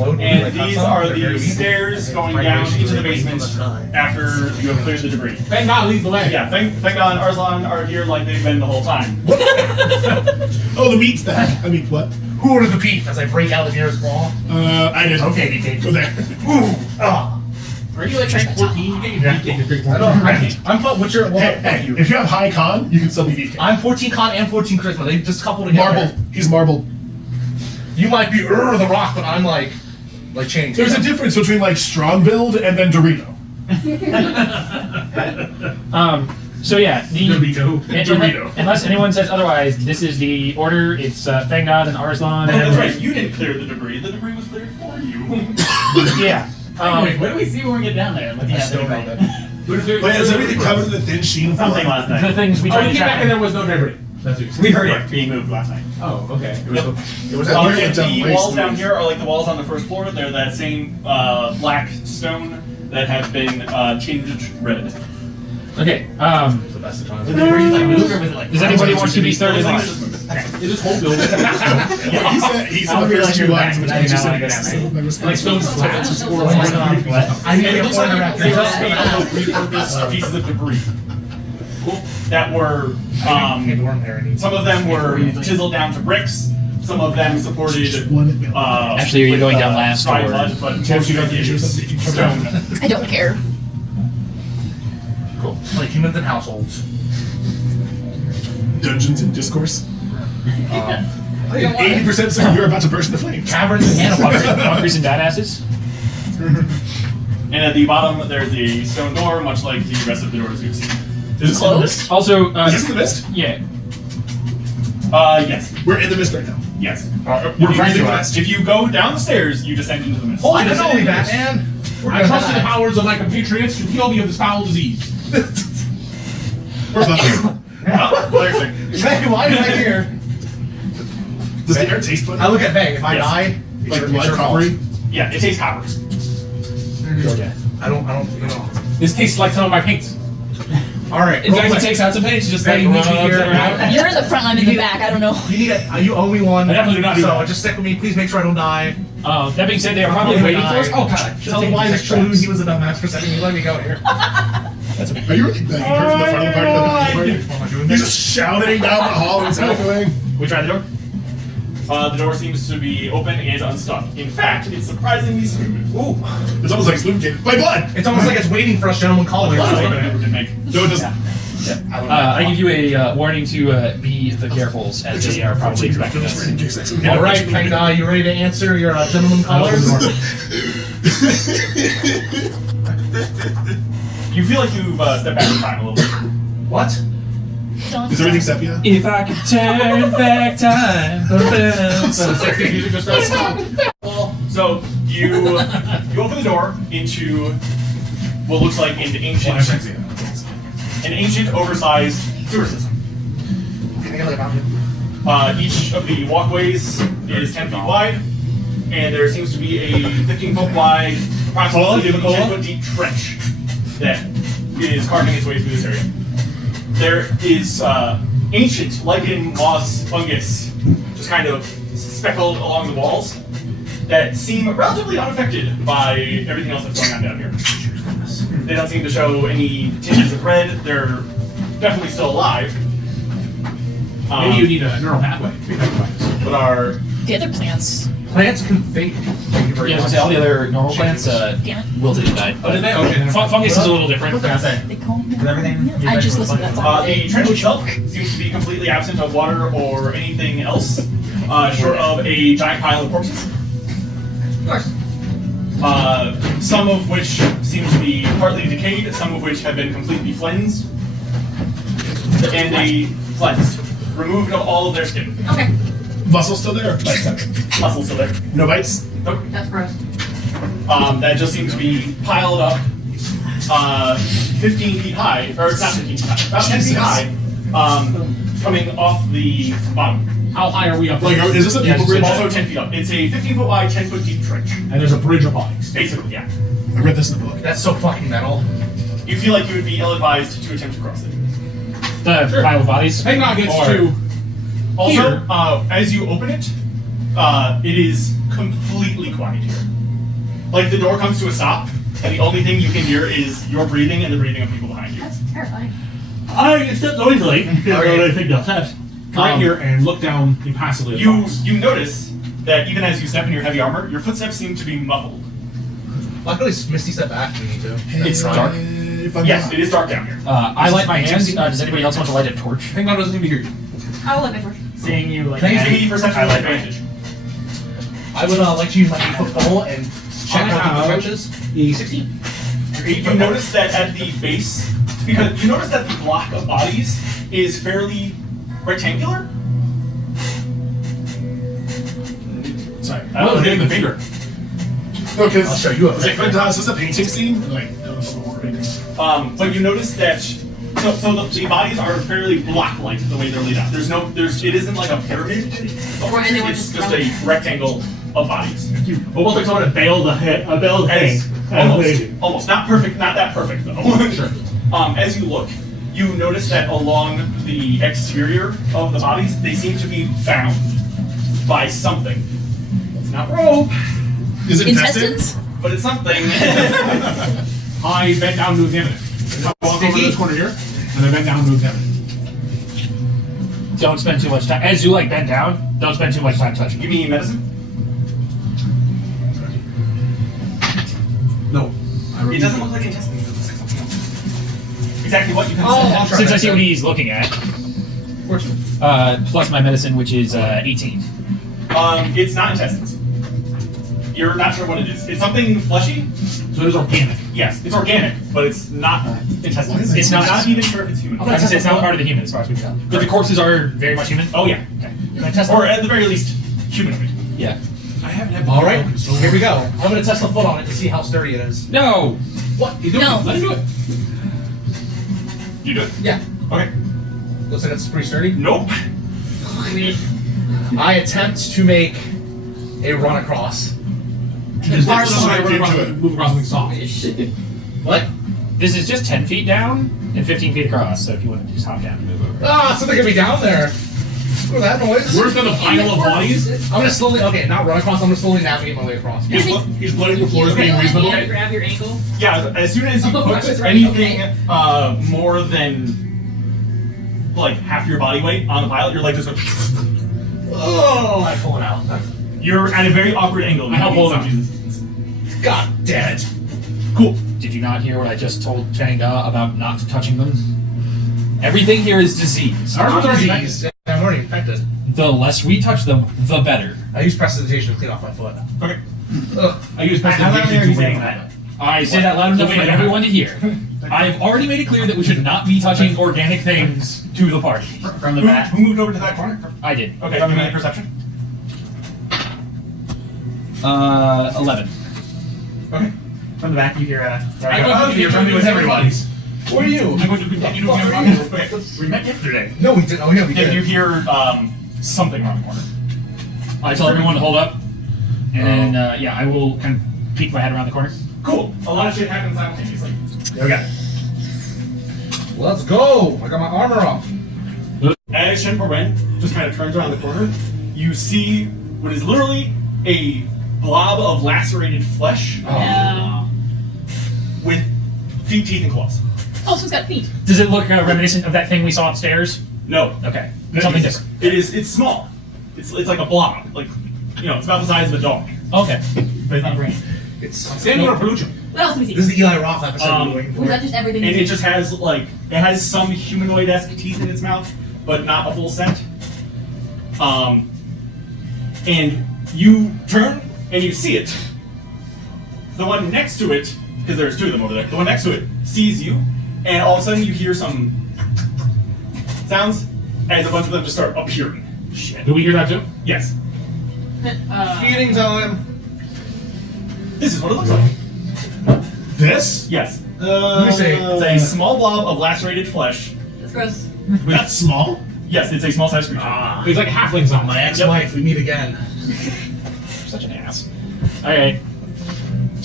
And these are the stairs going down into the basement after you have cleared the debris. Thank God, lead the way. Yeah, thank God Arslan are here like they've been the whole time. Oh, the meat stack. I mean, what? Who ordered the beef as I break out the nearest wall? I did. Okay, DK. Go there. Ooh, ah. Are you like rank 14? You get your beef cake to drink. I'm what's your Hey, if you have high con, you can still be beefcake. I'm 14 con and 14 charisma. They just coupled together. Marble. He's marbled. You might be the rock, but I'm like change. There's a difference between like strong build and then Dorito. So yeah, Dorito. Unless anyone says otherwise, this is the order. It's Fangod and Arslan. Oh, And that's right, you didn't clear the debris. The debris was cleared for you. Yeah. Wait, what do we see when we get down there? Looking at everything. Wait, is everything covered in a thin sheet of Something last night. The things we Oh, tried we to came back and track. there was no debris. That's what We heard it being moved last night. Oh, okay. It was The walls down here are like the walls on the first floor. They're that same black stone that have been tinged red. Okay. the best of times. Does anybody want to be third in line? Is this whole building? He's in the first two lines, which I just Like stones flat. I need to get one They just made repurposed pieces of debris. That were some of them were chiseled down to bricks. Some of them supported. Actually, are you going down last, dry or- mud, but most of it is stone. I don't care. Cool. Like humans and households. Dungeons and Discourse. 80% certain you're about to burst into flames. Caverns and animals. Bunkers and badasses. And at the bottom, there's a stone door, much like the rest of the doors you've seen. Is this in the mist? Also, Is this in the mist? yeah. Yes. We're in the mist right now. Yes. We're breathing the mist. If you go down the stairs, you descend into the mist. Holy cannoli, Batman! I trust in the powers of my compatriots to heal me of this foul disease. We're buffing. Hey, why am I here? Does the air taste funny? I look at Vang. If I Yes. die, Like it's blood your fault. coloring? Yeah, it tastes copper. I don't, you know. This tastes like some of my paints. Alright. In fact, he takes out some paints, just like Hey, you need run me up here. there. You're in the front, I'm in the back. I don't know. You need you owe me one. I definitely do not do so that. just stick with me. Please make sure I don't die. That being said, they are probably waiting for us. Oh god. Tell him why Mr. Loon, he was a dumbass for sending me. Let me go here. Are you really begging her from the front of the party? You're just shouting down the hall and it's echoing. We tried the door. The door seems to be open and unstuck. In fact, it's surprisingly smooth. Ooh. It's almost like lubricated. My blood! It's almost like it's waiting for us, gentlemen callers. No, it doesn't. I give you a warning to be the carefuls, as they are probably expecting us. Alright, Kang, you ready to answer your gentleman callers? You feel like you've stepped back in time a little bit. What? Is everything sepia? If I could turn back time. So you open the door into what looks like an ancient, oversized sewer system. Each of the walkways is 10 feet wide, and there seems to be a 15-foot wide, approximately 10-foot deep trench that is carving its way through this area. There is ancient lichen, moss, fungus, just kind of speckled along the walls that seem relatively unaffected by everything else that's going on down here. They don't seem to show any tinges of red. They're definitely still alive. Maybe you need a neural pathway. But are The other plants. Plants can fade. Thank you very Yeah, I was much. gonna say all the other normal plants Damn it. wilted and died. Oh, did they? Okay. Fungus is a little different. They call me. Yeah, I just listened to that song. the trench itself seems to be completely absent of water or anything else, short of a giant pile of corpses. Some of which seem to be partly decayed, some of which have been completely cleansed, and they cleansed, removed of all of their skin. Okay. Muscle still there? Muscles still there. No bites? Nope. That's gross. That just seems to be piled up 15 feet high, or not 15 feet high, about 10 feet high, coming off the bottom. How high are we up? Like, is this a people bridge? Also 10 feet up. It's a 15-foot wide, 10-foot deep trench. And there's a bridge of bodies. Basically, yeah. I read this in the book. That's so fucking metal. You feel like you would be ill-advised to attempt to cross it. The pile of bodies. Hang on, gets Or- to Also, as you open it, it is completely quiet here. Like the door comes to a stop, and the only thing you can hear is your breathing and the breathing of people behind you. That's terrifying. I step noisily. Okay. What I think does that. Right here and look down impassively. At the box. You notice that even as you step in your heavy armor, your footsteps seem to be muffled. Luckily, Misty step back if we need to. It's dark. Yes, it is dark down here. I light my hands. Does anybody else want to light a torch? Hang on, doesn't seem to hear you. I will let my torch. Seeing you like Make me perception I light my advantage. I would like to use my 8-foot pole and check I what the have- trenches. The 16. You notice that at the base, because you notice that the block of bodies is fairly rectangular. Sorry. I was getting the finger. No, because I'll show you a Is it picture. is this a painting scene? Like, that was But you notice that so the bodies are fairly block-like the way they're laid out. It isn't like a pyramid. Right, and they were It's just just a rectangle of bodies. Almost like someone had bailed the head, bailed the As, hang. almost not perfect, not that perfect though. Sure. As you look, you notice that along the exterior of the bodies, they seem to be bound by something. It's not rope, Is it Intestines? but it's something. I bent down to examine it. I walk over to this corner here, and I bent down to examine it. Don't spend too much time. As you like bend down, don't spend too much time touching Give it. me medicine. No. It doesn't look like intestines. It looks like something else. Exactly what you can I'll say. try Since I that see what then. he's looking at, Fortunate. plus my medicine, which is 18. It's not intestines. You're not sure what it is. It's something fleshy. So it is organic. Yes, it's organic, but it's not intestines. It's not- Not even sure if it's human. I was gonna say it's not part of the human as far as we can tell. But the corpses are very much human. Oh yeah. Okay. Can I test Or them? at the very least, humanoid. Yeah. I haven't had. All right, here we go. I'm gonna test the foot on it to see how sturdy it is. No. What? He's doing No. it. Let him do it. You do it? Yeah, Okay. looks like it's pretty sturdy. Nope. I attempt to make a run across. Just Fire somebody somebody run across, into it. move across something soft. What? This is just 10 feet down and 15 feet across. So if you want to just hop down and move over. Ah, something could be down there. What was that noise? Where's the pile of bodies? I'm gonna slowly, okay, not run across, I'm gonna slowly navigate my way across. He's blooding the floor is being reasonable. Grab your ankle. Yeah, as soon as you Oh, put that's right, anything okay. more than like half your body weight on the pilot, you're like just like, Oh, I pull it out. you're at a very awkward angle. I help hold on. God damn it. Cool. Did you not hear what I just told Changa about not touching them? Everything here is disease. Ours was already Disease. I'm already infected. The less we touch them, the better. I use prestidigitation to clean off my foot. Okay. Ugh. I use How loud are you prestidigitation to saying win. that? I say that loud enough Wait, for wait, everyone to hear. I've already made it clear that we should not be touching organic things to the party. From the back. Who moved over to that corner? I did. Okay, give me a perception. 11. Okay. From the back, you hear I'm going to continue friendly with everybody. Who are you? I'm going to continue to Okay. We met yesterday. No, we did. Oh, yeah, we Yeah, did. you hear something around the corner. I tell everyone to hold up, and then, yeah, I will kind of peek my head around the corner. Cool. A lot of shit happens simultaneously. There we go. Let's go. I got my armor up. As Shenpa Ren just kind of turns around the corner, you see what is literally a blob of lacerated flesh No. with feet, teeth, and claws. Oh, so it's got feet. Does it look reminiscent of that thing we saw upstairs? No. Okay. Something different. It's small. It's like a blob. Like, it's about the size of a dog. Okay. But it's not a brain. It's Sandy or Peluche? What else do we see? This is the Eli Roth episode we're waiting Or is for. that just everything? And we it see? just has some humanoid-esque teeth in its mouth, but not a full set. And you turn and you see it. The one next to it, because there's two of them over there, the one next to it sees you, and all of a sudden you hear some sounds as a bunch of them just start appearing. Shit. Do we hear that too? Yes. Feeding time. This is what it looks like. This? Yes. Let me see. It's a small blob of lacerated flesh. That's gross. That's small? Yes, it's a small sized creature. He's like halflings on My ex-wife, we meet again. Such an ass. Alright.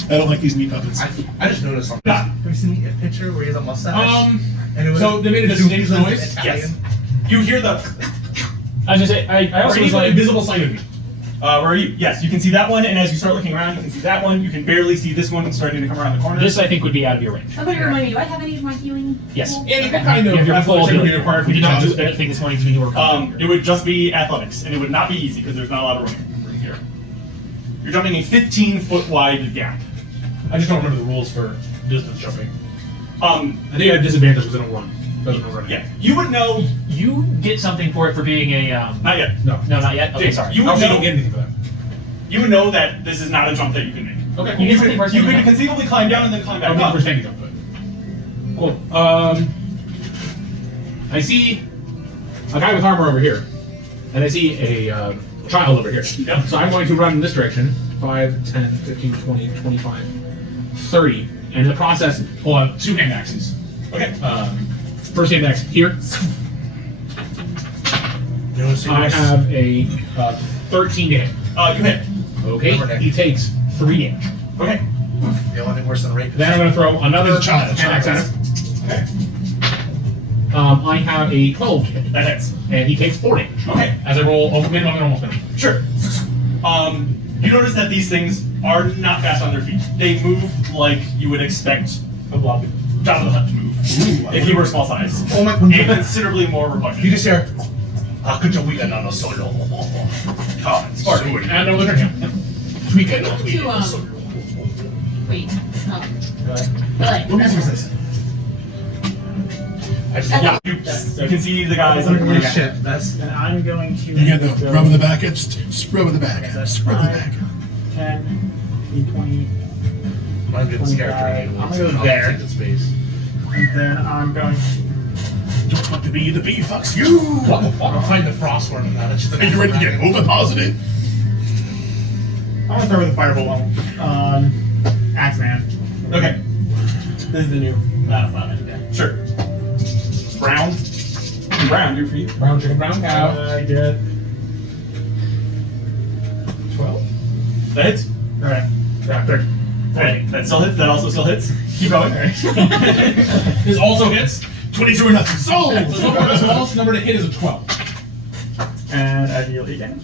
I don't like these meat puppets. I just noticed something. Yeah. Have you seen a picture where he has a mustache? And it was so they made a distinct noise? Italian. Yes. You hear the. I was gonna say, I Or also he's was an like, invisible side of me. Where are you? Yes, you can see that one, and as you start looking around, you can see that one. You can barely see this one starting to come around the corner. This I think would be out of your range. Somebody remind me, do I have any of my healing? Yes. tools? And what kind of You have your full athletics would be ability. required for We you did not to do anything this morning because we knew we were coming. It would just be athletics, and it would not be easy because there's not a lot of room here. You're jumping a 15-foot wide gap. I just don't remember the rules for distance jumping. I I think I have disadvantage because I don't run. Doesn't run running. Yeah, you would know. You get something for it for being a. Not yet. No. No, not yet. Okay, Dave, sorry. you would Also, know. don't get anything for that. You would know that this is not a jump that you can make. Okay. You get something for You standing could up. conceivably climb down and then climb back I'm up. for standing up, but cool. I see a guy with armor over here, and I see a child over here. Yep. So I'm going to run in this direction. 5, 10, 15, 20, 25, 30. And in the process, pull out 2 hand axes. Okay. First hand axe here. I have a 13 to hit. You hit. Okay. He takes 3 damage. Okay. The only thing worse than rape. Then I'm going to throw another He's a child, hand axe at him. Okay. I have a 12 to hit. That hits. And he takes 4 damage. Okay. As I roll over minimum and almost minimum. Sure. You notice that these things are not fast on their feet. They move like you would expect A blob. Jabba the Hutt to move if he were small size. Oh my And considerably more repugnant. You just hear. Akajawiga no no solo. Spartan. And another turn. Yeah. Tweak it. To, wait. What music is this? I just Yeah, you can see the guys. Holy shit, that's. And I'm going to. You get the rub of the back, just rub of the back, just rub of the back. 10, 20, I'm getting scared. I'm gonna go there. Take the space. and then I'm going to. Don't want to be the bee fucks you. I'll find the frostworm in that. It's just Are you ready to get overpositive? I'm gonna start with a firebolt on Axeman. Okay. This is the new battle okay. Sure. Brown. Brown, do for you. Brown chicken, brown cow. I get 12. That hits. alright. Yeah, 30. Okay. That still hits. That also still hits. Keep going. This also hits. 22 or nothing. Sold! The smallest number to hit is a 12. And I deal 8 damage.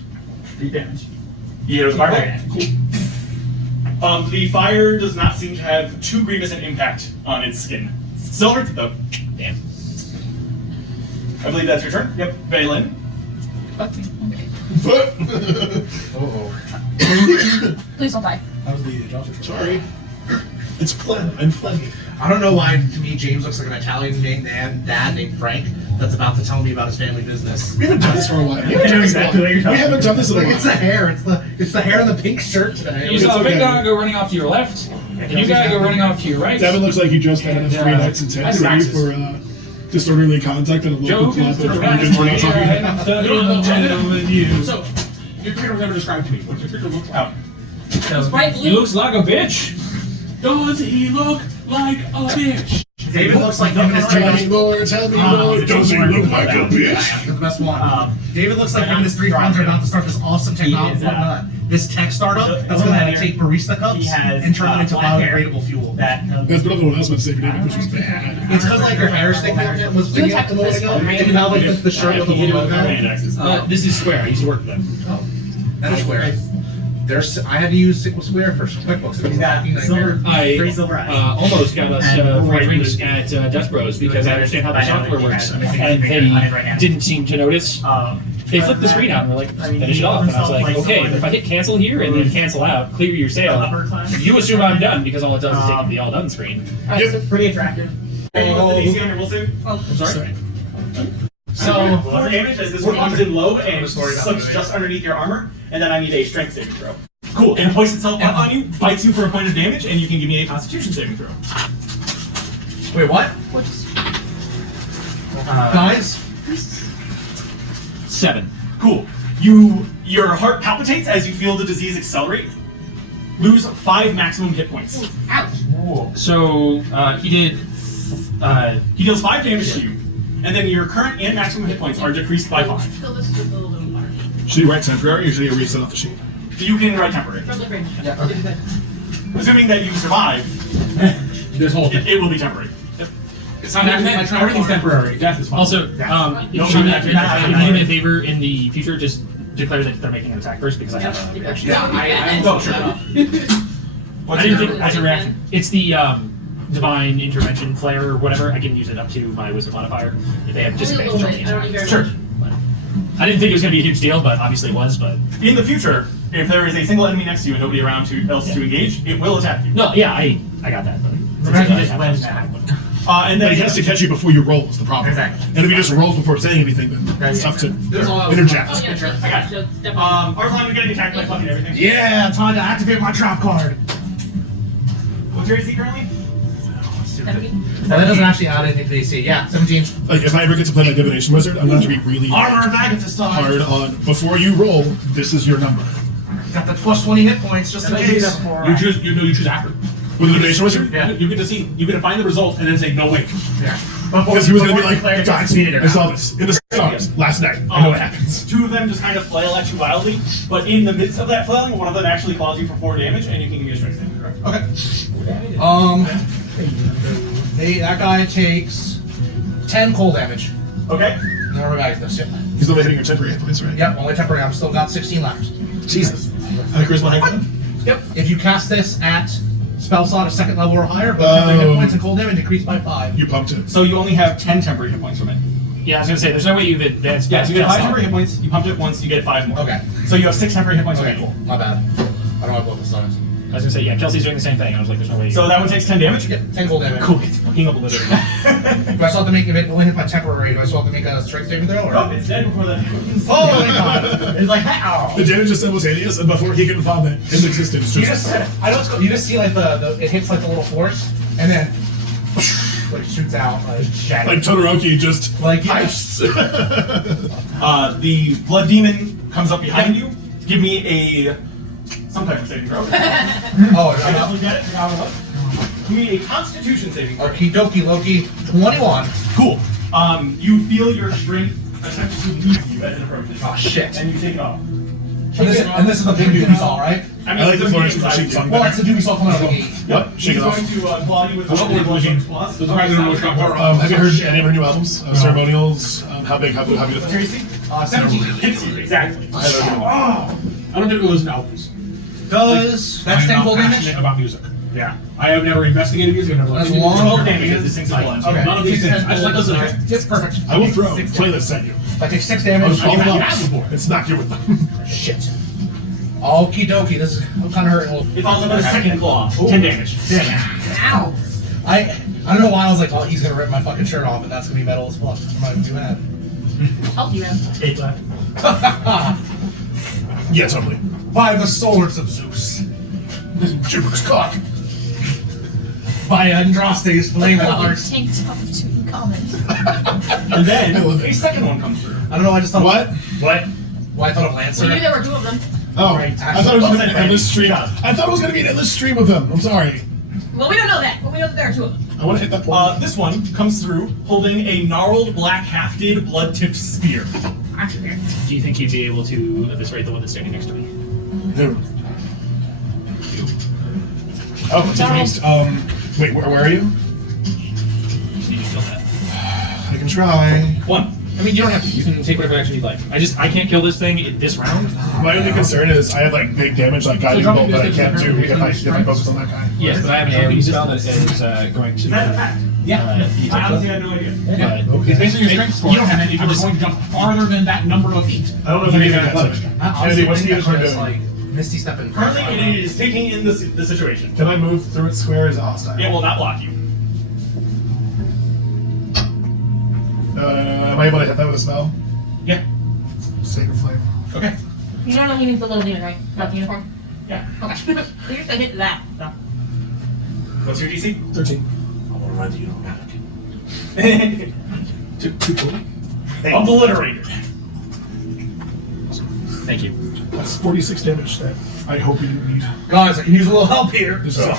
8 damage. You hit with fire. Okay. Cool. The fire does not seem to have too grievous an impact on its skin. Still hurts it though. Damn. I believe that's your turn. Yep. Valen. Please don't die. That was the adjustment. Sorry. It's Flem. I'm Flemmy. I don't know why to me James looks like an Italian dad named Frank that's about to tell me about his family business. We haven't done this for a while. I know exactly what you're talking We haven't done this in a Like while. it's the hair. It's the hair in the pink shirt today. You saw a okay. big guy go running off to your left, and you guy go running off to your right. Devin looks like he just had enough Yeah. 3 nights in That's Tennessee taxes. for disorderly conduct at a Joe local club goes to that the Frank right. didn't want to talk about. with you. So, your character was never described to me. What's your character look like? Bright He blue. looks like a bitch. Does he look like a bitch? David looks like him and his Tell me three. more, tell me more. Does he look like a bitch? That's the best one. David looks like him and his 3 friends are about to start this awesome technology. This tech startup that's going to take barista cups and turn them into biodegradable fuel. That That's what everyone else would say for David, which was bad. It's because like your hair stick was You thinking have up to a moment ago, and now like the shirt with the You hit it logo. with hand axes. This is Square. I used to work with them. Oh, that's Square. There's I had to use Square for QuickBooks. It was He's got fucking nightmare. I Three silver eyes. almost got us And free white drinks blue. at Death Bros because I understand how the I know software that he works, has a missing and finger on his right they hand. didn't seem to notice. They flipped the screen out and were like, I mean, finish he it off. And I was himself like, like okay, someone if I hit cancel here and then cancel out, clear your sale, upper class. you assume I'm done because all it does is take the all done screen. It's pretty attractive. Hey, you want the DC on your will save? I'm sorry. So, 4 damage as this one comes in low and slips just underneath your armor, and then I need a strength saving throw. Cool, and it hoists itself up on you, bites you for a point of damage, and you can give me a constitution saving throw. Wait, what? Guys? 7. Cool. Your heart palpitates as you feel the disease accelerate. Lose 5 maximum hit points. So he did. He deals 5 damage to you, and then your current and maximum hit points are decreased by 5. Fill this with a little bit of water. Should you write temporary or should you reset off the sheet? You can write temporary. For the fringe. Yeah, okay. Assuming that you survive, This whole thing. it will be temporary. It's not actually, everything's temporary. Death is fine. Also, No, if you not- do me a favor in the future, just declare that they're making an attack first because I have a reaction. Yeah, I Oh, sure. What's I didn't your think that's a reaction. It's the divine intervention flare or whatever. I can use it up to my wisdom modifier if they have Only a disadvantage little on bit. the I don't need very Sure. much. But I didn't think it was going to be a huge deal, but obviously it was. But In the future, if there is a single enemy next to you and nobody around else to engage, it will attack you. no, yeah, I got that. But And But then he has to catch you before you roll is the problem. Exactly. And if he just rolls before saying anything, then it's tough to interject. Oh, yeah, sure. I got So it. it's definitely. Arslan, you're getting attacked by fucking everything. Yeah, time to activate my trap card. What's your AC currently? Well, that doesn't actually add anything to the AC. Yeah, 17. Like, if I ever get to play my divination wizard, I'm going to have to be really Armor of Agathis time. hard on, before you roll, this is your number. Got that plus 20 hit points just in case. You choose after. With the divination wizard? Yeah. You get to see, you get to find the result and then say, no, wait. Yeah. Because he was going to be like, declared guys, defeated I saw this in the stars last night. I know what happens. Two of them just kind of flail at you wildly, but in the midst of that flailing, one of them actually claws you for 4 damage, and you can give me a strength saving throw. Okay. That guy takes 10 cold damage. Okay? Armor of Agathis. Yep. He's only hitting your temporary hit points, right? Yep. Only temporary. I've still got 16 laps. Jesus. Charisma high. Yep. If you cast this at spell slot of 2nd level or higher, but temporary hit points and cold damage increase by 5. You pumped it. So you only have 10 temporary hit points from it. yeah, I was going to say, there's no way you've advanced. Yeah, so you get 5 past temporary that. hit points, you pumped it once, you get 5 more. Okay. So you have 6 temporary hit points Okay, available. cool. My bad. I don't have what this on is. I was going to say, yeah, Kelsey's doing the same thing. I was like, there's no way. So that one takes 10 damage? Yep. 10 cold damage. Cool, it's fucking obliterated. Do I still have to make if it only hit my temporary? Do I still have to make a strength saving throw? Or? Oh, it's dead before that. Oh my god! It's like how? The damage is simultaneous, and before he can vomit his existence, You just I don't. You just see like the it hits like the little force, and then like shoots out like like Todoroki just Like, yeah. pipes. The blood demon comes up behind you. Give me some type of saving throw. Oh, I definitely get it. Give me a Constitution saving throw. Okie dokie Loki 21. Cool. You feel your strength attempt to leave you as it approaches. Oh shit! And you take it off. And this is the big doobie saw, right? I like the it's Florence inside Machine you. song Well, better. it's the doobie saw coming out of the gate. Yep, shake He's it off. going to claw you with I love the machine. plus. Those are probably the most popular. Have you heard any of her new albums? Ceremonials? How big? How What's your beautiful? AC? 17. Hits you, exactly. I don't think it was an albums. Does that's I'm 10 not cold passionate damage? about music. Yeah. I have never investigated music. I've never As listened to long music. Damage is distinctly blind. Okay. None of these things. I just like listening to it. It's perfect. I will throw playlists at you. If I take 6 damage. All had levels. before. It's not you with them. Shit. Okie dokie. This is I'm kind of hurting a little. It follows up with a second claw. 10 damage. Ow! I don't know why I was like, oh, he's gonna rip my fucking shirt off, and that's gonna be metal as fuck. I'm not even doing that. Help you, man. Take that. Yeah, totally. By the swords of Zeus. Jupiter's cock. By Andraste's flame hearts. Tank top to comment. And then I love it. a second one comes through. I don't know. I just thought. What? What? Well, I thought of Lancer. We knew there were 2 of them. Oh, Right. I thought it was going to be an endless stream. I thought it was going to be an endless stream of them. I'm sorry. Well, we don't know that, but we know that there are 2 of them. I want to hit that one. This one comes through holding a gnarled, black-hafted, blood-tipped spear. Actually, there. Do you think you'd be able to eviscerate the one that's standing next to me? No. Oh, it's increased. Wait, where are you? You can kill that. I can try. 1. I mean, you don't have to. You can take whatever action you'd like. I can't kill this thing this round. My only concern is I have like big damage, like guiding bolt, that I can't do if I focus on that guy. Yes, but I have an AoE spell that is going to. Is that a fact? Yeah. I honestly had no idea. But It's basically your strength score. You don't have and to. if you were going to jump farther than that number of feet. I don't know if anything that's like. Honestly, what's the I other just, doing? like Misty stepping. Currently, it is taking in the situation. Can I move through its square as a hostile? It will not block you. Am I able to hit that with a spell? Yeah. Sacred Flame. Okay. You don't know he means the little demon, right? Not the uniform? Yeah. Okay. So you're just gonna hit that. What's your DC? 13. Too cool. Obliterated. thank you. That's 46 damage that I hope you didn't need. Guys, I can use a little help here. This is 8.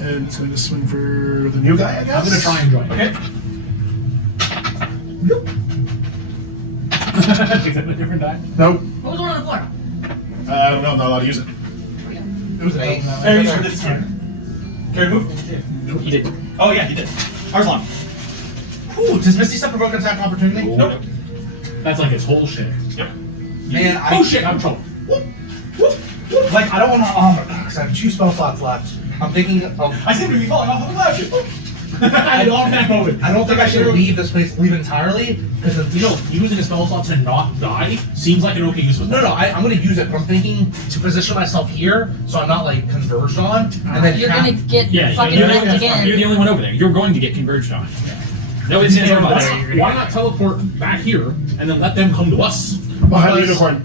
And it's going to swing for the new guy, I guess? I'm going to try and join. Okay. Is that a different die? Nope. What was the one on the floor? I don't know, I'm not allowed to use it. It was an 8. Carry for this turn. Carry move? He did. Oh, yeah, he did. Arslan. Ooh, does Misty Step provoke an attack opportunity? Nope. That's like his whole shit. Yep. Man, Oh shit, I'm in trouble. like I don't want to because I have 2 spell slots left. I'm thinking of. I seem to be falling off of a ledge. I love that moment. I don't think I should leave this place, leave entirely, because Using a spell slot to not die seems like an okay use of no, I'm gonna use it, but I'm thinking to position myself here so I'm not like converged on, and then You're gonna get Yeah, fucking you're, wrecked again. you're the only one over there. You're going to get converged on. No, it's in Why not teleport back here and then let them come to us? Behind the unicorn.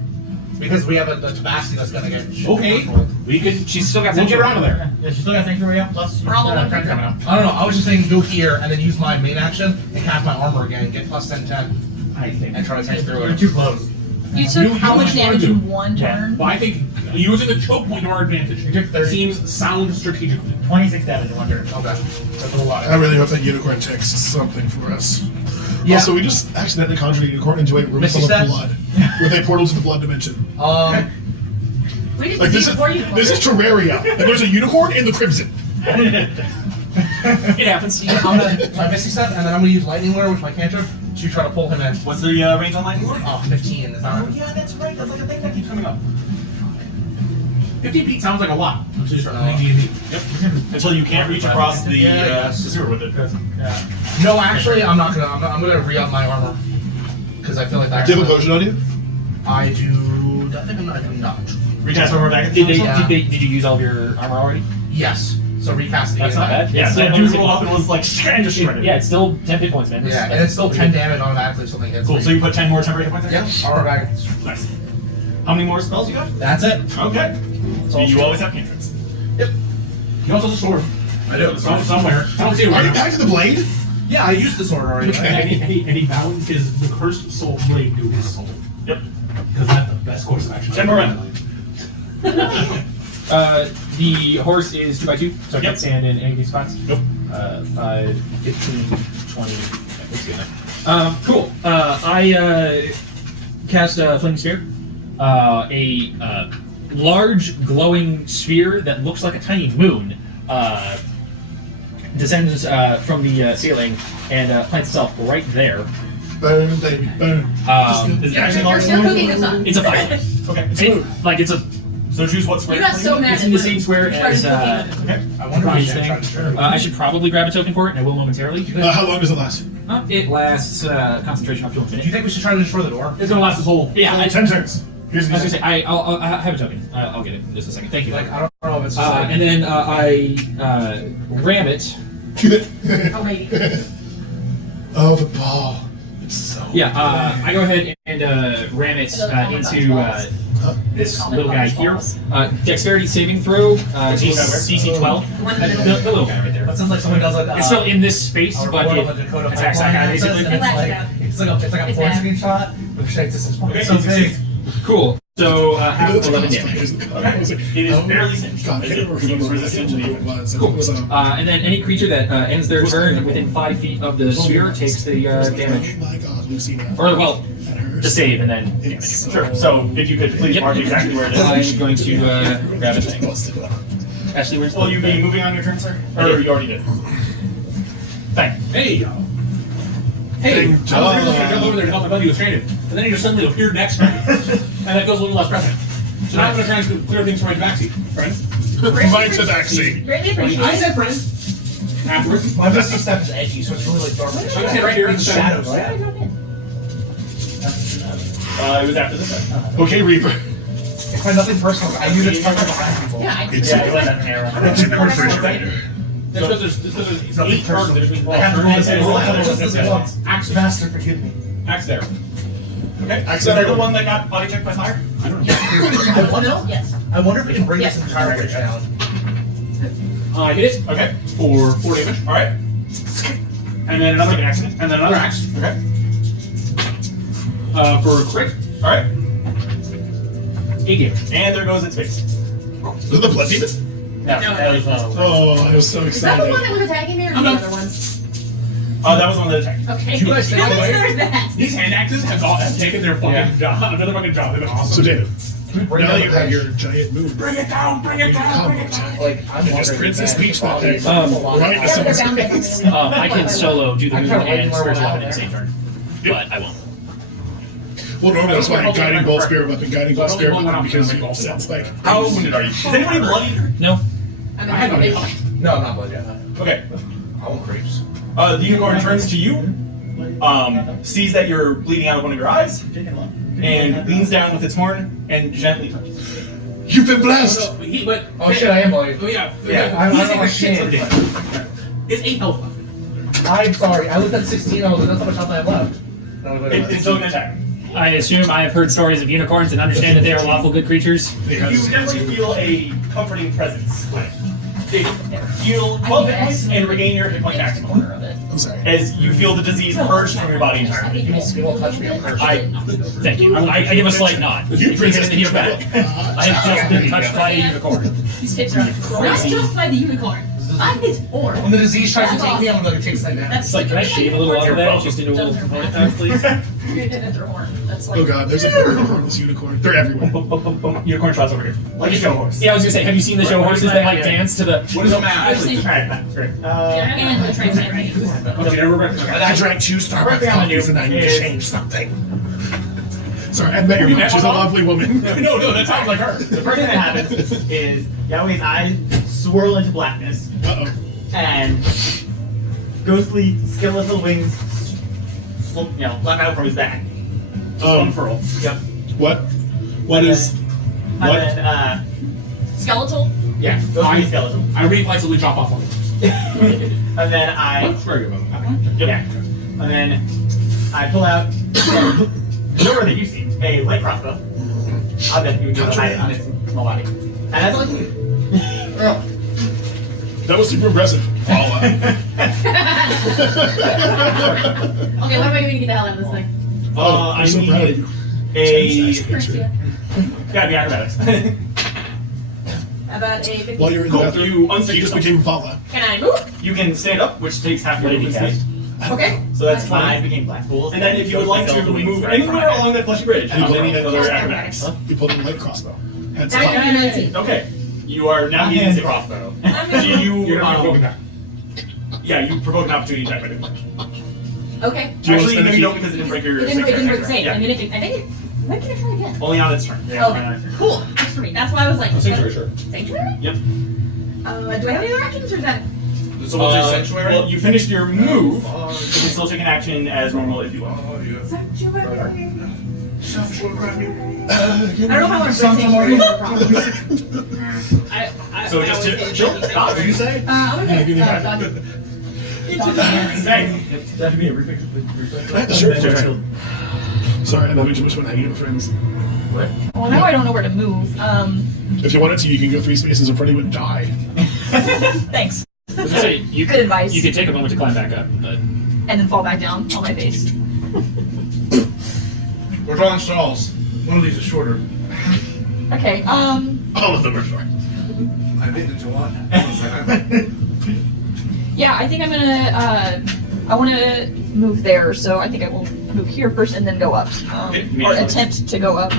because we have a Tabassi that's gonna get. Okay, we can. She's still got We'll some. get around to there. Yeah, she's still got Sanctuary up. Plus, Probably. Trent coming up. I don't know. I was just saying go here and then use my main action and cast my armor again, get plus 10/10, I think. and try to take through You're it. too close. You took You how know much what you wanna damage do. in one turn? But I think using the choke point to our advantage You took 30. seems sound strategically. 26 damage in one turn. Okay. That's a lot. I really hope that unicorn takes something for us. Yeah. Also, we just accidentally conjured a unicorn into a room Misty full of steps? blood with a portal to the blood dimension. We just Like did this it is before you. Terraria, and there's a unicorn in the crimson. It happens. I'm gonna my Misty Step, and then I'm gonna use Lightning Lure with my cantrip to try to pull him in. What's the range on lightning lure? Oh, 15 is not. Yeah, that's right. That's like a thing that keeps coming up. 50 feet sounds like a lot. I'm just No. playing D&D. Yep. Until you can't reach across the yes. sewer with it. Yeah. No, actually, I'm not gonna. I'm gonna re-up my armor because I feel like that's. Do you have a potion on you? I do. I think I do not. Recast armor back. Did Yeah. did you use all of your armor already? Yes. So recast it That's again. not bad. Yeah, It's so still you ten- roll up and was like, and just shredded. Yeah, it's still 10 hit points, man. Yeah, and it's still 10 damage automatically if something hits Cool. me. So you put 10 more temporary hit points there? Yeah, armor back. Nice. How many more spells you got? That's it. Okay. It's all You always have cantrips. You also have a sword. I do. Somewhere. I don't see it Are right you now. back to the blade? Yeah, I used the sword already. And he bound the cursed soul blade to his soul. Yep. Because that's the best course of action. 10 more in. The horse is 2x2, so I Yep. can stand in any of these spots. Nope. 5, 15, 20. Yeah, let's get there. Cool. I cast a Flaming Sphere. A large glowing sphere that looks like a tiny moon descends from the ceiling and plants itself right there. Burn, baby, burn. Is it You're, actually you're large? still cooking this up. It's a 5. Okay. It's a. So choose what square. You got so mad. It's in the same square Started as cooking. Okay. I wonder if Prize I thing. tried to trigger. I should probably grab a token for it, and I will momentarily. How long does it last? It lasts concentration up to a Do you minute. think we should try to destroy the door? It's gonna last this whole. Yeah, I 10 turns. Here's I was the gonna say I'll have a token. I'll get it in just a second. Thank you. Like, I don't know if it's just like. And then I ram it. Oh, maybe. Oh, the ball. It's so. Yeah, I go ahead and ram it into this little guy here. Dexterity saving throw. DC 12. The little guy right there. That sounds like someone does like. It's still in this space, but it attacks that guy basically. It's like a It's porn bad. screenshot with shake distance. Okay, It's so big. Cool. So half 11 damage. It is barely singed. God, I can't remember It's resistant to what the it was. Cool. So, And then any creature that ends their turn within 5 feet of the sphere takes the damage. Oh my God, Lucy. Or well, That hurts. the save and then damage. It's so- Sure. So if you could please Yep. mark exactly where it is. I'm going to grab a thing. Ashley, where's Will the you be moving on your turn, sir? Or you already did? Thank you. Hey, hey! I was job. really gonna jump over there to help my buddy who was stranded, and then he just suddenly appeared next to me, and that goes a little less present. So now I'm gonna try and clear things from my backseat, friends. My tabaxi. Greatly appreciate I it. said friends. Afterwards. My Misty Step is edgy, so it's really like dark. I'm gonna sit right here in the shadows. Where did I drop in? It was after this one. Okay, Reaper. It's my nothing personal. I use it to target behind people. Yeah, I It's Yeah, it went up an arrow. It's an refrigerator. There's 8 cards there between I have to roll this. turns. I have to roll this. Axe, axe, Master, forgive me. axe there. Okay. Axe So they're there. the one that got body checked by fire? I don't know. I wonder, Yes. I wonder if we can bring this Yes. entire bridge down. I hit it Okay. for 4 damage. All right. And then another axe. And then another axe. Okay. For a crit, All right. 8 damage. And there goes its face. Was it the blood demon? No, that was Oh, I was so Is that the excited. one that was attacking me or the I'm other one? that was the one that attacked. Okay. You guys think How I'm many right? are that? These hand axes have taken their fucking job, another fucking job. They've been awesome. So, David, Can we bring now down that the you have bridge? your giant moon, Bring it down, bring it down, bring it down. Like, I'm Just wondering Princess if Peach that that body- thing. Right I into never someone's found that face. one. I can solo do the I move tried to and learn Sphere's one Weapon out in the there. same turn, but I won't. Well, normally that's why guiding bolt, spirit weapon, guiding bolt, spirit weapon, because it's like. How wounded are you? Is anybody bloody? No. I'm I had no in idea. No, not blood yet. Okay. I won't creeps. The unicorn turns to you, sees that you're bleeding out of one of your eyes, and leans down with its horn and gently touches you. You've been blessed! Oh shit, I am bloody. Yeah. I'm He's on taking my a shit ton of shin. damage. It's 8 health. I'm sorry. I was at 16. I was like, that's how much health I have left. No, wait, It's still an attack. I assume I have heard stories of unicorns and understand that they are lawful good creatures. You definitely feel a comforting presence. They heal 12 hit points and regain your hit point maximum. I'm sorry. As you feel the disease purged from your body entirely. You won't touch me. I'm cursed. Thank you. I give a slight nod. You Bring it in the heel back. Uh, I have just been touched by a unicorn. These hits are not just by the unicorn. I hit 4. When the disease tries to take me, I'm gonna take that down. That's Like, can I shave a little out of that just into a little component pack, please? That's like. Oh god, there's a unicorn, this unicorn. They're everywhere. Unicorn shots over here. Like a show horse. Yeah, I was gonna say, have you seen the show horses that like dance to the? What is a map? Actually, alright, great. And the train right. I drank 2 Starbucks coffees and I need to change something. Sorry, I met your mom. She's a lovely woman. No, that sounds like her. The first thing that happens is Yahweh's eyes swirl into blackness, Uh-oh. and ghostly, skeletal wings, flap out from his back. Unfurl. Yep. What? What is... And What? then, Skeletal. yeah, ghostly skeletal. I reflexively chop off one of them. And then I, That's very good. yeah, and then I pull out nowhere that you've seen a light crossbow. I'll bet you would hide it on its small body. And that's all I can do. That was super impressive. Follow up. Okay, what am I gonna get the hell out of this thing? I'm so proud of you. Gotta be acrobatics. How about a 50? While you're in the Cool. bathroom, You you unstick just yourself. became Vala. Can I move? You can stand up, which takes half your movement speed. Okay. So that's I 5. became black fools. And then if you would like to move anywhere along that fleshy bridge, you will need another acrobatics. You pulled a light crossbow. Heads Now up. you're 19. Okay. You are now needing the crossbow. Do you, You're not going back. yeah, you provoke an opportunity attack by doing that. Okay. Do you Actually, want no, to you don't because it didn't break your It didn't break the sanctuary. same. Yeah. I mean, I think. When can I try again? Only on its turn. Okay. Cool. Works for me. That's why I was like. Sanctuary, sure. Sanctuary? Yep. Do I have any other actions or is that? Well, you finished your move. You can still take an action as normal if you want. Sanctuary. I don't know how I want to play sanctuary. So just to chill. What did you say? I'm Yeah, give me gonna that. Bang. That'd be a reflex. Sure. Sorry, I'm having too much fun hanging with friends. Well, now I don't know where to move. If you wanted to, you can go 3 spaces in front of you and die. Thanks. I was gonna say, you Good advice. You could take a moment to climb back up, but And then fall back down on my face. We're drawing stalls. One of these is shorter. Okay. All of them are short. I made it to one. Yeah, I think I'm gonna. I want to move there, so I think I will move here first and then go up, Okay, or make attempt to go up.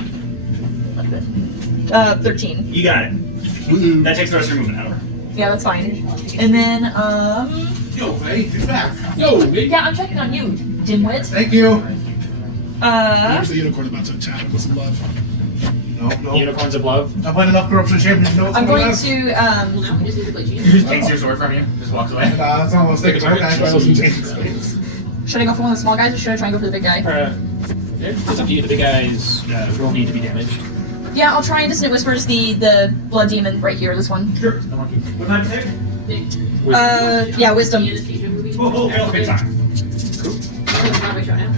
Like that. 13. You got it. Woo. That takes the rest of your movement, however. Yeah, that's fine. And then, Yo, hey, get back. yeah, I'm checking on you, dimwit. Thank you. There's the unicorn about to attack with some love. No. unicorns of love. I've played enough Corruption Champions to know what's I'm going going on. to, Well, now we just need to play He just takes your sword from you, just walks away. That's not what I was thinking. Okay. should I go for one of the small guys or should I try and go for the big guy? It's up to you. The big guys will need to be damaged. Yeah, I'll try and Dissonant Whispers the blood demon right here, this one. Sure. What time is it? Yeah, wisdom. Anesthesia movie. Oh, okay, time. It's Broadway show now.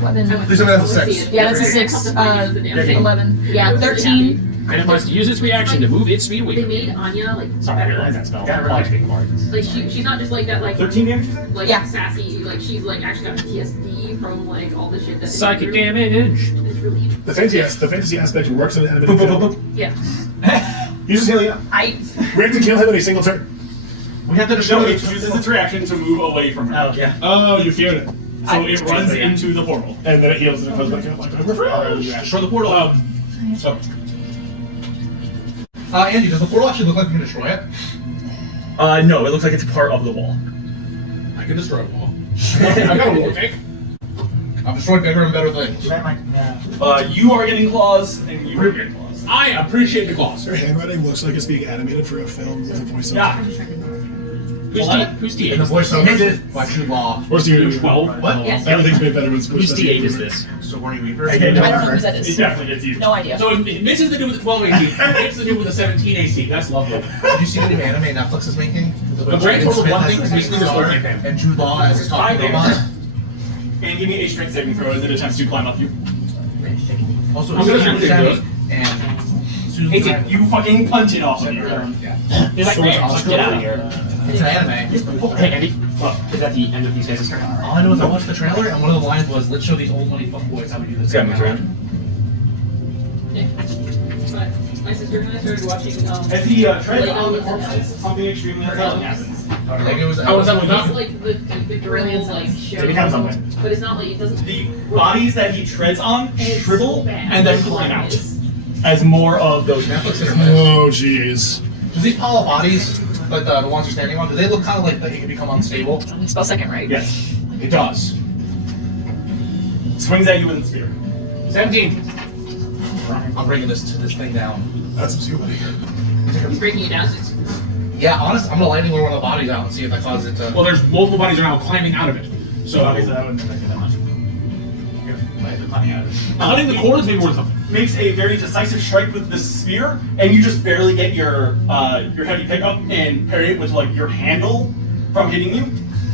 11. Please tell me that's a 6. Yeah, that's a 6. 11. Yeah, 13. And it must use its reaction to move its speed They away. made Anya like Sorry, I realize that spell. Got it. Applies big cards. like she's not just like that like 13 damage, you said? like Yeah. sassy like she's like actually got PTSD from like all the shit that Psychic they went damage. through. It's really The fantasy aspect works in an enemy Boop, boop, kill. boop, boop. yeah. You just heal you up. I. We have to kill him in a single turn. We have to No, destroy it uses its reaction to move away from her. Oh, yeah. Oh, you feared it. So it runs into the portal. And then it heals and it comes back out like we're friends. Destroy the portal. So, Andy, does the portal actually look like we can destroy it? No, it looks like it's part of the wall. I can destroy a wall. I got a war tank. I've destroyed bigger and better things. You are getting claws, and you are getting claws. I appreciate the claws. Her handwriting looks like it's being animated for a film with a voiceover. Yeah. Who's D8? And the voiceover by True Law. Where's your 12? What? Yes. Everything's made better when it's Whose D8 is this? So Warning Weaver. I don't know who that It is. definitely gets you. No idea. So it mixes to do with the 12 AC. It's to do with the 17 AC. That's lovely. Did you see the new anime Netflix is making? The grand total of one thing is basically the story. And Jude Law as his talking 5 robot. damage. And give me a strength saving throw as it attempts to climb up you. Also, I'm gonna it's turn it Shaggy good. and Susan 18. Sarandon. You fucking punch it off of you. Yeah. He's like, man, let's get out of here. It's an anime. Hey, Andy. Well, is that the end of these guys' turn? All I know is I watched the trailer and one of the lines was, "Let's show these old money fuckboys how we do this." Yeah, move around. Yeah. My sister and I started watching. As he treads on the corpses, something extremely unsettling happens. Like it was. How was that one It's done? like the girl like show. It becomes something. But it's not like it doesn't. The bodies that he treads on it's shrivel so bad. and then climb out as more of those. Netflix hit or miss. Oh, jeez. Does these pile of bodies, like the ones you're standing on, do they look kind of like they can become unstable? Spell second, right? Yes. It does. Swings at you with a spear. 17. I'm bringing this thing down. That's what's good. He's breaking it down. Yeah, honest, I'm gonna lightning lure one of the bodies out and see if that causes it to. Well, there's multiple bodies are now climbing out of it. So Obviously, that wouldn't affect you that much. They're climbing out of it. cutting the cords may be worth something. Makes a very decisive strike with the spear, and you just barely get your heavy pickup and parry it with like your handle from hitting you.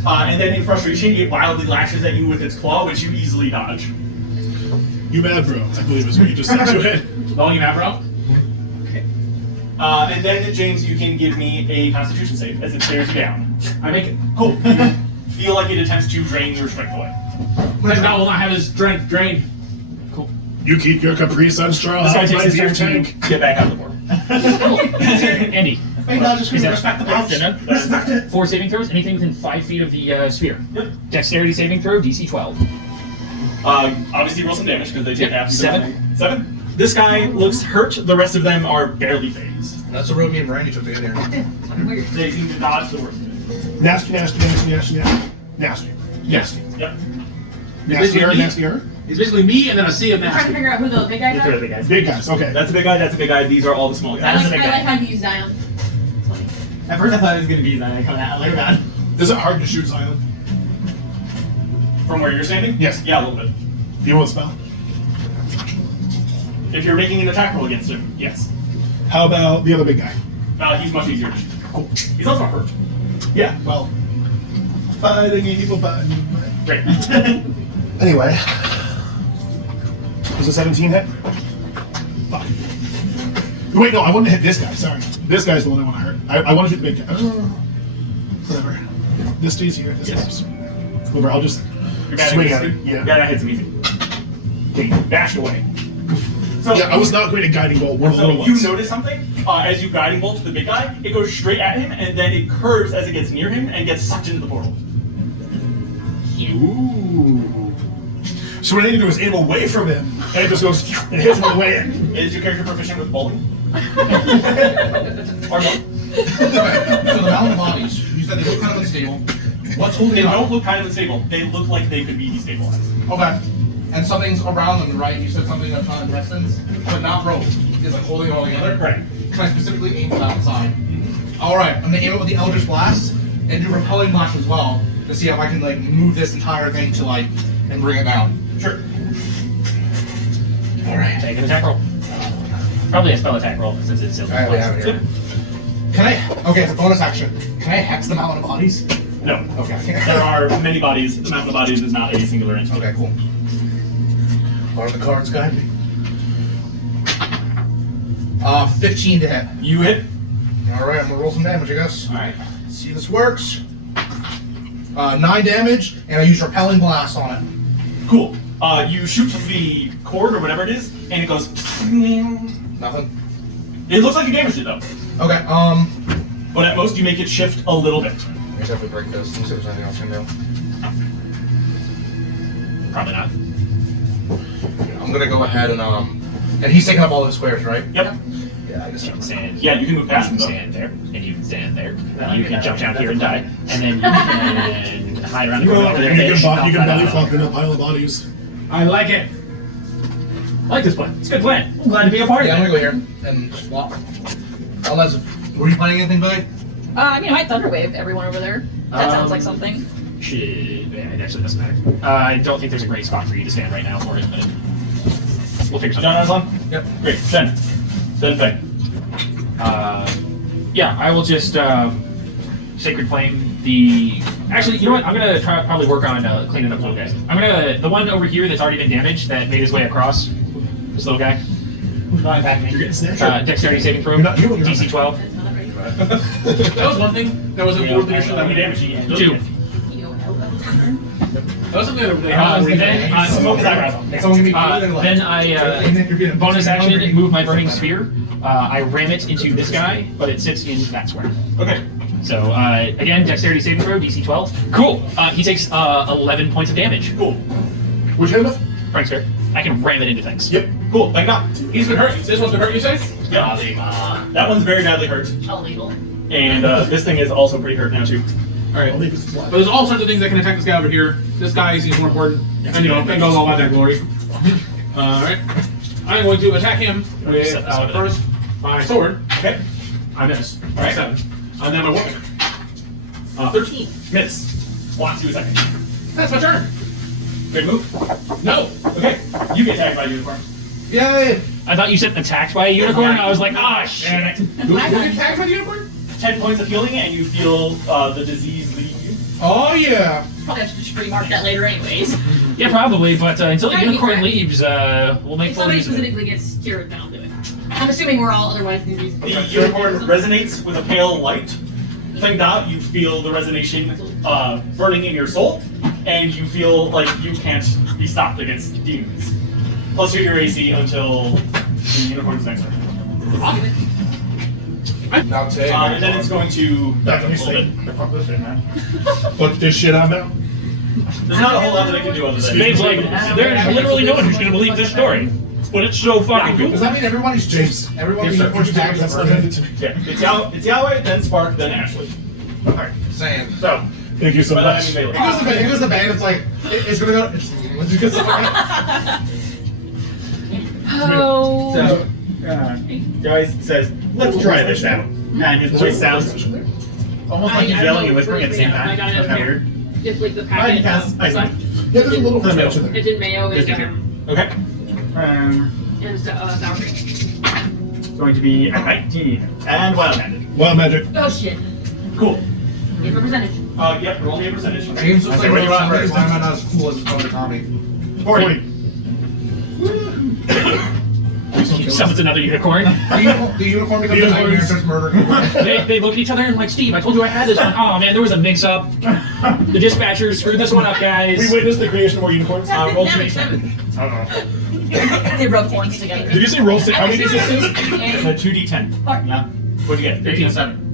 And then in frustration, it wildly lashes at you with its claw, which you easily dodge. You mad, bro? I believe is what you just said to it. Volume out, bro. And then, James, you can give me a Constitution save as it stares you down. I make it. Cool. You feel like it attempts to drain your strength away. This guy will not have his strength drained. Cool. You keep your Capri Sun straw. This guy out takes my his beer turn tank. to get back out of the board. Andy. Maybe I'll just Is that- respect the that's pouch. enough? Respect it. 4 saving throws, anything within 5 feet of the sphere. Yep. Dexterity saving throw, DC 12. Obviously, roll some damage because they take Yeah, half. 7. 7. This guy looks hurt. The rest of them are barely phased. That's the road me and Randy took to get here. Weird. They seem to dodge the worst of it. Nasty, nasty, nasty, nasty, nasty. Nasty. Yes. Yep. Nastier, nastier. It's basically me and then a sea of I'm trying to nasty. figure out who the big guys These are the are. big guys. Big guys, okay. That's a big guy. That's a big guy. These are all the small I guys. That's a like, big I like guy. how you use Zion. It's funny. At first I thought it was gonna be Zion coming out. Look at that. Is it hard to shoot Zion? From where you're standing? Yes. Yeah, a little bit. Do you want to spell? If you're making an attack roll against him, yes. How about the other big guy? He's much easier to shoot. Cool. He's also hurt. Yeah, well. Fighting evil, fighting. Great. Anyway. Was it 17 hit? Fuck. Wait, no, I want to hit this guy, sorry. This guy's the one I want to hurt. I want to hit the big guy. Whatever. This stays here, this goes. Whatever, I'll just swing at it. Yeah. Yeah, that hits him easy. Okay, bashed away. So Yeah, I was not going to guiding bolt one of the So little you ones. notice something as you guiding bolt to the big guy. It goes straight at him, and then it curves as it gets near him and gets sucked into the portal. Ooh. So what I need to do is aim away from him, and it just goes and hits him on the way in. Is your character proficient with bowling? Or no? So the mountain bodies, you said they look kind of unstable. What's holding They them don't up? look kind of unstable. They look like they could be destabilized. Okay. And something's around them, right? You said something that's not intestines, but not rope. It's like holding it all together. Right. Can I specifically aim for that side? Alright, I'm gonna aim it with the Eldritch Blast and do Repelling Blast as well to see if I can like move this entire thing to like and bring it down. Sure. Alright. Take an attack roll. Probably a spell attack roll since it's still. I have it here. Can I? Okay, it's a bonus action. Can I hex the mountain of bodies? No. Okay. There are many bodies. The mountain of bodies is not a singular entity. Okay, cool. What are the cards guide me? 15 to hit. You hit. Alright, I'm gonna roll some damage, I guess. All right. See if this works. 9 damage, and I use Repelling Blast on it. Cool. You shoot the cord or whatever it is, and it goes. Nothing. It looks like you damaged it though. Okay, But at most you make it shift a little bit. I guess I have to break this. Let's see if there's anything else I can do. Probably not. I'm gonna go ahead and he's taking up all the squares, right? Yep. Yeah, I guess You can stand. Yeah, you can move past You him can though. stand there, and you can stand there. I You like can that. jump down That's here and fun. die, and then you can hide around the corner. You can belly flop in a pile of bodies. I like it. I like this plan. It's a good plan. I'm glad to be a part Yeah, of I'm it. gonna go here and swap. Unless, were you playing anything, Billy? I mean, I might Thunderwave everyone over there. That sounds like something. Shit, yeah, it actually doesn't matter. I don't think there's a great spot for you to stand right now for it, but we'll figure something John out. Arslan? Yep. Great. Then Faye. Yeah, I will just Sacred Flame the. Actually, you know what? I'm gonna probably work on cleaning up little guys. I'm gonna the one over here that's already been damaged that made his way across. This little guy. Who's going back me? You're getting snatched. Dexterity saving throw. You're not healing, you're DC 12. That's not right. That was one thing. That was a fourth edition. How many damage you get? 2. You know, that was my turn. That was something that they Then Smoke is eyebrows. Someone give me then I bonus action move my burning sphere. I ram it into this guy, but it sits in that square. Okay. So again, dexterity saving throw, DC 12. Cool. He takes 11 points of damage. Cool. Which hand enough? Burning sphere. I can ram it into things. Yep. Cool. Thank God. He's been hurt. This one's been hurt, you say? Yeah. That one's very badly hurt, Illegal. and this thing is also pretty hurt now too. All right. I'll leave this flat. But there's all sorts of things that can attack this guy over here. This guy seems more important, and you know, and goes all about that glory. All right. I'm going to attack him with first my sword. Okay. I miss. All right. 7. And then my weapon. 13. Miss. Blocks you a second. That's my turn. Good move. No. Okay. You get attacked by a unicorn. Yay! I thought you said attacked by a unicorn, and I was like, ah, shit. Who attacked by the unicorn? 10 points of healing, and you feel the disease leave you. Oh yeah! Probably have to just remark that later, anyways. Yeah, probably, but until the Right, unicorn right. leaves, we'll make If full somebody use of it. specifically gets cured, then I'll do it. I'm assuming we're all otherwise confused. The unicorn resonates with a pale light. Thank God you feel the resonation burning in your soul, and you feel like you can't be stopped against demons. Plus you're your AC until the unicorn's next turn. Not today. And then it's going to back up a little Let me bit. Fuck this shit, man. Fuck this shit out now. There's not a whole lot that I can do other than. Dave's like, there's literally no one who's gonna believe this story, but it's so fucking Does cool. that mean everybody's James? Everyone Yes, sir. unicorns tagged That's as not Virgin? handed to me. Yeah, it's Yahweh, then Spark, then Ashley. Alright, saying. So, Thank you so but I much. mean, It goes the band, it's like, it's gonna go, it's just Oh. So, guys says, let's try this out. And his voice sounds almost like he's yelling and whispering at the same time. I got it That's kind of over weird. here. Just like the Alright, packet. you cast Ice Knife. Yeah, there's a little For the middle. connection there. It's in mayo Just and, here. Okay. and sour cream. It's going to be a 19. And Wild Handed. Wild magic. Oh shit. Cool. Give a percentage. Yep, roll me a percentage. James looks Okay, like what do you want something is first? not as cool as his brother Tommy. 40. Summons another unicorn. The unicorn becomes a nightmare and starts murdering people. They look at each other and like, Steve, I told you I had this one. Oh man, there was a mix-up. The dispatcher screwed this one up, guys. We witnessed the creation of more unicorns. Roll Damn 2d10. They rub horns together. Did you say roll 6? How many d6? It's a 2d10. Yeah. What'd you get? 15 7.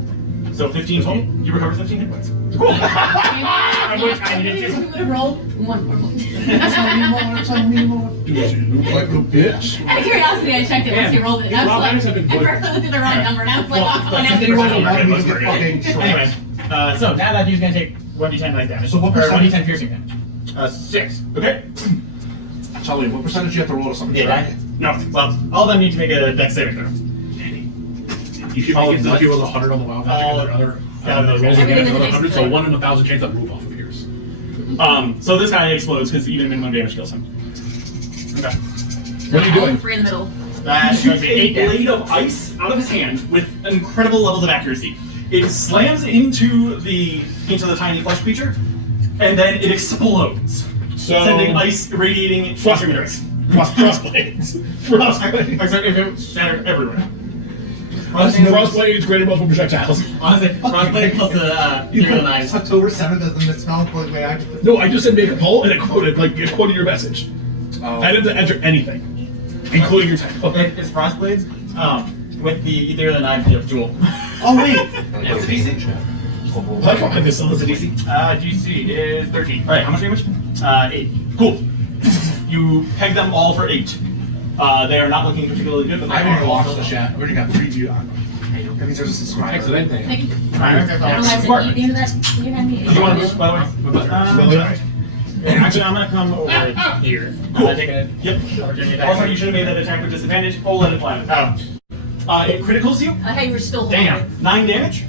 So 15 total? You recovered 15 hit points. Cool. I would have rolled one more. Tell me more. Do you look like a bitch? Out of curiosity, I checked it once he rolled it. And I Rob was Adams have like, been good. I looked at the wrong number, and I was like, oh, I no. think we're gonna want to get fucking short. Anyway, so now that dude's gonna take 1d10 knife damage. So what Or percentage- 1d10 piercing damage. 6. Okay. Tell me, what percentage do you have to roll to something? Yeah, no. Well, all of them need to make a dex saving throw. If you make it to people with 100 on the wild magic and another rolls again Everything another that 100, makes so it. 1 in 1,000 chance that roof off appears. So this guy explodes because even minimum damage kills him. Okay. What are you doing? Three in the middle. That shoots a blade of ice out of his hand with incredible levels of accuracy. It slams into the tiny flesh creature, and then it explodes, So, sending ice radiating Frost contributors. blades. Frost blades. Except if it shattered everywhere. Frost blades, greater multiple projectiles. Honestly, frostblade plus the ethereal knives. October 7th as the misspelled way I just. No, I just said make a poll and it quoted your message. Oh. I didn't enter anything, including your title. It's frostblades. With the ethereal knives, you have dual. Oh wait. What's the DC? I find this What's the DC? DC is 13. All right, how much damage? 8. Cool. You peg them all for 8. They are not looking particularly good, but they I haven't are watched all the chat. I already got previewed on. That means there's a subscriber. Excellent thing. Thank you. Alright, I don't know why I said Mark, eat the end of that. You had me. do you want to boost, by the way? Well, Actually, I'm gonna come over here. Cool. Take a Yep. opportunity attack. Also, you should have made that attack with disadvantage. Oh, let it fly. It criticals you. I thought you were still holding Damn. 9 damage.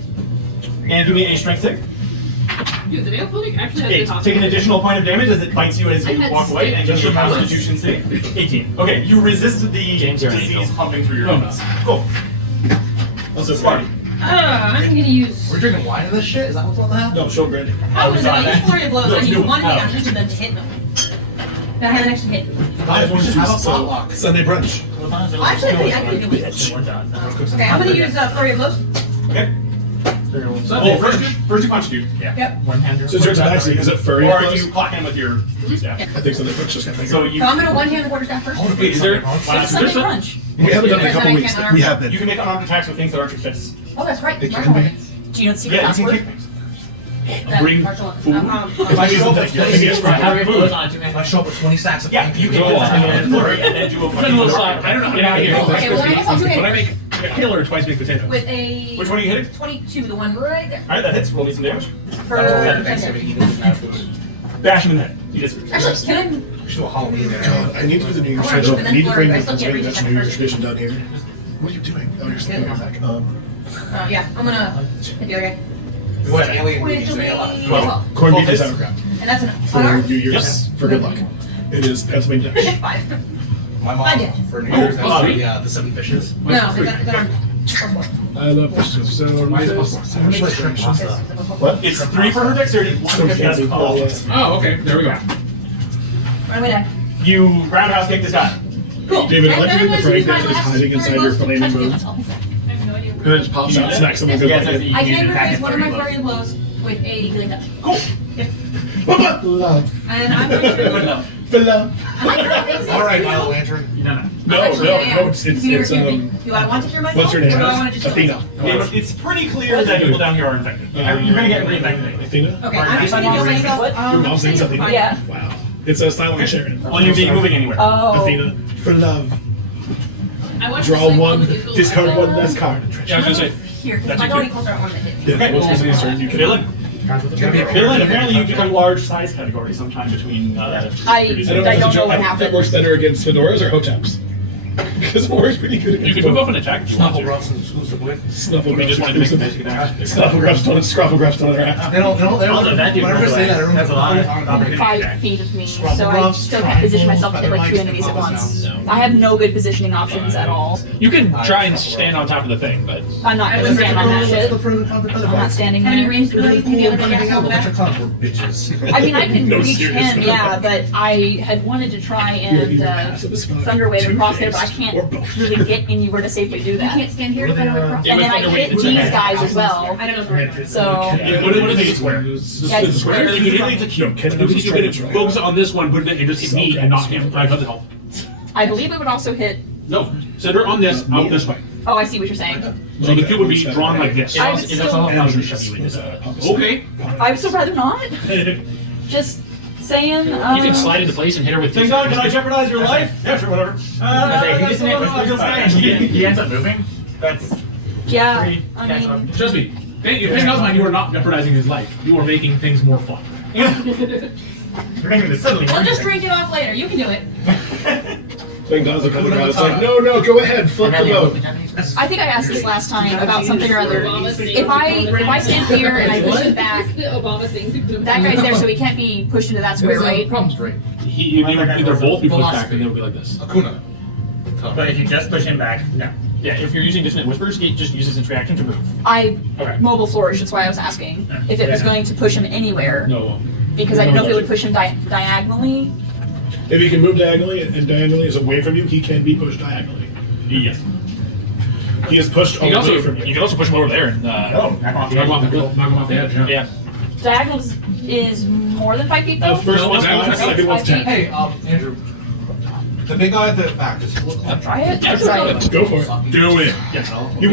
And give me a strength save. it. Dude, the nail clinic actually has Eight. good Take an additional point of damage as it bites you as I you had walk away, and give six. me a Constitution save. 18. Okay, you resisted the James, you're an disease angel. pumping through your Oh, veins. Cool. Also, Sparty. I'm gonna use. We're drinking wine in this shit? Is that what's on the house? No, show Brandon. How was it? sorry. I used 40 blows. No, I used new one one. hit on each of them to hit them. Then I had an extra hit. Guys, we should have a potluck. Sunday brunch. Actually, I think I can do it. Okay, I'm gonna use flurry of blows. Okay. Sunday Oh, first you punch dude. Yeah. Yep. One-hander. So turns back to you. Is it furry? Or are close? you clocking with your staff? I think Sunday brunch just got bigger. So you So I'm gonna one hand the quarterstaff first. Wait, is there? It's Sunday brunch. We haven't done it in a And couple then I weeks. can We have been. you can make unarmed attacks with things that aren't your fists. Oh, that's right. It Martial can be. weapons. Do you know the secret Yeah, you can password? kick things. That's Bring martial weapons. food. If I show up with Maybe it's 20 right. How many blows on it, if I show up with 20 sacks of Yeah, you can Go do on. that flurry and then do a Put a little slide. I don't know how to get out of here. Okay, well, I guess I'll do When I it make a killer twice baked potato. with a Which one are you hitting? 22, the one right there. Alright, that hits. Roll me some damage. For Thanksgiving eating is not food. Bash him in the head. He disappears. Actually, can We should do a Halloween there. God, I need to do the New Year's I wanna tradition. keep I need to it bring in the Florida. I still can't That's reach New Year's that tradition done here. What are you doing? Oh, you're still back. yeah, I'm gonna hit the other guy. What alien With movies do they allow? 12. Corned beef and hits. sauerkraut And that's an for unarmed. New Year's for good luck. It is Pennsylvania Dutch. 5. My I mom, did. for New Year's, Oh, has three. the 7 fishes. No, is that armed? I love this. So Why is it plus 4? I'm just shrimp pasta. What? It's 3 for her dexterity, 1 if she has call. Oh, okay. There we go. Run away there. You roundhouse kick this guy. Cool. David, I like to And think the then Frank I that is use my hiding last inside your flurry flaming blows room. to touch him. I have no idea. And then it just pops out, smacks someone, goes Yeah, like that's it. the- I You can need to attack raise it one of my flurry flurry of blows with a healing touch. Cool. Love. And I'm going Good to. enough. For love. Alright, Violet Lantern. You don't know. No, Actually, no, I am. no, it's, You can either it's, hear me. Do I want to hear myself? what's her name? Or do I want to just Athena. Yeah, it's pretty clear that people down here are infected. You're gonna get reinfected anyway. Athena? Okay, I'm just gonna heal myself. Your mom's name's Athena? Yeah. Wow. It's a silent Sharon. Well, you're being moving anywhere. Oh. Athena. For love. I want Draw to say one, all the visuals. discard one less card. Yeah, I was gonna say. Here, because That's my a already two. calls out one that hit me. Yeah, Okay. what's his turn? You can Dylan. Dylan, Dylan, apparently you become large size category sometime between. I don't know what happened. That works better against fedoras or hoteps. Because it works pretty good against You can move off an attack if you want Snuffle to. Ruffs and exclusively. Snuffle We just wanted to make a basic attack. Snuffle grubs don't scruffle grubs don't interact. They don't, Also, that dude whenever runs I say that, away. everyone That's a lot of goes, opportunity. 5 feet of me, Scrabble so I Ruffs, still can't position myself to hit like 2 triangles, enemies at once. feather I have no good positioning options at all. You can try and stand on top of the thing, but I'm not gonna stand on that shit. I'm not standing How many there. ranged abilities can the other guy Everything hold else, back? bunch of cons were bitches. I mean, I can No, reach serious. him, yeah, but I had wanted to try and Thunderwave and Crosshair, but I can't really get anywhere to safely do You that. can't stand here. What are they, And And then I Thunderwave hit is these ahead. guys as well, I don't know. so. Yeah, what do they square? Yeah, it's square. square. You can focus on this one, put it and just hit me and not him. Right, doesn't help. I believe it would also hit. No, send her on this, out this way. Oh, I see what you're saying. So the cube would be drawn like this. I would It's still. also how you shove you into the. Okay. I would still rather not. Just saying. You can slide into place and hit her with Thank God, can I jeopardize your life? Yeah, sure, whatever. If you just hit with this guy and he ends up moving, that's Yeah. pretty. I that's mean, Trust me, if Osman, you are not jeopardizing his life. You are making things more fun. You're making this suddenly. We'll just drink it off later. You can do it. Thank God, it's like, no, go ahead, flip the boat. I think I asked this last time about something or other. If I stand here and I push him back, that guy's there, so he can't be pushed into that square, right? Problem's great. They would either both be pushed back and they would be like this. Akuna. But if you just push him back, no. Yeah, if you're using Dissonant Whispers, it just uses its reaction to move. I Okay. mobile flourish. That's why I was asking if it was going to push him anywhere, No. because I didn't know if it would push him diagonally. If he can move diagonally and diagonally is away from you, he can be pushed diagonally. Yes. He is pushed You away can also from you. you can also push him over there and Oh, knock him off the knock edge. him off the edge. Yeah. Diagonal is more than 5 feet though. The first No, one's no, 5, the second one's 10. Hey, Andrew. The big guy at the back, does he look like Try it. Yeah, Try it. Go for it. Do it. You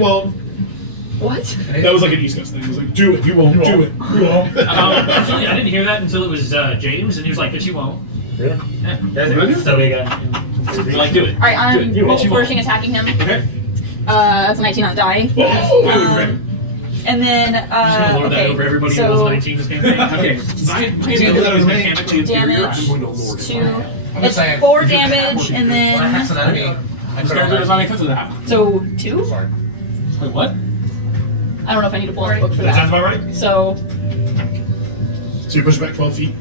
won't. What? That was like an East Coast thing. It was like, do it, you won't, do it, you won't. Actually, I didn't hear that until it was James, and he was like, "But you won't." Really? Yeah. That's so big. Like, do it. All right, I'm You mobile won't. flourishing, attacking him. Okay. That's a 19 on die. Oh! And then, I'm just gonna lord that okay, over everybody who rolls so 19 this campaign. Okay, Zion is mechanically inferior. I'm going to lord it. 2. I'm It's just saying. 4 damage, and When I hex an then enemy, I This put character it does on not make sense of that. so 2. Sorry. Wait, what? I don't know if I need to pull out the book for That sounds that. about right? So So you push it back 12 feet.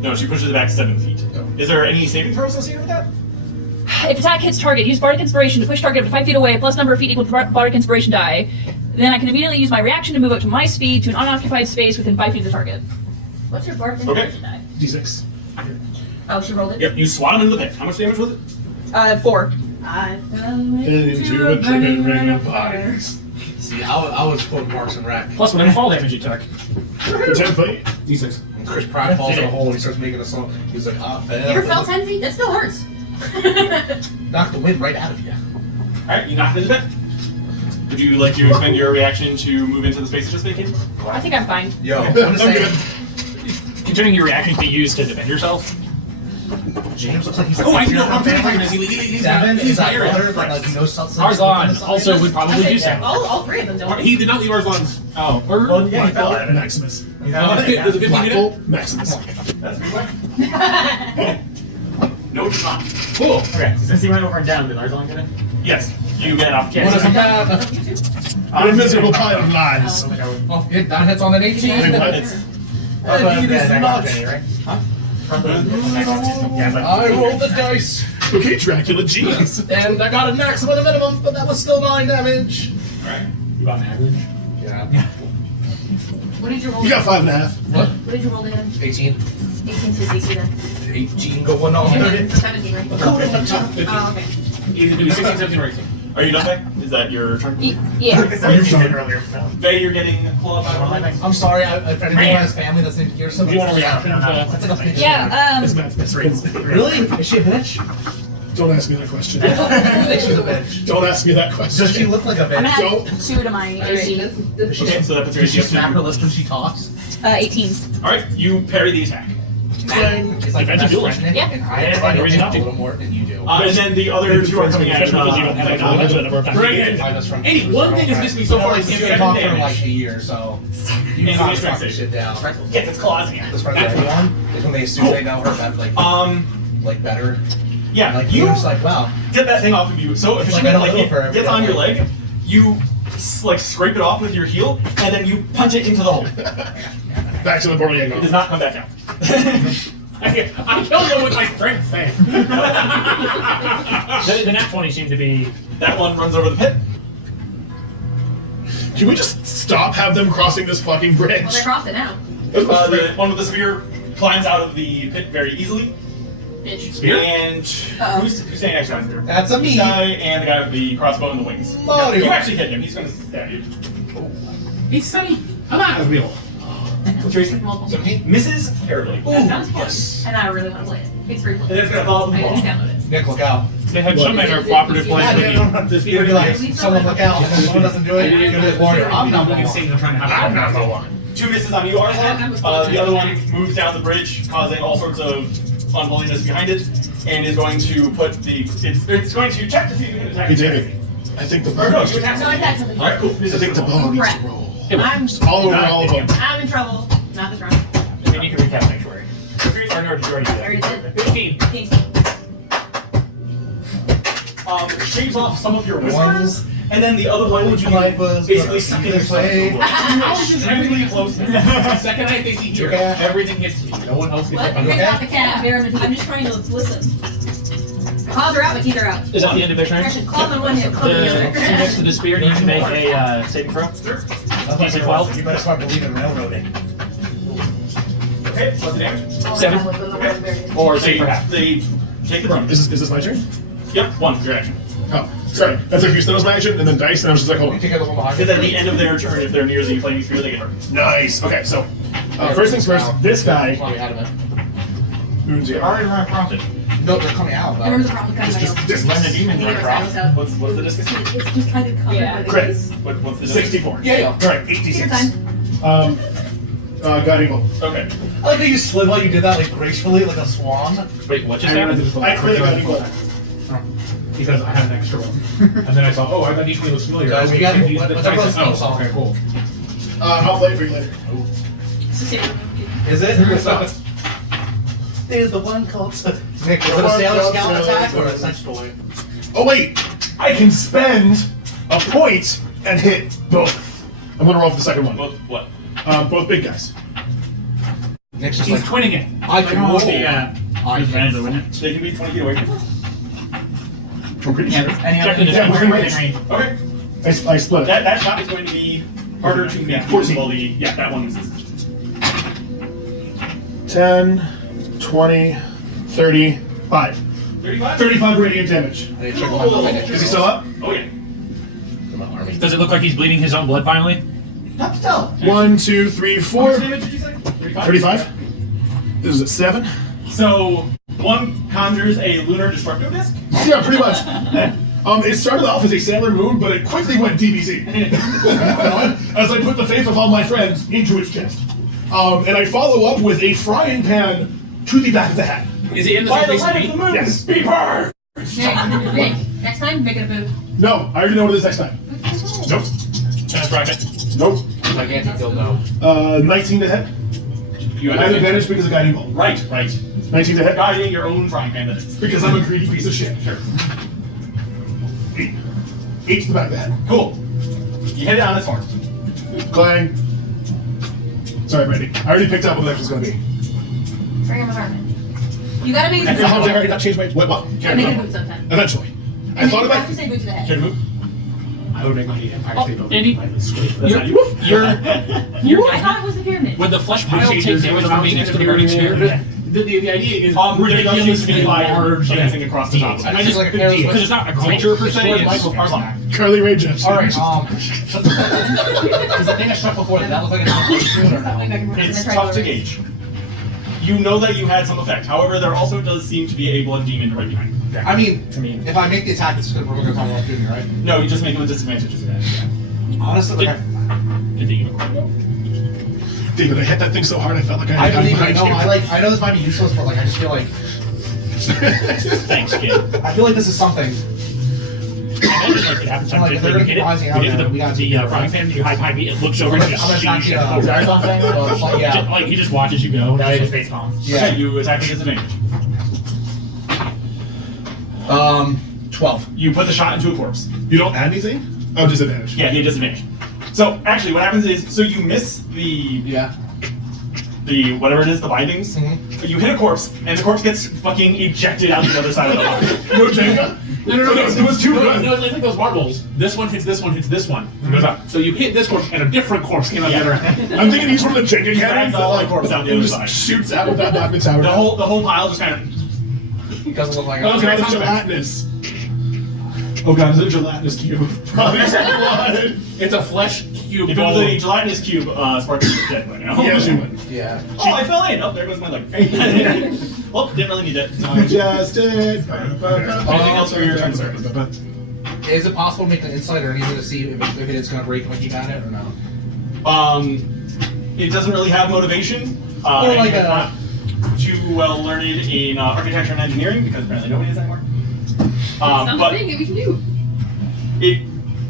No, she pushes it back 7 feet. Is there any saving throw associated with that? if attack hits target, use Bardic Inspiration to push target up to 5 feet away, plus number of feet equal to Bardic Inspiration die. Then I can immediately use my reaction to move up to my speed to an unoccupied space within 5 feet of the target. What's your Bardic Okay. Inspiration die? D6. Oh, she rolled it? Yep, you swat him into the pit. How much damage was it? 4. I fell Into a dripping ring of bodies. See, I was quoting Parks and Rec. Plus whatever fall damage you took. For 10 feet. D6. When Chris Pratt falls in a hole and he starts making a song, he's like, ah, You ever fell 10 feet? That still hurts. Knock the wind right out of you. Alright, you knocked it into the pit. Would you like to expend your reaction to move into the space it just vacated? I think I'm fine. Yo, I'm I'm just good. saying, Considering your reaction to be used to defend yourself. James looks like he's Oh, I know. I'm I'm thinking he's Seven he's is that area. brother that like he knows something. Arzlan also would probably do so. All 3 of them don't. He did not leave Arzlan's. Oh, Well, yeah, you fell out of it. Maximus. Does it 15 Black hit? Bolt, Maximus. That's a good one. No, it's not. Cool. Okay, so since he went over and down, did Arzlan get it? Yes, you get an What opportunity. does he have? I'm a miserable pile of lies. Oh, it, that hits on an 18. Wait, what? It's, And he is not. right? Huh? Yeah, but I rolled the dice, Okay, Dracula, jeez. and I got a maximum minimum, but that was still 9 damage. alright. You got an average? Yeah. What did you roll? You got 5.5. What? What did you roll in? 18. 18 to DC then. 18 going on. 17, right? Oh, okay. Either do 16, 17, or 18. Are you done, Faye? Is that your turn? Yeah. Are you done earlier? Faye, you're getting clubbed by one of my things. I'm sorry, if anyone has family that's named Kirsten. Do you want a reaction to... That's like a picture. Yeah, It's Maximus. Really? Is she a bitch? Don't ask me that question. I think she's a bitch. Don't ask me that question. Does she look like a I'm gonna bitch? have 2 to my AC. Okay, so that puts your Does she AC up snap her to... lips when she talks? 18. Alright, you parry the attack. It's like Defensive best duel. friend, Yeah. and I Yeah, find there it is a not. little more than you do. And then the other two are coming at Especially because you don't have a limited number of times. Bring it. My best friend. Hey, one thing has missed me so far Like, is you've the been 7 talking for like damage. a year, so you And can't he's talk trying to shit down. Get its claws again. This friend that one is when they assume they know her like better. Yeah, Like you you're just like, wow. get that thing off of you. So efficiently, I don't like, know it for every gets on day. your leg, you like scrape it off with your heel, and then you punch it into the hole. Back to the It does Borneo. not come back out. I killed him with my strength thing. The net 20 seemed to be... That one runs over the pit. Can we just stop, have them crossing this fucking bridge? Well, they crossed it now. The one with the spear climbs out of the pit very easily. Bitch. Spear? And who's standing next to him? That's a This me. guy and the guy with the crossbow and the wings. Mario. You actually hit him. He's going to stab you. He's Sonny. I'm not real. What's your AC? Multiple. 17? Misses terribly. That sounds fun. yes. And I really want to play it. It's free play. And it's going to follow the I ball. just download it. Nick, look out. They had some manner of cooperative play. It's gonna be like, someone look out, and then someone doesn't do it, you're gonna be warrior. I'm not I'm going trying to have number one. 2 misses on you, Arzlan. The other one moves down the bridge, causing all sorts of unholiness behind it, and is going to put the... It's going to check to see if you can attack. Hey, David. I think the Or no, you attack No, something. attack something. Alright, cool. I think the ball needs to roll. I'm, All over all of them. I'm in trouble. Not this round. Then you can recap Sanctuary. Or no, did you already do I that? already did. 15. 15. Shaves off some of your whiskers, and then the other one would you Life was basically suck in this your way. extremely close. The second I think he hears, Okay. everything gets to you. No one else gets What? to Pick Okay. out the cat. I'm just trying to listen. Claws are out, my teeth are out. Is that the end of their turn? Claws on one hip, claws on the The two next to other. the spear need to make a saving throw. DC 12. You better start believing railroading. Okay, what's the damage? 7. Or save for half. They take the run. Is this my turn? Yep, 1 your action. Oh, sorry. That's like that was my action, and then dice, and I was just like, hold You on. take out the one behind Because at the end of their turn, if they're near the flaming spear, they get hurt. Nice. Okay, so first things first. This guy That's why we had him moves They're in. already around profit. in. No, they're coming out. I remember the problem with Just cutting this When the this demons I are think across, it's out. what's the distance? It's just kind of covered Yeah. by the Crit. base. What's the distance? 64. Yeah. All right, Take 86. your time. God evil. Okay. I like how you slid while you did that, like gracefully, like a swan. Wait, what just happened? I clearly got evil. because I had an extra one. And then I saw, oh, that D20 looks familiar. Guys, we got what's everyone's theme oh, song? okay, cool. I'll play it for you later. It's the same. Is it? There's the one called. Nick, is it a Sailor Scout attack or a Sense Toy? Oh wait, I can spend a point and hit both. I'm gonna roll for the second one. Both what? Both big guys. Nick's just He's like, twinning it. I can roll. I can win it. They can be 20 feet away. I'm pretty Yeah, sure. any Check other the Yeah, we're in range. Okay. I split it. That shot is going to be harder to make. 14. Well, yeah, that one misses. 10, 20, 35. 35? 35 radiant damage. I need to check my Is he still up? Oh, yeah. Does it look like he's bleeding his own blood finally? Tough to tell. 1, 2, 3, How 4. much damage did you say? 35? 35. This is at 7. So, one conjures a lunar destructo disc. Yeah, pretty much. It started off as a Sailor Moon, but it quickly went DBZ. As I put the faith of all my friends into its chest. And I follow up with a frying pan to the back of the head. Is he in the By same the place light as of the me? moon, Yes. be burned! Nick, next time, make it a boo. No, I already know what it is next time. Nope. Chance bracket. Nope. Like anti-dildo. 19 to hit. You I have advantage because of guiding bolt. Right, right. 19 to hit. Guiding your own frying pan that is. Because I'm a greedy piece of shit. Sure. 8. 8 to the back of the head. Cool. You hit it on its horn. Clang. Sorry, Brandy. I already picked up what the next was going to be. Bring him apartment. You gotta make it How did I boo. already not change my... What? Make it a boo sometime. Eventually. I And thought you about... have to say boo to the head. Can I move? I would make my Empire Oh, State Building. Andy, That's you're, not you. you're, I thought it was the pyramid. would the flesh pile take damage from being next to the burning spear? The idea is Ridiculously large. dancing across the top. I just like a careless Because it's not a creature per se. It's, Curly Ray Jets. Alright, is the thing I struck before, did that look like it's soon or no? It's tough to gauge. You know that you had some effect. However, there also does seem to be a blood demon right behind. I mean, if I make the attack, it's because we're going to talk about doing it, right? No, you just make it with disadvantages. Honestly, like, Did the unicorn go? David, I hit that thing so hard I felt like I I had believe behind it. No, you. I know this might be useless, but like, I just feel like, Thanks, kid. I feel like this is something. And then, like, it happens Like, if they're gonna you hit keep rising out it, there, we gotta the take it, frying pan, you high five me, it looks over and I'm just gonna attack sees the, you. marathon thing, but, yeah. Like, he just watches you go. No, you just face palm. Yeah. Okay, you attack with disadvantage. 12. You put the shot into a corpse. You don't add anything? Oh, disadvantage. Yeah, he had disadvantage. So actually, what happens is, so you miss Yeah. the whatever it is, the bindings. Mhm. But you hit a corpse, and the corpse gets fucking ejected out the other side of the body. No Jenga? No. It was too good. No, it's like those marbles. This one hits this one, hits this one. It goes up. So you hit this corpse, and a different corpse came out the other end. I'm thinking he's one of the Jenga Drags cannons that all the like corpse out the and other just side. shoots out with that magnet tower. The whole pile just kind of. It doesn't look like Oh it. god, it's gelatinous. Oh god, it's a gelatinous cube. Probably blood. It's a flesh cube. If it was a gelatinous cube, Sparky's dead right now. Yeah, she would. Yeah. Oh, I fell in. Oh, there goes my leg. Well, didn't really need it. I just did. Anything else for your turn, sir? Is it possible to make an insight or anything to see if it is going to break when you got it or no? It doesn't really have motivation. Or like and you're a- not too well learned in architecture and engineering because apparently nobody is anymore. But Something that we can do.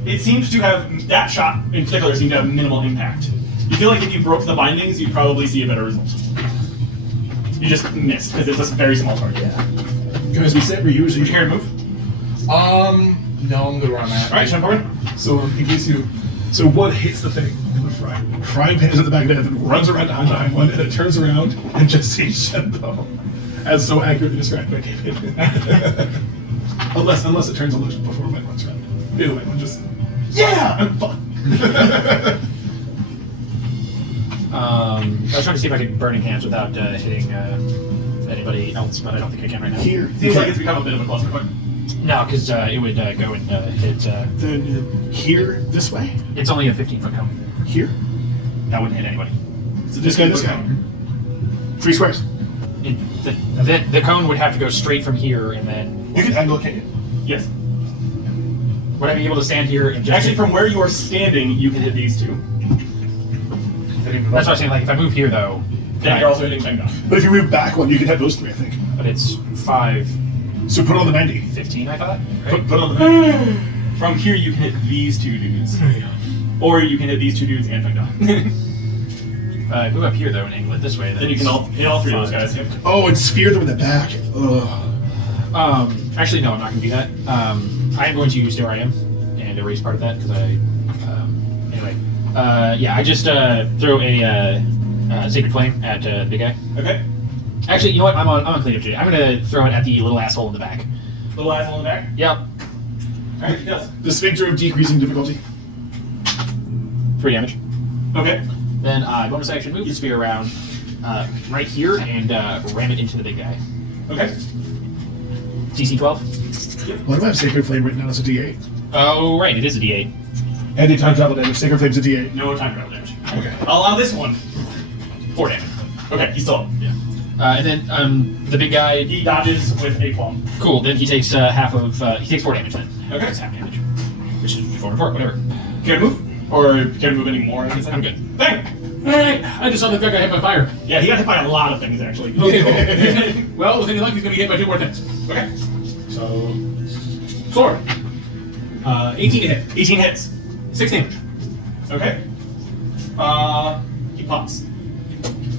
it seems to have that shot in particular seemed to have minimal impact. You feel like if you broke the bindings, you'd probably see a better result. You just missed because it's a very small target. Guys, we said we usually Would you care to move? No, I'm good where I'm at. All right, jump forward. So in case you, so one hits the thing in the frying pan is at the back of the head, and runs around behind one, and it turns around and just sees Shendo, as so accurately described by David. unless it turns on before Mike runs around. Either way, one just I'm fun. I was trying to see if I could burning hands without hitting anybody else, but I don't think I can right now. Here, Seems like it's become a bit of a clusterfuck. No, because it would go and hit. then here this way, It's only a 15-foot cone. here. That wouldn't hit anybody. So this guy. 3 squares. The cone would have to go straight from here, and then You can angle, can't you? Yes. would I be able to stand here and just Actually, from where you are standing, you can hit these two. That's what I'm saying. Like if I move here though, Then you're also hitting Shenga. But if you move back one, you can hit those 3, I think. but it's 5. So put on the 90. 15, I thought. Right? Put on the From here, you can hit these two dudes. Or you can hit these two dudes and Feng Move up here though and angle it this way. Then you can hit all three of those guys. Yep. Oh, and spear them in the back. Ugh. Actually, no, I'm not going to do that. I am going to stay where I am and erase part of that because I. Anyway, yeah, I just throw a Sacred Flame at the big guy. Okay. Actually, you know what? I'm on cleanup today. I'm going to throw it at the little asshole in the back. Little asshole in the back? Yep. Alright, he does. The sphincter of decreasing difficulty. 3 damage. Okay. Then bonus action move the spear around right here and ram it into the big guy. Okay. DC 12. Why do I have Sacred Flame written down as a D8? Oh, right, it is a D8. And time travel damage. Sacred Flame's a D8. No time travel damage. Okay. I'll allow this one. 4 damage. Okay, he's still up. Yeah. And then the big guy. He dodges with a plum. Cool. Then he takes half of. He takes 4 damage then. Okay. That's half damage. Which is 4 and 4, whatever. Can I move? Or can I move any more? I'm good. Bang! Alright, I just saw the guy got hit by fire. Yeah, he got hit by a lot of things actually. Okay, cool. Well, with any luck, he's going to get hit by 2 more things. Okay. So, sword. 18 to hit. 18 hits. 6 damage. Okay. He pops.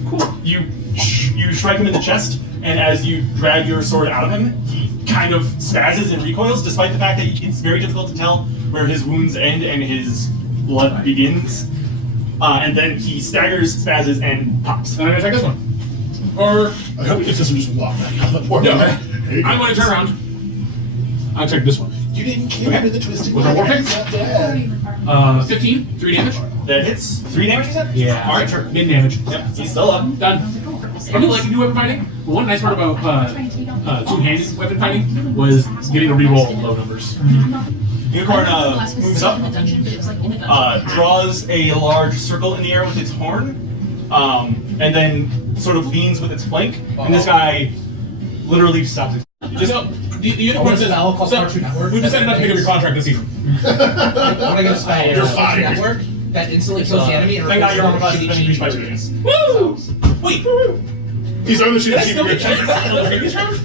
Cool. You strike him in the chest, and as you drag your sword out of him, he kind of spazzes and recoils, despite the fact that it's very difficult to tell where his wounds end and his blood begins. And then he staggers, spazzes, and pops. And I'm going to attack this one. Or, I hope he doesn't just walk back out the portal. no, I'm going to turn around. I'll attack this one. You didn't kill him in the twisted Was that war pick? 15, 3 damage. That hits. 3 damage, you said? Yeah. Alright, sure. Mid damage. Yep, he's still up. Done. I do like to do weapon fighting, but one nice part about two-handed weapon fighting was getting to reroll low numbers. Unicorn moves up, draws a large circle in the air with its horn, and then sort of leans with its flank, and this guy literally stops it. So, the unicorn says, we decided not to pick up your contract this season. When I get a spell, You're there's a fine. network that instantly kills the enemy and Thank God replaces your armor class it has with been increased by shitty 2 units. Woo! Wait, He's on the shit. did I still get checked the previous round?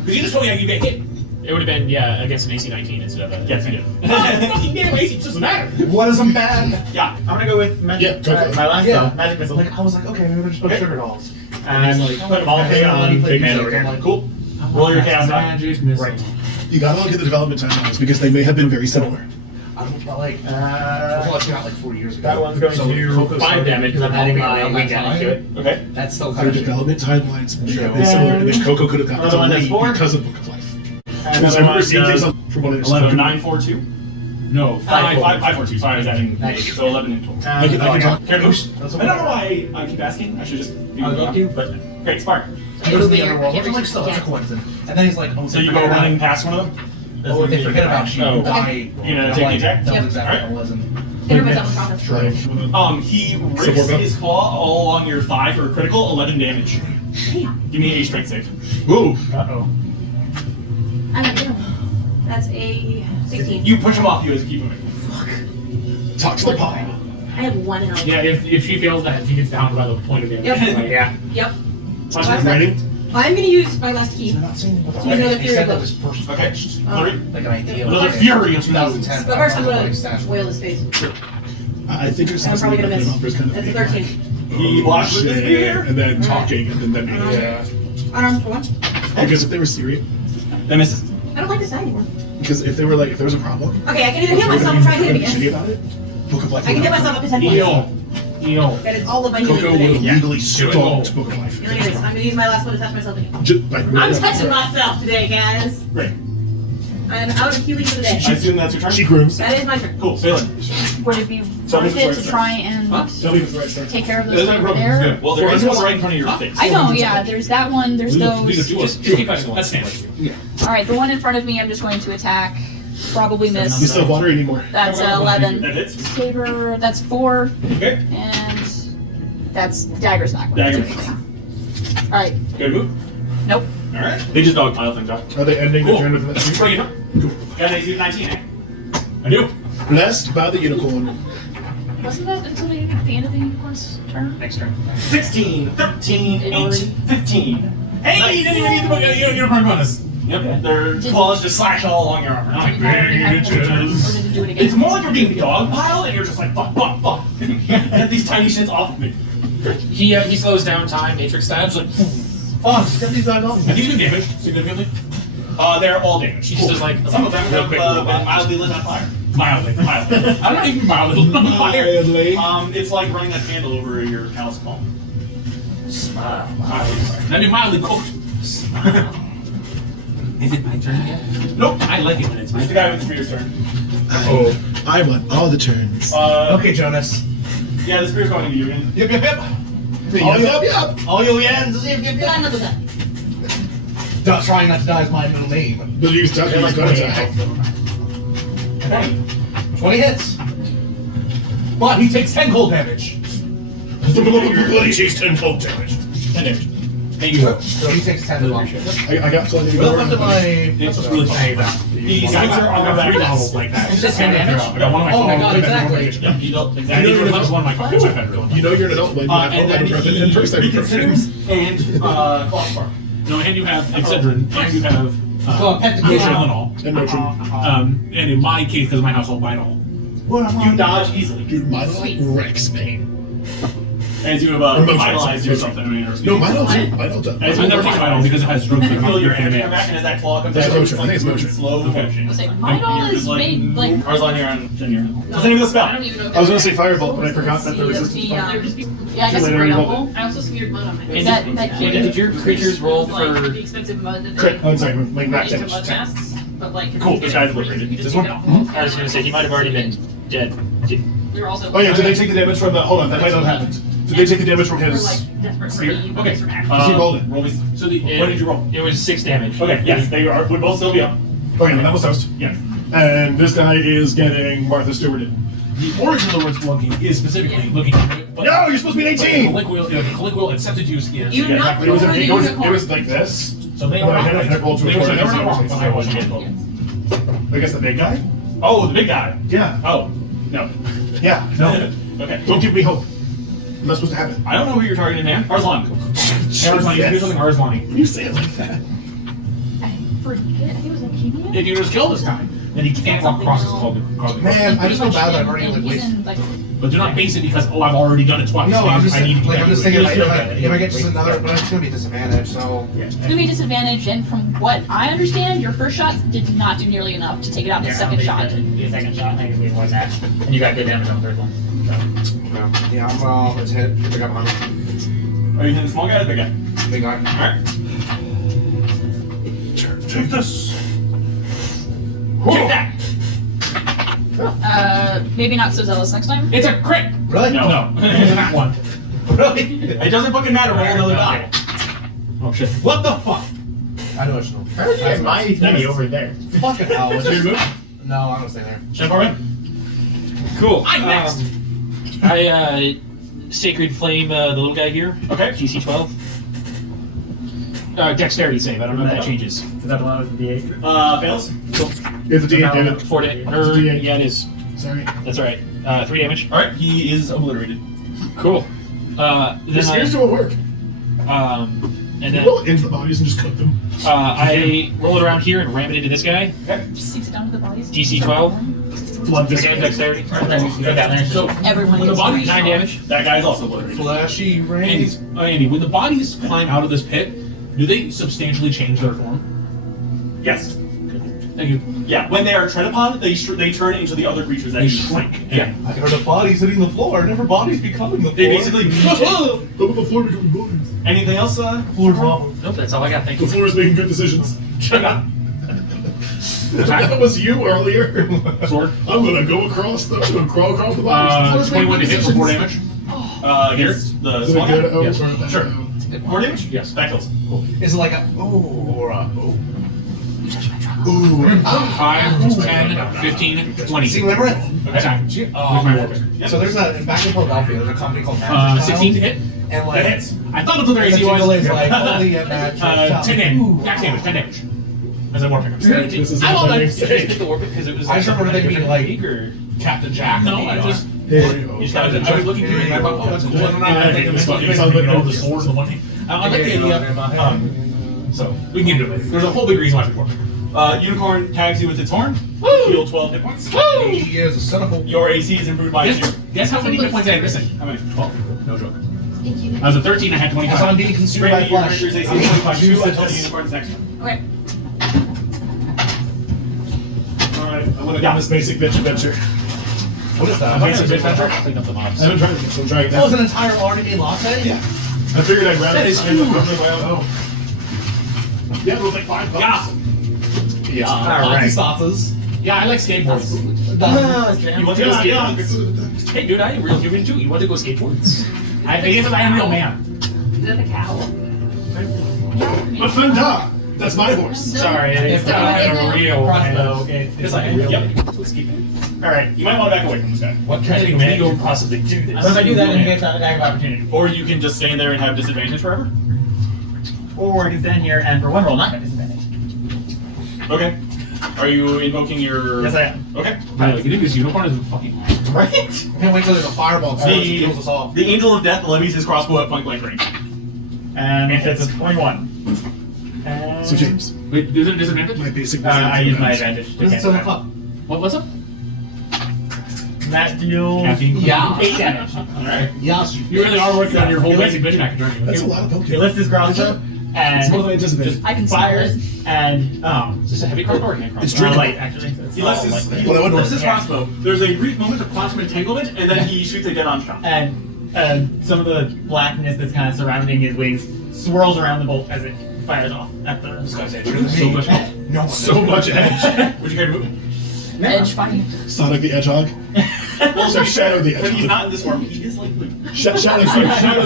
Because you just told me you get hit. It would have been, yeah, against an AC 19 instead of a. Yes, you did. Fucking damn AC, it doesn't matter. What is a man? Yeah. I'm gonna go with magic. Yeah, go for it. My last Yeah. spell, magic missile. Like, I was like, okay, maybe we'll just put Okay. sugar dolls. And put them all three on big man over here. Cool. Roll your chaos die. Magic missile. Right. You gotta look at the development timelines because they may have been very similar. I don't know, like, I was out like 4 years ago. That one's going So to do Coco's 5 damage because I'm adding my around wing that down into it. Okay. That's still Their kind of development timelines may have been Sure. similar, and then Coco could have gotten Another one to that's lead 4. because of Book of Life. And Because I remember seeing things from one of their 11, spoken- 9, 4, 2. No, 5, 4, 2. Sorry, I was adding Nice. so 11 in total. I can talk. Can I move? That's I don't know why I keep asking. I should just be I'll moving go on. to, but Great, Spark. He goes to the underworld. I'm like, still, that's a coincidence. And then he's like, oh, So you go running past one of them? Oh, if they forget about you, Oh. you die. You gonna take the attack? That was Yep. exactly what it was. And Like, He rips his claw all along your thigh for a critical 11 damage. Give me a strength save. Ooh. uh-oh. That's a 16. You push him off you as you keep moving. Talk to the pie. I have 1 health. Yeah, if she fails that, she gets down by the point of damage. Yep. Yeah. Yep. Punch Last him. Writing? I'm gonna use my last key. they're not saying what You know the He theory said of that was first Okay. pitched. Three. Like an idea. Another fury of 2010. But first I'm Like gonna stash. wail his face. I think there's And I'm something probably gonna about miss. developers kind of That's a being 13. He blocks with his shit, spear. and then talking, and then yeah. Unarmed for 1. Because if they were serious, That misses. I don't like this side anymore. because if they were like, if there was a problem, Okay, I can either heal myself or try and hit him shitty again. about it. Book of Life. I can hit myself up to 10 points. Heal. That is all of my healing Coco would today. have legally stalked Book of Life. Anyways, I'm gonna use my last one to touch myself again. Like, I'm touching myself today, guys. Great. I'm out of healing for the day. I assume that's your turn? She grooms. That is my turn. Cool, Phelan. Would it be Tell me worth the it right to start. try and Tell me if it's the right start. take care of That's those not a over problem, it's there? good. Well, there is one right in front of your face. I know, yeah. There's that one. There's These those. are two. Just keep fighting. That's standard. All right, the one in front of me, I'm just going to attack. Probably You miss. still have water anymore. That's 11. That hits. Saber. That's 4, Okay. and that's dagger's not going Dagger. to do anything. All right. Good move. Nope. Alright. They just dogpile things out. Are they ending Cool. the turn with that? Bring it up. Got an AC of 19, eh? I do. Blessed by the unicorn. Wasn't that until the end of the unicorn's turn? Next turn. 16, 13, 8, 15. Hey, you didn't even get the unicorn bonus. Yep, their claws just slash all along your armor. Or did it do it again? It's more like you're being dogpiled and you're just like, fuck, fuck, fuck. Get these tiny shits off of me. He slows down time, Matrix style. Just like, Oh, get these guys off. Have these been damaged significantly? They're all damaged. he just does like Some of them have been mildly lit on fire. Mildly. I don't even mildly lit on fire. It's like running a candle over your palace palm. smile. That'd be mildly cooked. Is it my turn yet? Nope. I like it when it's my It's the guy with the spear's turn. Oh, I want all the turns. Okay, Jonas. Yeah, the spear's going to you again. Yep, yep, yep. Yup. All you ends. Yep, yep, Did yep. I not do that? Trying not to die is my middle name. But you stuck in my attack. 20 hits. But he takes 10 cold damage. Bloody takes 10 cold damage. 10 damage. Thank you. So he takes 10 damage. I got plenty to go Well, up to around. my. It's really funny that these guys are on the back novels like that. It's just 10 damage? I got one of my Oh my copies god, in my bedroom. exactly. Yep, you don't exactly. You know, That's one of my copies in my bedroom. You know you're an adult when you have And then ibuprofen and first ibuprofen. reconsiders and clock spark. No, and you have Excedrin, and you have Well, pet the kid. Tylenol. And Motrin. And in my case, because of my household, Vital. You dodge easily. Dude, my wrecks me. As you have Emotions. vitalized or something. I mean, or No, Vital too. Vital does. As I never take Vital because it has drugs You that feel are your not energy in come back, and as that claw comes That's out, Motrin. I think it's Motrin. slow motion. I was saying, Vital is made like. Arzon, you're on. Then you're on. What's the name of the I don't spell? even know if I was gonna that's say Firebolt, but I forgot that the the, resistance yeah, button. they're just, yeah, I guess Too it's late, very I rolled helpful. I also smeared mud on my face. And That Andy, did your creatures roll like for? the expensive mud that Crit. they Oh, sorry, make that into damage. mud masks, but like Cool, this guy's liberated. You just This take one? it off. I was gonna say he might have already been dead. We were also Oh yeah, did they take the damage from the? Hold on, that might not have happened. Did they take the damage from we're his? like desperate for Spear? you, Okay. from action. He rolled it. Roll me. So the What did you roll? It was 6 damage. Okay, yes, they are, would both still be up. Okay, then that was toast. Yeah. And this guy is getting Martha Stewarted. the origin of the word spelunking is specifically looking at it. But No, you're supposed to be an 18. colloquial accepted use is. You Yeah, knocked It was, over the it was, unicorn. it was like this. So they And then were I hit it and it rolled to a they were 20. not wrong, but I wasn't getting told. I guess the big guy? Oh, the big guy. Yeah. Oh, no. Yeah, no. Okay. Don't give me hope. I'm not supposed to have it. I don't know who you're targeting, man. Arzlan. Arzlani, do something Arzlani. When you say it like that. I forget, I think it was Leukemia? If you just kill this guy, then he can't walk across this called the Man, I just feel bad that I've And already like he's wasted. in, like, But do not base it because I've already done it twice. No, I'm just I need to like get I'm just to it. thinking if I get just another, but it's gonna be a disadvantage. So It's gonna be a disadvantage, and from what I understand, your first shot did not do nearly enough to take it out in the second shot. The second shot, I think it's more than that. And you got good damage on the third one. yeah, I'm let's hit. Pick up on Are you hitting the small guy or the big guy? big guy. Alright. Take this. Take that! Maybe not so zealous next time. It's a crit! Really? No. It's not one. Really? It doesn't fucking matter, roll another die. Oh shit. What the fuck? I know it's no. That's my thingy over there. Fucking hell. What's your move? No, I'm gonna stay there. Chef Armin? Cool. I'm next. I Sacred Flame the little guy here. Okay. DC 12. Dexterity save. I don't know if that changes. Is that the one with the D8? Fails. It's a D8, David. 4 D8. yeah, it is. Sorry. That's all right. 3 damage. Alright, he is obliterated. Cool. The Then spears don't work. and You then roll it into the bodies and just cook them. I roll it around here and ram it into this guy. Just sinks it down to the bodies. DC 12. Blood Again, dexterity. And then you go down there. So, Everyone when the gets bodies 9 damage. that guy's also obliterated. Flashy rays. Andy, when the bodies climb out of this pit, do they substantially change their form? Yes. Thank you. Yeah, when they are tread upon, they turn into the other creatures that They you shrink. Yeah. I heard the bodies hitting the floor, never bodies becoming the floor. They basically. Look at the floor becoming bodies. Anything else? floor's lava. Nope, that's all I got. Thank The you. floor is making good decisions. That was you earlier. Sword. I'm gonna go across the, I'm gonna crawl across the bodies. 21 to hit for 4 damage. Against the Is it small good? guy? Oh, Yes. or- Sure. 4 damage? Yes. That kills. Is it like a or a Ooh. 5, 10, 15, 20. See, remember it? Attack. With my warpick. So there's a back in Philadelphia. There's a company called Magic 16 to hit. and like That hits. I thought until their the AC jingle was. is like only a magic. 10 damage. Max damage. 10 damage. As a warpick. This is I not love my that. mistake. the warpick because it was. I just remember they being like or Captain Jack. No, I just. There you go. You just gotta, I was looking through it and I thought, oh, that's cool. And then I Yeah, think it's it's fun. you Sounds like know, the Orpheus. swords and the one thing. I like the idea. So we can get into it later. There's a whole big reason why it's important. Unicorn tags you with its horn. Woo! Heal 12 hit points. He is a son of a. Your AC is improved by 2. Guess how many hit points I had missing? How many? 12. No joke. I was at 13, I had Because I'm 25. being consumed by Randy, your flesh. character's AC is 25 until the unicorn's next one. Okay. Alright, I'm gonna do this basic bitch adventure. What is that? Basic adventure. Clean up the mobs. I haven't tried it, so I'm trying it That was now. an entire already made latte? Yeah. I figured I'd rather That is sign up huge. for my own. Yeah, it was like $5. Yeah. Alright. Sauces. Yeah, I like skateboards. You want to go skateboard? Hey, dude, I am real human too. You want to go skateboards? I guess I am real man. Is that a cow? But Funda! That's my horse. Sorry, it's If a real crossbow, It's like a real. Let's keep it. Alright, you might want to back away from this guy. What kind of command can possibly do this? So if I do that, then you get that attack of opportunity. Or you can just stand there and have disadvantage forever. Or I can stand here and for one roll not get disadvantage. Okay. Are you invoking your... Yes, I am. Okay. Man, like, you think this unicorn is fucking Right? Can't wait till there's a fireball that kills us all. The Angel of Death levies his crossbow at point blank range. And it's a 21. So James, Wait, is it a disadvantage? my basic I use my advantage to This is cancel so that. fuck. What's up? That deals Caffeine. Yeah. 8 damage. Alright. Yes, You really are working on your whole basic bitch package, aren't you? that's a lot of He Pokemon. lifts his crossbow It's more and than I anticipated. I can fires see and Is this a heavy crossbow or a hand crossbow? It's drinkable. light actually. So it's He lifts his, light. he Well, I would lifts his yeah. crossbow. There's a brief moment of quantum entanglement, and then he shoots a dead-on shot. And some of the blackness that's kind of surrounding his wings swirls around the bolt as it fires off at the. This guy's edgier than So me. much. No one So much edge. Would you guys move? Edge fine. Sonic the Hedgehog. Also Shadow the But he's Hedgehog. not in this form. He is like Luke. Shadow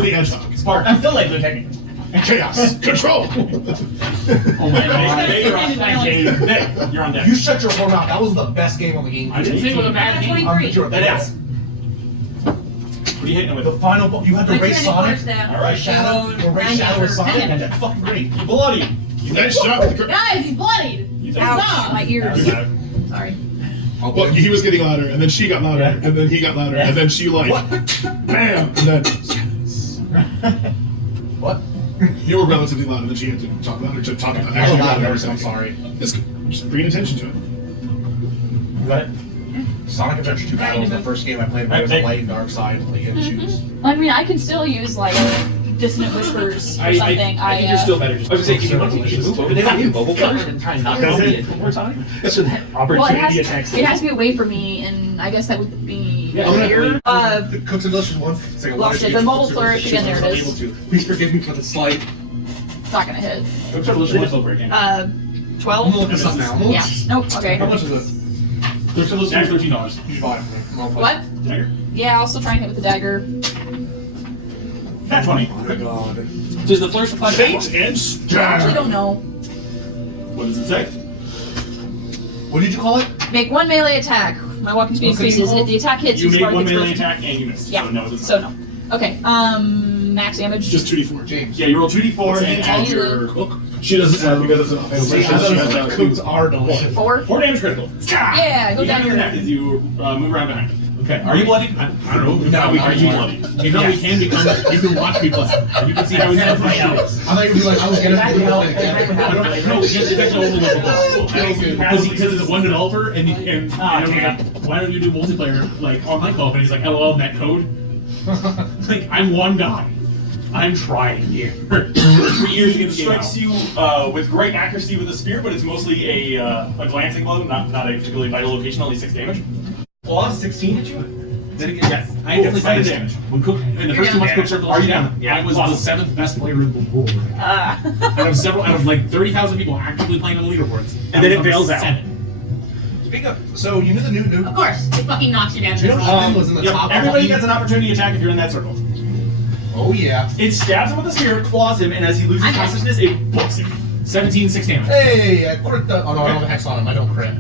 the Hedgehog. Spark. I'm still like Blue technically. Chaos. Control. Oh my god. Hey, you're on deck. Hey, you're on deck. You shut your whore mouth. That was the best game on the game. I didn't say it was a bad game. I'm sure That is. What are you hitting it The with? final ball. You had to Like race 200 Sonic. points down. Alright. Shadow. Or race Shadow or Sonic. And that's fucking great. You bloody. Nice shot with the Guys, he's bloodied. You Ouch, Stop. my ears. Sorry. Well, he was getting louder, and then she got louder, and then he got louder, and then she like, bam, and then What? you were relatively loud, and then she had to talk louder to talk about I'm actually loud, louder. I'm sorry. It's good. Just bring attention to it. You got it? Sonic Adventure 2 Battle was the first game I played where it was a light and dark side, like you had to choose. I mean, I can still use like dissonant whispers or something. I think you're still better. I was gonna say, if you want to, you should move over to the fucking mobile players and try and knock out the edge one more time. That's what that well, it opportunity has, attacks. it has to be away from me, and I guess that would be Yeah, here. The Cooks and Delicious one. It's like a Lost it. The mobile flourish again. There it is. Please forgive me for the slight. It's not gonna hit. Don't try to listen to this over again. 12. I'm gonna look this up now. Yeah. Nope. Okay. How much is this? They're still listening for $13. You bought it for me. I'm gonna play. What? Dagger. Yeah, I'll still try and hit with the dagger. That's funny. Oh my god. Does the flourish apply to that one? Fate and I actually stab. don't know. What does it say? What did you call it? Make one melee attack. My walking speed What could you increases. roll? If the attack hits, You made spark one its melee first- attack and you missed. Yeah. So no, it doesn't. So no. Okay. Max damage. Just 2d4. James. Yeah, you roll 2d4 and Yeah, add you your do. hook. She doesn't have because it's an offensive. See, I thought cooks are delicious. 4. 4 damage critical. Yeah, go You down have your here. neck as you move around behind him. Okay. Are you bloodied? I don't know. No, we are can you be bloodied? If not, we can become. You can watch me blood. You can see how we never fight out. I thought you were like, I was gonna do it. I don't know. It's actually only level 1. Because it's one developer, and I was like, why don't you do multiplayer like online co-op? And he's like, LOL, net code. Like, I'm one guy. I'm trying here. 3 years to get the game out. Strikes you with great accuracy with a spear, but it's mostly a glancing blow, not a particularly vital location, only 6 damage. Claw 16 hit you? Did it, yes, I definitely Cool, started damage. When Cook in the first 2 months Cook Circle, Are you down? I was the 7th best player in the world. Out of like 30,000 people actively playing on the leaderboards. And then it bails out. 7. Speaking of, so you knew the new. Of course, it fucking knocks you down. You know Ethan was in the Yep, top. everybody gets an opportunity attack if you're in that circle. Oh yeah. It stabs him with the spear, claws him, and as he loses I got it. consciousness, it books him. 17, 6 damage. Hey, I crit the. Oh no, I don't have a hex on him. I don't crit.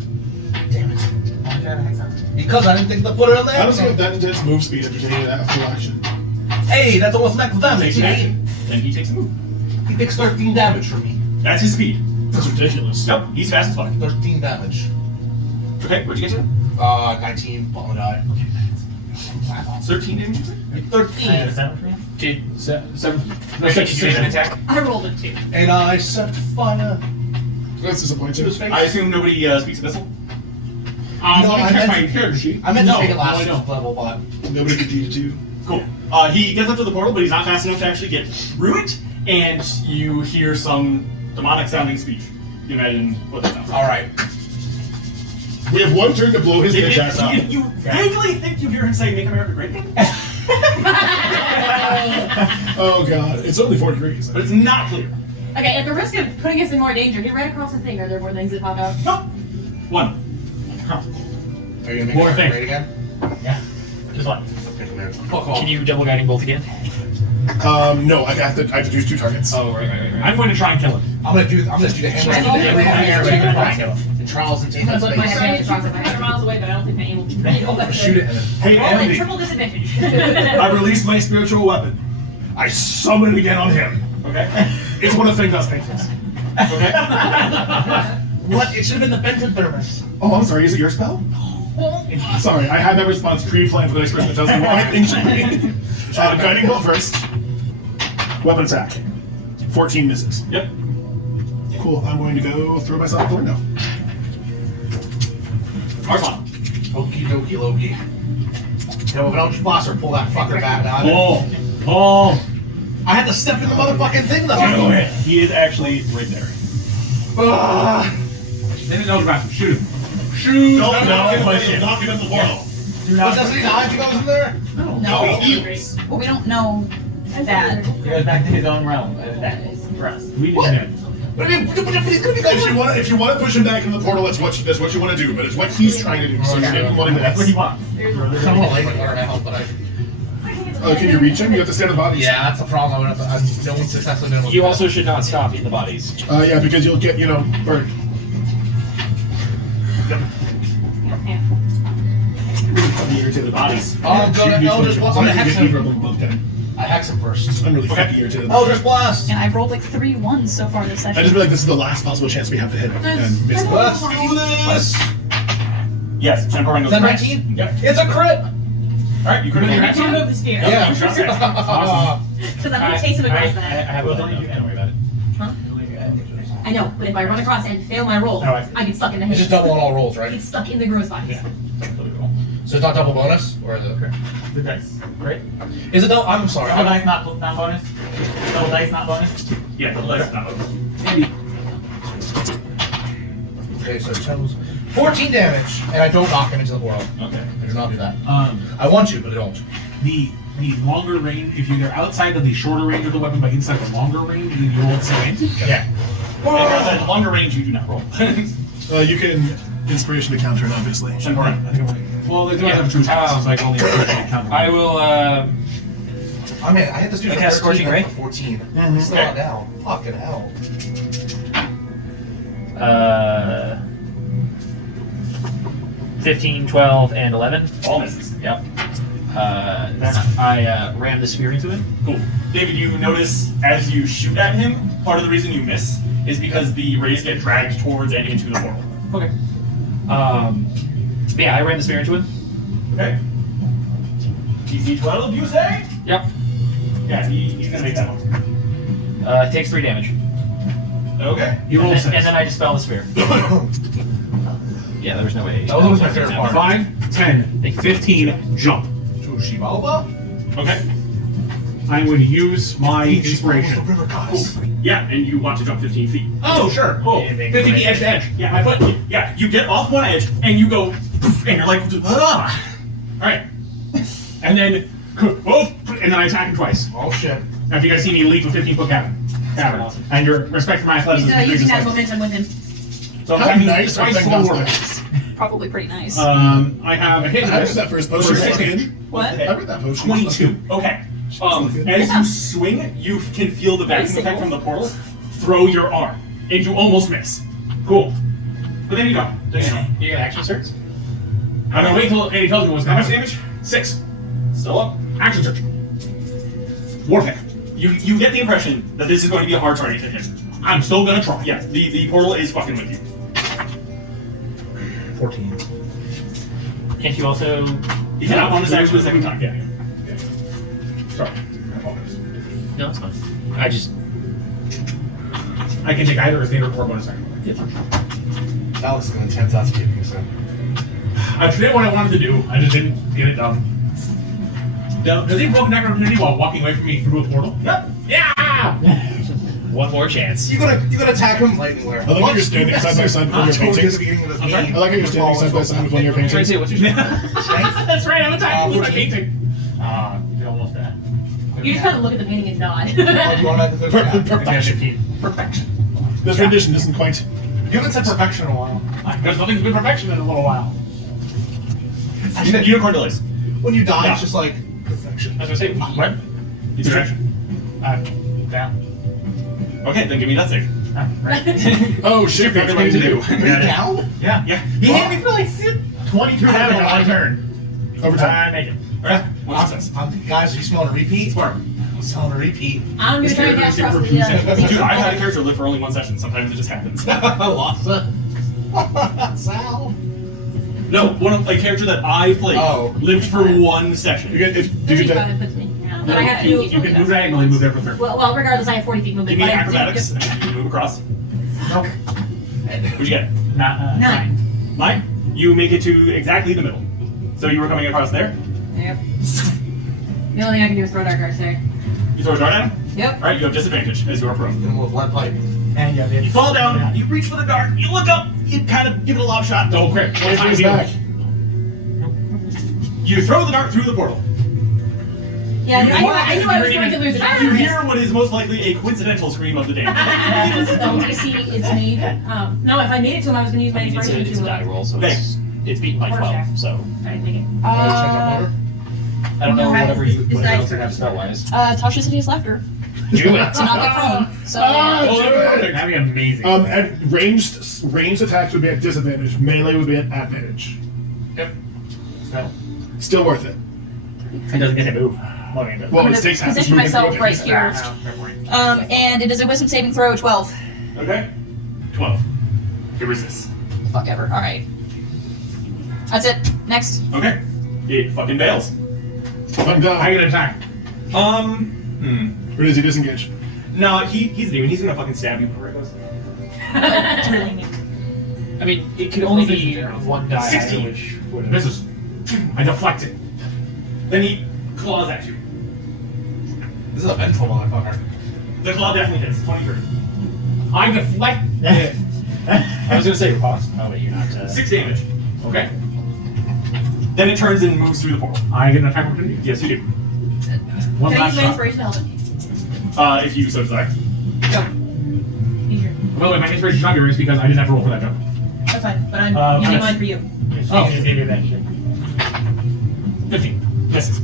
Damn it. Why did I have a hex on? Because I didn't think to put it on I don't there. see that intense move speed after taking that full action. Hey, that's almost max damage. Takes an action. Then he takes a move. He takes 13 damage from me. That's his speed. That's ridiculous. Nope, he's fast as fuck. 13 damage. Okay, what'd you get to? 19 on the die. 13 damage? you said? 13. I had a 7 for you? Seven. No, Did six. you make an attack? I rolled a 2. And I set fire That's disappointing. to his face. I assume nobody speaks Abyssal? No, I I checked meant- my character sheet. I meant to No, take it last no, I don't. level, but Nobody could do two. Cool. He gets up to the portal, but he's not fast enough to actually get through it, and you hear some demonic-sounding speech. You imagine what that sounds like. all right. We have one turn to blow his bitch ass up. You vaguely think you hear him say, "Make America Great Again," Oh god, it's only 4 degrees. but it's not clear. Okay, at the risk of putting us in more danger, get right across the thing. Are there more things that pop out? Nope. One. Are you gonna make More it thing. great again? Yeah. Just one. Can you double guiding bolt again? No, I have to choose 2 targets. Oh, right. I'm going to try and kill him. I'm gonna do the hammer. I'm also Every gonna everybody shoot can it. try and kill him. And Charles and take I'm that gonna put my space. hand across it 100 miles away, but I don't think I'm able to. Shoot it. Hey, Roll at Andy, triple disadvantage. I released my spiritual weapon. I summon it again on him. Okay. It's one of Thingdust things. Okay. What? It should have been the Benton thermos. Oh, I'm sorry, is it your spell? Sorry, I had that response pre-planned for the next person that tells me what I think should be. Guiding bolt first. Weapon attack. 14 misses. Yep. Cool, I'm going to go throw myself out the window. Arslan. Okie dokie Loki. Yeah, well, don't Blosser pull that fucker back now. Oh. I had to step in the motherfucking thing though. He is actually right there. Then it knows about him. Shoot him. Shoot. Don't knock him in the portal. What, doesn't he die if he goes in there? No. Well, we don't know that. He goes back to his own realm. That for us. We What? didn't. But I mean, he's gonna be going. If you want to push him back into the portal, that's what you want to do. But it's what he's trying to do. So you didn't want him to. That's what he wants. I'm gonna lay my guard out, but I. Oh, can you reach him? You have to stand on bodies. Yeah, that's the problem. No one's successfully been able to You do also should not stop in the bodies. Yeah, because you'll get, burned. Fucking irritated bodies. that. I'm gonna Eldritch Blast. I'm gonna hex him. I hex him first. I'm really fucking irritated. Eldritch Blast. And I've rolled like 3 1s so far this I session. just feel like this is the last possible chance we have to hit him and miss the Let's do this. Yes, Jennifer Is that 19? Yep. It's a crit. Alright, you could I have can remove the spear. Yeah. Awesome. Because I'm going to take some advice I than have that. both of you. Don't worry about it. I know, but if I run across and fail my roll, Oh, I see. I get stuck in the It's haze. just double on all rolls, I right? get stuck in the gross bodies. So it's not double bonus, or is it? The dice, right? Is it double? I'm sorry. Double dice, not bonus. Double dice, not bonus. Yeah, that's not Okay, so 10 was 14 damage, and I don't knock him into the portal. Okay. I do not do that. Um, I want to, but I don't. the longer range, if you're outside of the shorter range of the weapon, but inside the longer range, you roll disadvantage. Yeah. Because at longer range, you do not roll. You can inspiration to counter it, obviously. Jennifer. I think I'm like, well, they do have two shots, so I can only count. I will. I mean, I hit this dude I for cast 13, Scorching Ray? 14. Mhm. Still not down. Fucking hell. 15, 12, and 11. All misses. Yep. I ram the spear into him. Cool. David, you notice as you shoot at him, part of the reason you miss is because the rays get dragged towards and into the portal. Okay. Yeah, I ram the spear into him. Okay. DC 12, you say? Yep. Yeah, he's gonna make that one. Takes 3 damage. Okay. You roll and, six. and then I dispel the spear. Yeah, there was no way. That was always my favorite part. 5, 10, 15, jump. To Shivalba? Okay. I'm going to use my The inspiration. river goddess. Yeah, and you want to jump 15 feet. Oh, sure, cool. 50 feet edge to edge. Yeah, my foot. Yeah, you get off one edge and you go, poof, and you're like, ah. All right. And then, oh, and then I attack him twice. Oh shit. Now, if you guys see me leap a 15-foot cavern, and your respect for my athleticism He's using increases that slightly. momentum with him. So I'm How attacking nice are twice Thingdust forward. dice? Probably pretty nice. I have a hit I read dice that first for potion. 16. What? I read that potion. 22. Okay. As you swing, you can feel the vacuum effect from the portal throw your arm, and you almost miss. Cool. But then you don't. Then you don't. You get action search? I'm gonna wait till Andy tells me what's How much happening. damage? 6. Still up. Action search. Warpick. You get the impression that this is going to be a hard target to hit. I'm still gonna try. Yeah, the portal is fucking with you. 14. Can't you also? You cannot bonus action the second time. Yeah. Sorry. bonus. No, it's fine. I just. I can take either a standard or bonus action. That was an intense ass kicking, so. I did what I wanted to do. I just didn't get it done. Does he invoke an opportunity while walking away from me through a portal? Yep. Yeah! One more chance. You gotta attack him lightning where. I like how you're standing side by side with one of your paintings. I'm sorry? I like how you're standing side by side with one of your Try to paintings. say what's your That's right, I'm attacking with my painting. You did almost that. You just kind of look at the painting and nod. Oh, do you want to Perfection. Perfection. This rendition isn't quite. You haven't said perfection in a while. Because nothing's been perfection in a little while. Unicorn delays. When you die, Yeah. it's just like perfection. As I say, what? It's your action. Down. Okay, then give me that save. Oh shit! Pick something to do. Down? Yeah. Yeah. He hit me for like 22 damage on my turn. Overtime. I make it. Alright, one success. Guys, are you smelling a repeat? Smart. I'm smelling a repeat. I'm gonna try and cast Frost Dude, I've had a character live for only one session. Sometimes it just happens. Lost it. Sal. No, a character that I played lived for one session. You get if did you Thirty-five get puts me. But I have to do. You can move diagonally, move there from there. Well, regardless, I have 40 feet movement. Give me but I do acrobatics, just- and you can move across. Nope. What'd you get? Not, 9. 9? You make it to exactly the middle. So you were coming across there. Yep. The only thing I can do is throw Dark Arts there. You throw a dart at him. Yep. Alright, you have disadvantage as you are prone. Hit him with lead pipe. And yeah, You fall down, you reach for the dart, you look up, you kind of give it a lob shot. Oh, crap. Wait for his back. You throw the dart through the portal. Yeah, I knew I was going to lose it. You hear what is most likely a coincidental scream of the day. So DC, it's me. No, if I made it to him, I was going to use my I mean, inspiration it's a to. die roll, so Thanks. it's beaten by 12, so. I didn't take it. I don't know No, whatever is you dice else you for- have spell wise. Toxicity is laughter. Do it. To not get prone. So. That'd be amazing. And ranged attacks would be at disadvantage. Melee would be at advantage. Yep. Still worth it. It doesn't get to move. Well, I'm it gonna takes half position myself right here. Fair point. And it is a wisdom saving throw 12. Okay? 12. It resists. Fuck ever. Alright. That's it. Next. Okay. It fucking bails. I'm done. I get attack. Or does he disengage? No, he's a demon. He's gonna fucking stab you before it goes. It's really neat. I mean, it could only be one die, 16. which would Misses. I deflect it. Then he claws at you. This is a vengeful motherfucker. The claw definitely hits. 23. I deflect it. I was gonna say cost. Oh, but you're not. 6 damage. Okay. Then it turns and moves through the portal. I get an attack opportunity. Yes, you do. One Can I last use my shot. inspiration to help him? If you so desire. Easier. By the way, my inspiration is not yours because I didn't have to roll for that jump. That's fine, but I'm I'm using gonna- mine for you. Oh. Just gave you that shit. 15. Misses.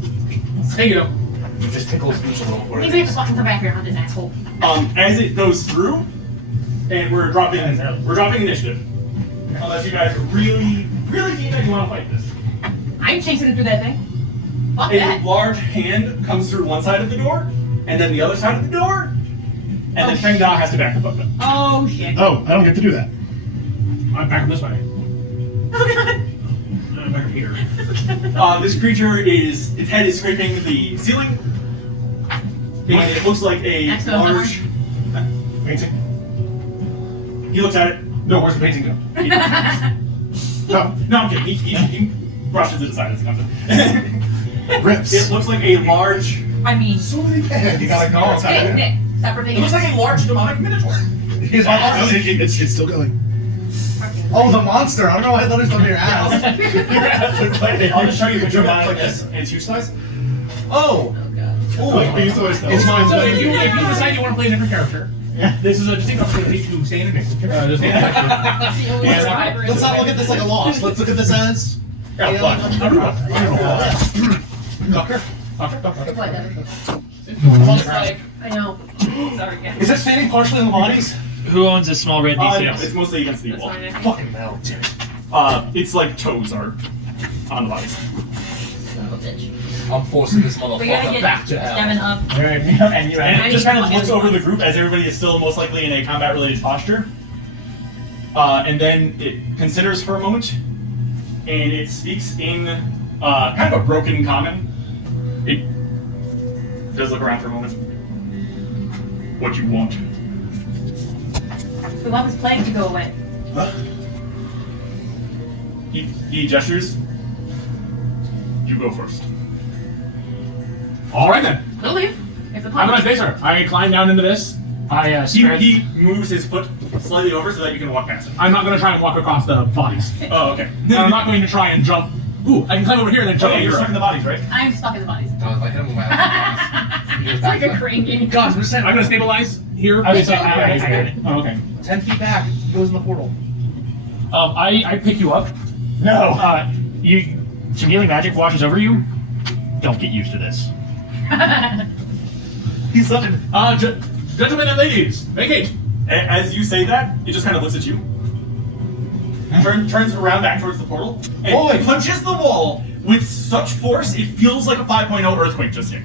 There you go. It just tickles each a little for Means we have to fucking come back here and hunt this asshole. As it goes through, and we're dropping initiative. Unless you guys really think that you want to fight this. I'm chasing through that thing. Fuck A that. large hand comes through one side of the door, and then the other side of the door, and then Feng Da has to back up. Oh shit. Oh, I don't get to do that. I'm back this way. Oh god. I'm back up here. This creature its head is scraping the ceiling, and it looks like a Next to the large. Painting. He looks at it. No, where's the painting go? No. No, I'm kidding. He brushes it aside as it comes in. Rips. It looks like a large. I mean, So many hands. You gotta go. Nick, Nick, stop It repeating. looks like a large demonic minotaur. He's It's still going. Oh, the monster! I don't know why I let it under your ass. I'll just show you a picture of mine like this, and it's huge size. Oh! Like, it's always- it's mine. So if you decide you want to play a different character, this is a distinct opportunity to stay in initiative. Just stay in initiative. Let's not look at this like a loss. Let's look at this as. Ducker? What, Devin? I know. Sorry, guys. Is this standing partially in the bodies? Who owns a small red No, D6? it's mostly against the That's wall. fine, Nick. Fucking hell. It's like toes are on the bodies. Son of a bitch. I'm forcing this We gotta motherfucker get back to hell. Devin up. And you And I it just need kind of to looks fucking- over the group as everybody is still most likely in a combat-related posture. And then it considers for a moment, and it speaks in kind of a broken common. does look around for a moment. What you want? We want this plague to go away. He gestures. You go first. All right then. We'll leave. If the How do I plague. face her? I climb down into this. I He moves his foot slightly over so that you can walk past him. I'm not going to try and walk across the bodies. Oh, okay. I'm not going to try and jump. Ooh, I can climb over here and then jump Okay, you're over. stuck in the bodies, right? I'm stuck in the bodies. If I hit him with my ass, It's like a crane game. Guys, we're I'm going to stabilize here. I was I Oh, okay. 10 feet back. He goes in the portal. I pick you up. No. Some healing magic washes over you. Don't get used to this. He's something. Gentlemen and ladies, vacate. As you say that, it just kind of looks at you. Turns around back towards the portal and punches the wall with such force it feels like a 5.0 earthquake just hit.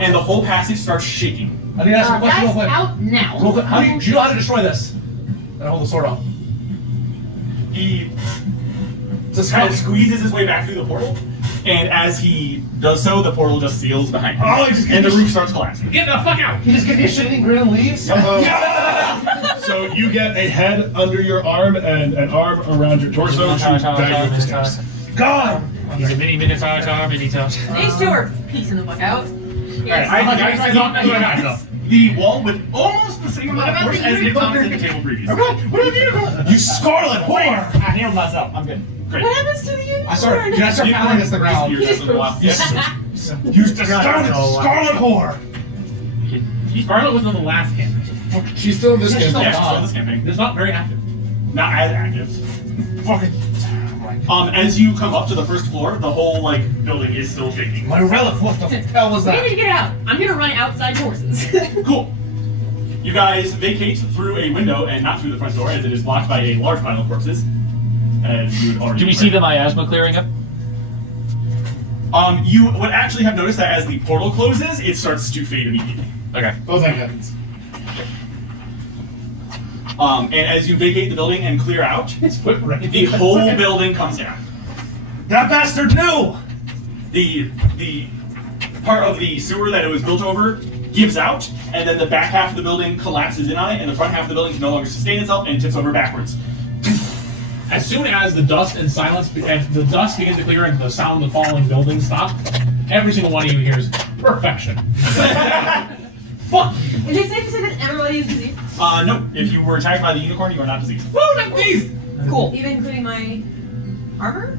And the whole passage starts shaking. I need to ask you a question Guys, real quick. out now. Real quick, how do you know how to destroy this? And I hold the sword up. He just kind of squeezes his way back through the portal, and as he does so, the portal just seals behind him. And the roof starts collapsing. Get the fuck out. He just gives me a shit-eating grin and leaves? So you get a head under your arm and an arm around your torso to guide you up the steps. God! He's a minotaur, minotaur. These two are piecing the fuck out. Yes. The wall with almost the same amount of What about force the as the unicorn? opponents at the table previously. What have you? You scarlet whore! I healed myself. I'm good. Great. What happens to the unicorn? I start pounding against the ground. Yours has been a while. Yes. You scarlet whore! Scarlet was on the last campaign. She's still in this She's game. still- Yeah, so this campaign. It's not very active. Not as active. Fucking. As you come up to the first floor, the whole building is still shaking. My relic, what the hell was We need that? to get out. I'm gonna run outside horses. Cool. You guys vacate through a window and not through the front door, as it is blocked by a large pile of corpses. As you would already. Do we see the miasma clearing up? You would actually have noticed that as the portal closes, it starts to fade immediately. Okay. Oh, thank heavens. And as you vacate the building and clear out, the whole building comes down. That bastard knew! The part of the sewer that it was built over gives out, and then the back half of the building collapses in on it, and the front half of the building can no longer sustain itself and tips over backwards. As soon as the dust and silence, and the dust begins to clear and the sound of falling buildings stop, every single one of you hears perfection. Fuck! Is it safe to say that everybody is diseased? No. If you were attacked by the unicorn, you are not diseased. Woo, not these! Cool. Even including my armor?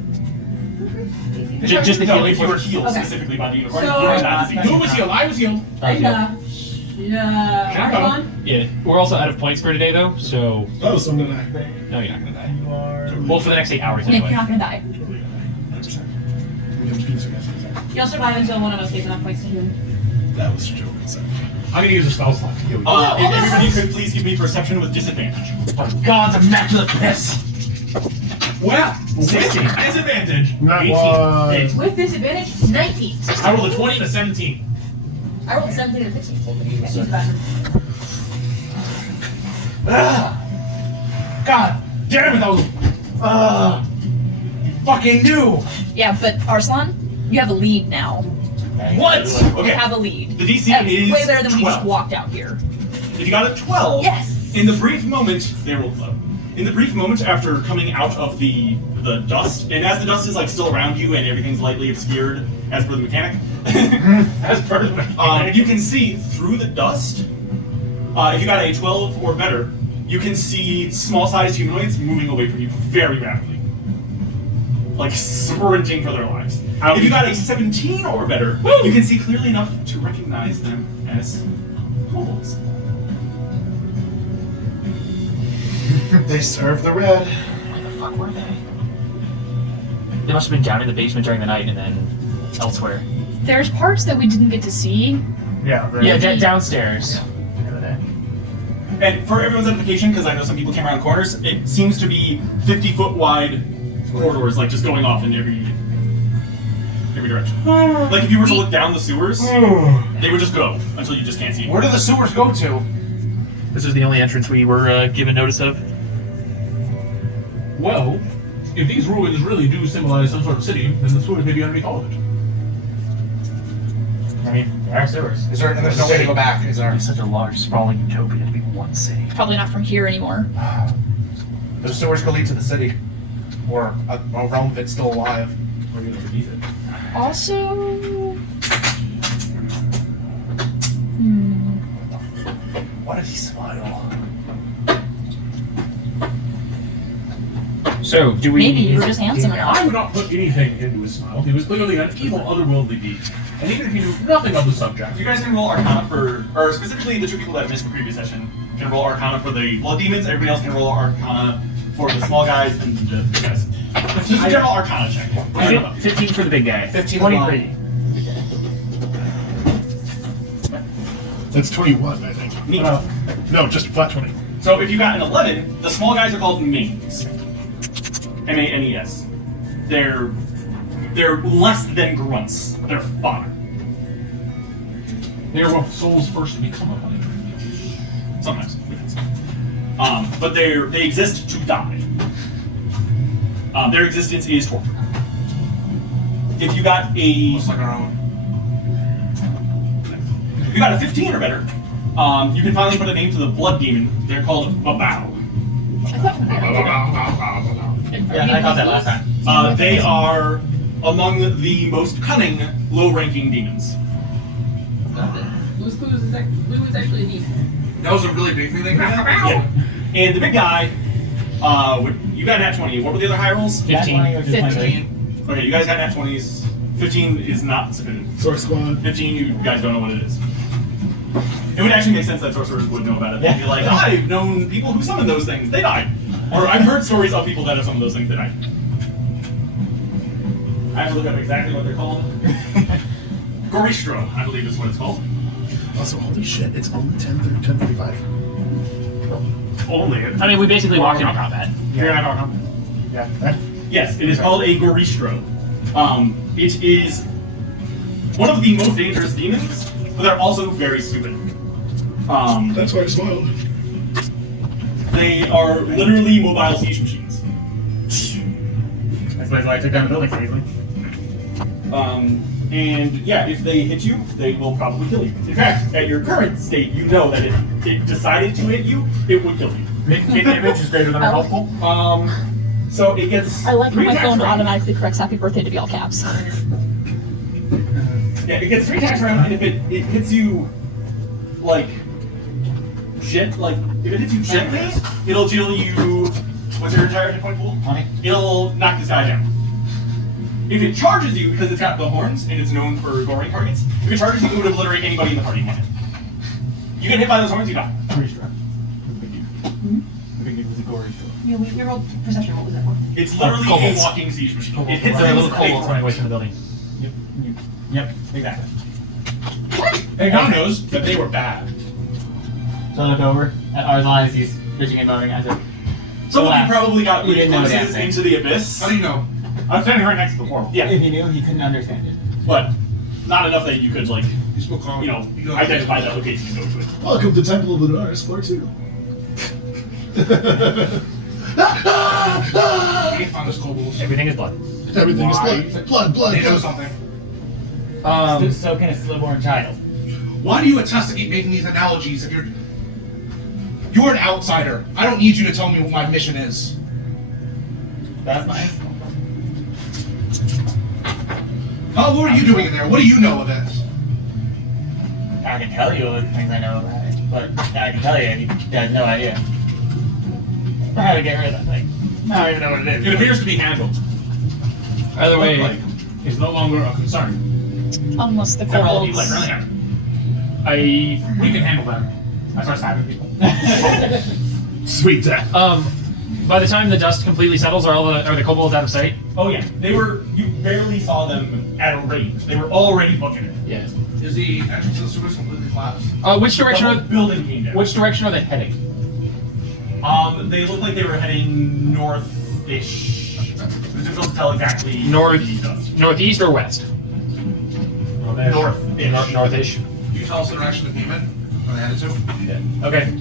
Just the No, healing if you were portion. healed Okay. specifically by the unicorn, So- you are not diseased. Who was healed? I was healed. And, Shadow. Archon? Yeah, we're also out of points for today though, so Oh, so I'm gonna die. no, you're not gonna die. Well, for the next 8 hours Nick, anyway. you're not gonna die. 100%. You'll survive until one of us gets enough points to heal. That was a joke. So. I'm gonna use a spell slot to heal you. If everybody could please give me perception with disadvantage. God's immaculate piss! Wow! 16. Disadvantage. Not 18. one. With disadvantage, 19. I rolled a 20 and a 17. I rolled 17 and 15. Yeah, use the bathroom. God damn it, that was. You fucking knew! Yeah, but Arslan, you have a lead now. What? You Okay. have a lead. The DC That's is way better than when you 12. just walked out here. If you got a 12, Yes. in the brief moment, they rolled low. In the brief moment after coming out of the dust, and as the dust is still around you and everything's lightly obscured, as per the mechanic, As per the mechanic. you can see through the dust. If you got a 12 or better, you can see small-sized humanoids moving away from you very rapidly, like sprinting for their lives. If you got a 17 or better, you can see clearly enough to recognize them as kobolds. They serve the red. Where the fuck were they? They must have been down in the basement during the night and then elsewhere. There's parts that we didn't get to see. Yeah, Yeah, downstairs. And for everyone's edification, because I know some people came around corners, it seems to be 50-foot wide corridors, just going off in every direction. Like if you were to look down the sewers, they would just go until you just can't see. Where do the sewers go to? This is the only entrance we were given notice of. Well, if these ruins really do symbolize some sort of city, then the sewers may be underneath all of it. I mean, there are sewers. Is there? And there's no way to go back. Is there? It's such a large, sprawling utopia to be one city. Probably not from here anymore. Those sewers could lead to the city, or a realm of it's still alive. Or you underneath it. Also, Why did he smile? So, do we... maybe you were just handsome I enough. would not put anything into his smile. He was clearly an evil, otherworldly being. And even if he knew nothing of the subject, You guys can roll Arcana for, or specifically the two people that missed the previous session can roll Arcana for the blood demons. Everybody else can roll Arcana for the small guys and the big guys. Just a general Arcana check. 15 for the big guy. 15 23. That's 21, I think. Neat. No, just flat 20. So if you got an 11, the small guys are called manes. M-A-N-E-S. They're less than grunts. They're fodder. they are what souls first to become a honey. Sometimes. But they exist to die. Their existence is torture. If you got a Looks like our own. if you got a 15 or better, you can finally put a name to the blood demon. They're called Babao. Yeah, I caught that last time. They are among the most cunning, low-ranking demons. Blue's Clues is Blue is actually a demon. That was a really big thing they got. Yeah. And the big guy, you got nat 20. What were the other high rolls? 15. 15. Okay, you guys got nat 20s. 15 is not sufficient. Source Squad. 15, you guys don't know what it is. It would actually make sense that sorcerers would know about it. They'd be like, I've known people who summon those things. They died. Or I've heard stories of people that have summoned those things that died. I have to look up exactly what they're called. Goristro, I believe is what it's called. Also, holy shit, it's only 10:45. Only. I mean, we basically walked into combat. You're not combat. Yeah. Yes, it is called a Goristro. It is one of the most dangerous demons, but they're also very stupid. That's why I smiled. They are literally mobile siege machines. That's why I took down the building so easily. And yeah, if they hit you, they will probably kill you. In fact, at your current state, you know that if it decided to hit you, it would kill you. Hit damage is greater than our helpful. So it gets. I like how 3 my attacks phone round. automatically corrects happy birthday to be all caps. Yeah, it gets 3 attacks round, and if it hits you, like if it hits you gently, it'll deal you. What's your entire hit point pool? 20. It'll knock this guy down. If it charges you, because it's got the horns and it's known for goring targets, if it charges you, it would obliterate anybody in the party in 1 hit. You get hit by those horns, you die. Yeah, we rolled perception. What was that for? It's literally a walking siege machine. It hits There are things little kobolds running away from the building. Yep, exactly. And God knows that they were bad. So I look over at Arzlan as he's bitching and moaning. I said, Some of you Relax. probably got You didn't know that glimpses thing. into the abyss. How do you know? I'm standing right next to the portal. Yeah, if he knew, he couldn't understand it. but not enough that you could, like, You spoke calm. you know, identify the location and go to it. Welcome to Temple of Lunaris, floor 2. You can't find those kobolds. Everything is blood. Everything is blood. Blood, They know blood. something. So can a stillborn child. Why do you attest to keep making these analogies if you're an outsider? I don't need you to tell me what my mission is. That's nice. Oh, what are you doing in there? What do you know of it? I can tell you the things I know about it, but I can tell you, you have no idea. How to get rid of that thing. I don't even know what it is. It appears to be handled. Either way, Like, is no longer a concern. Unless the Except for all the people kobolds. that currently have. We can handle them. I start stabbing people. Sweet death. by the time the dust completely settles, are the kobolds out of sight? Oh yeah, you barely saw them at a range. They were already booking it. Yeah. Is the entrance to the sewers completely collapsed? Which direction The are whole building came down. Which direction are they heading? They look like they were heading north-ish. It's difficult to tell exactly. North, the dust. northeast or west? North-ish. Northish. Can you tell us the direction the came in? Or they headed to? Okay.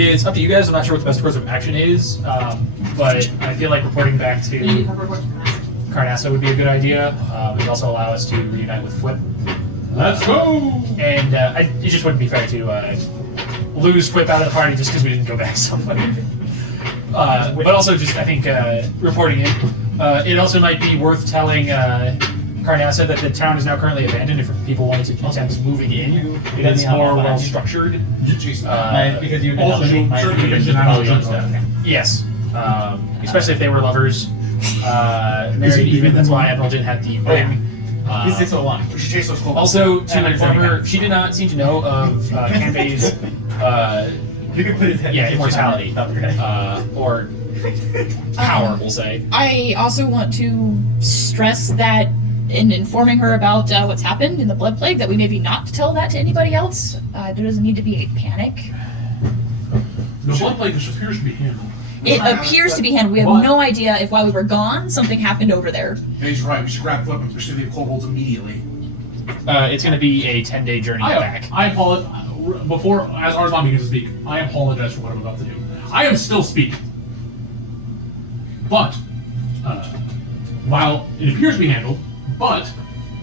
It's up to you guys. I'm not sure what the best course of action is, but I feel like reporting back We need to to cover what's Carnassa would be a good idea. It would also allow us to reunite with Flip. Let's go! And it just wouldn't be fair to lose Whip out of the party just because we didn't go back somewhere. But also just, I think, reporting in. It also might be worth telling Carnassa that the town is now currently abandoned if people wanted to attempt moving in. It's more well structured. Because you Also, certainly Yes. Especially if they were lovers. Married even, that's why Admiral Jin had the ring. He's 601. We should chase those clothes. Also, to inform her, she did not seem to know of Kanbei's You could put his head immortality. Or power, we'll say. I also want to stress that in informing her about what's happened in the blood plague, that we maybe not tell that to anybody else. There doesn't need to be a panic. The blood plague just appears to be handled. It appears to be handled. We have no idea if while we were gone, something happened over there. And he's right. We should grab Flip and pursue the kobolds immediately. It's going to be a 10-day journey back. I apologize. Before, as Arzlan begins to speak, I apologize for what I'm about to do. I am still speaking. But, while it appears to be handled, but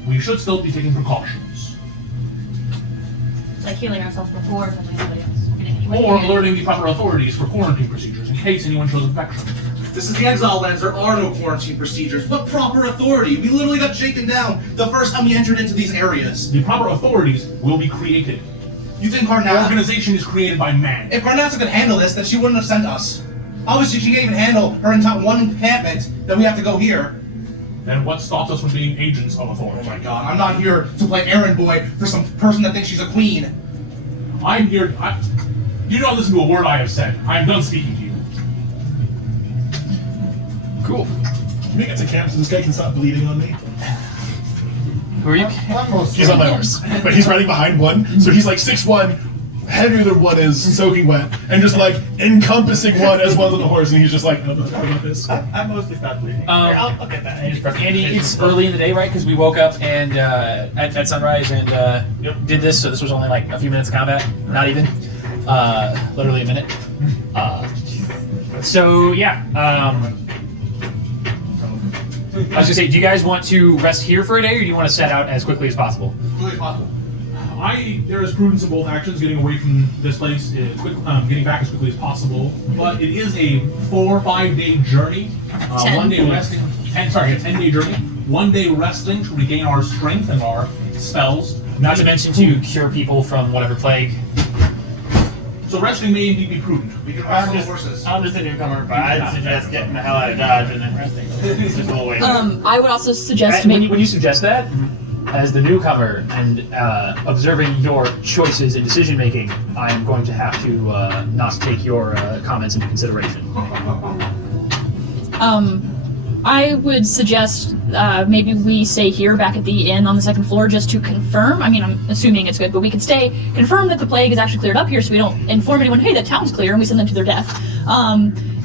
we should still be taking precautions. Like healing ourselves before somebody else. Or alerting the proper authorities for quarantine procedures in case anyone shows infection. This is the Exile Lands. There are no quarantine procedures. What proper authority? We literally got shaken down the first time we entered into these areas. The proper authorities will be created. You think The Carnassa... organization is created by man. If Carnassa could handle this, then she wouldn't have sent us. Obviously, she can't even handle her entire one encampment that we have to go here. Then what stops us from being agents of authority? Oh my god, I'm not here to play errand boy for some person that thinks she's a queen. I'm here. You don't listen to a word I have said. I'm done speaking to you. Cool. Can we get to camp so this guy can stop bleeding on me? Who are you? He's on my horse, but he's riding behind one, so he's like 6'1", heavier than one is, soaking wet, and just like encompassing one as one's on the horse, and he's just like, I don't know about this. I mostly stopped bleeding. Here, I'll get that. I just press Andy, it's early in the day, right? Because we woke up and at sunrise and did this, so this was only like a few minutes of combat, not even, literally a minute. So yeah, I was gonna say, do you guys want to rest here for a day, or do you want to set out as quickly as possible? Really possible. There is prudence in both actions, getting away from this place, getting back as quickly as possible. But it is a 4 or 5 day journey. 1 day resting. A 10-day journey. 1 day resting to regain our strength and our spells. Not to mention to cure people from whatever plague. So resting may indeed be prudent. We can rest those horses. I'm just a newcomer, but I'd suggest getting the hell out of Dodge and then resting. It's just a little way. I would also suggest When you suggest that, as the newcomer and observing your choices in decision making, I am going to have to not take your comments into consideration. I would suggest maybe we stay here back at the inn on the 2nd floor just to confirm. I mean, I'm assuming it's good, but we could stay, confirm that the plague is actually cleared up here so we don't inform anyone, hey, the town's clear, and we send them to their death.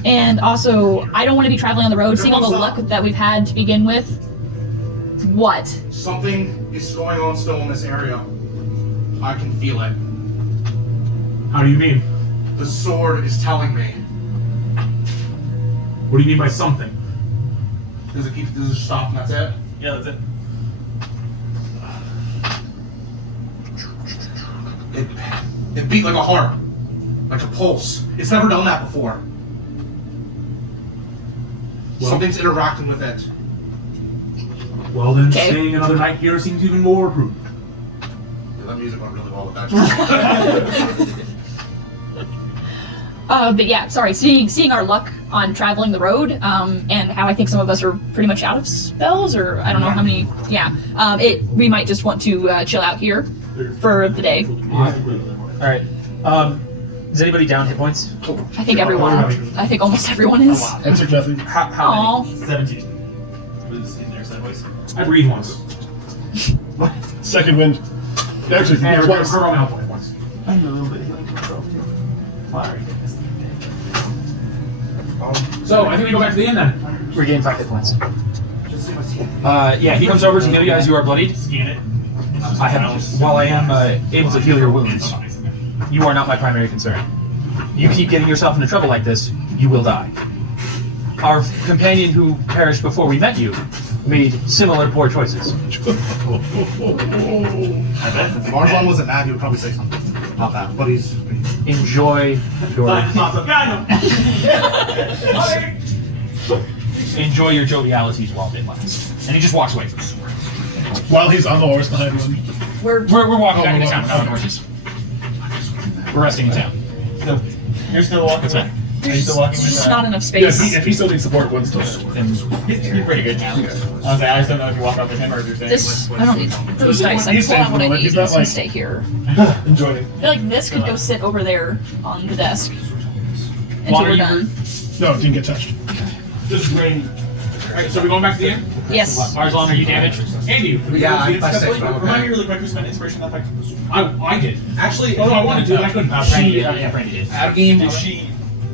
And also, I don't want to be traveling on the road, seeing all the luck that we've had to begin with. What? Something is going on still in this area. I can feel it. How do you mean? The sword is telling me. What do you mean by something? Does it just stop and that's it? Yeah, that's it. It beat like a heart. Like a pulse. It's never done that before. Well, Something's interacting with it. Well then, Okay. staying another night here seems even more prudent. Yeah, that music went really well with that. But yeah, sorry, seeing our luck on traveling the road, and how I think some of us are pretty much out of spells, or I don't know how many, we might just want to chill out here for the day. Alright. Is anybody down hit points? I think I think almost everyone is. I took nothing. How many? Aww. 17. We're just sitting there sideways. I breathe once. Second wind. Actually, twice. Her out once. I need a little bit of healing to myself too. Fire. So, I think we go back to the inn then. Regain 5 hit points. Just see what's here. Yeah, he comes over to heal you as you are bloodied. Scan it. While I am able to heal your wounds, you are not my primary concern. You keep getting yourself into trouble like this, you will die. Our companion who perished before we met you made similar poor choices. If Arzon wasn't mad, he would probably say something about that. But he's. Enjoy your enjoy your jovialities while they last. And he just walks away. While he's on the horse behind him. We're We're walking back into town on horses. We're resting in town. So, you're still walking with. Are you still walking with? just not enough Yeah, space. if he still needs support, one's still there. He's pretty good now. I just don't know if you walk up with him or if you're saying. This I don't need those dice. I He's can pull out what I safe, need. he's It's not gonna like- stay here. Enjoying it. I feel like this could go sit over there on the desk until Water we're you done. No, it didn't get touched. Just bring. Alright, so we're going back to the inn? Yes. Arzon, are you damaged? Andy, Yeah, I said Remind me really quick who spent inspiration that fact. I did. Actually, Oh, no, I wanted to. I couldn't. Brandy, yeah, Brandy did. Out of game. Did she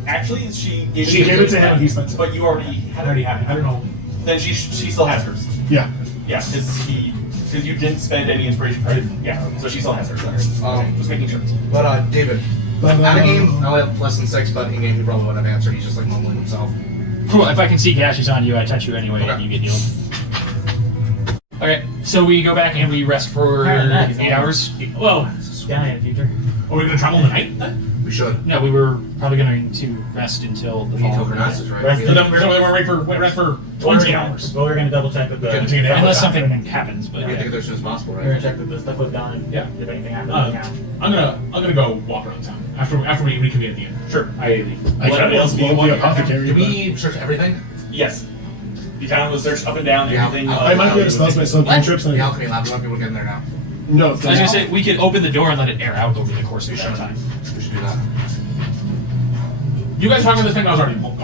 actually? She gave She gave it to him and he spent it. But you already had it. I don't know. Then she still has hers. Yeah. Yeah, because you didn't spend any inspiration credit. Yeah, so she still has hers. Just making sure. But David, out of game, I'll have less than 6, but in game he probably wouldn't have answered. He's just like mumbling himself. Cool, if I can see gashes on you, I touch you anyway and you get healed. Okay, so we go back and we rest for 8 hours. Well, Yeah, in the future. are we going to travel in the night then? We should. No, we were probably going to rest until the We need fall. token masters, right? Rest We- So then we're going to rest for 20 hours. Well, we're gonna double check that the. Unless something happens, but We have to get there as soon as possible, We're gonna right? check that the stuff was done. Yeah. If anything happened in town. I'm gonna go walk around town after we reconvene at the inn. Sure. I Let everybody else be will be walking a apothecary. Did we search everything? Yes. The town was searched up and down. Yeah. Everything. I might be able to spell my soul trips. The alchemy lab, we might be able to get in there now. No, I was gonna say we could open the door and let it air out over the course of that time. We should do that. You guys talking about this thing? I was already gone.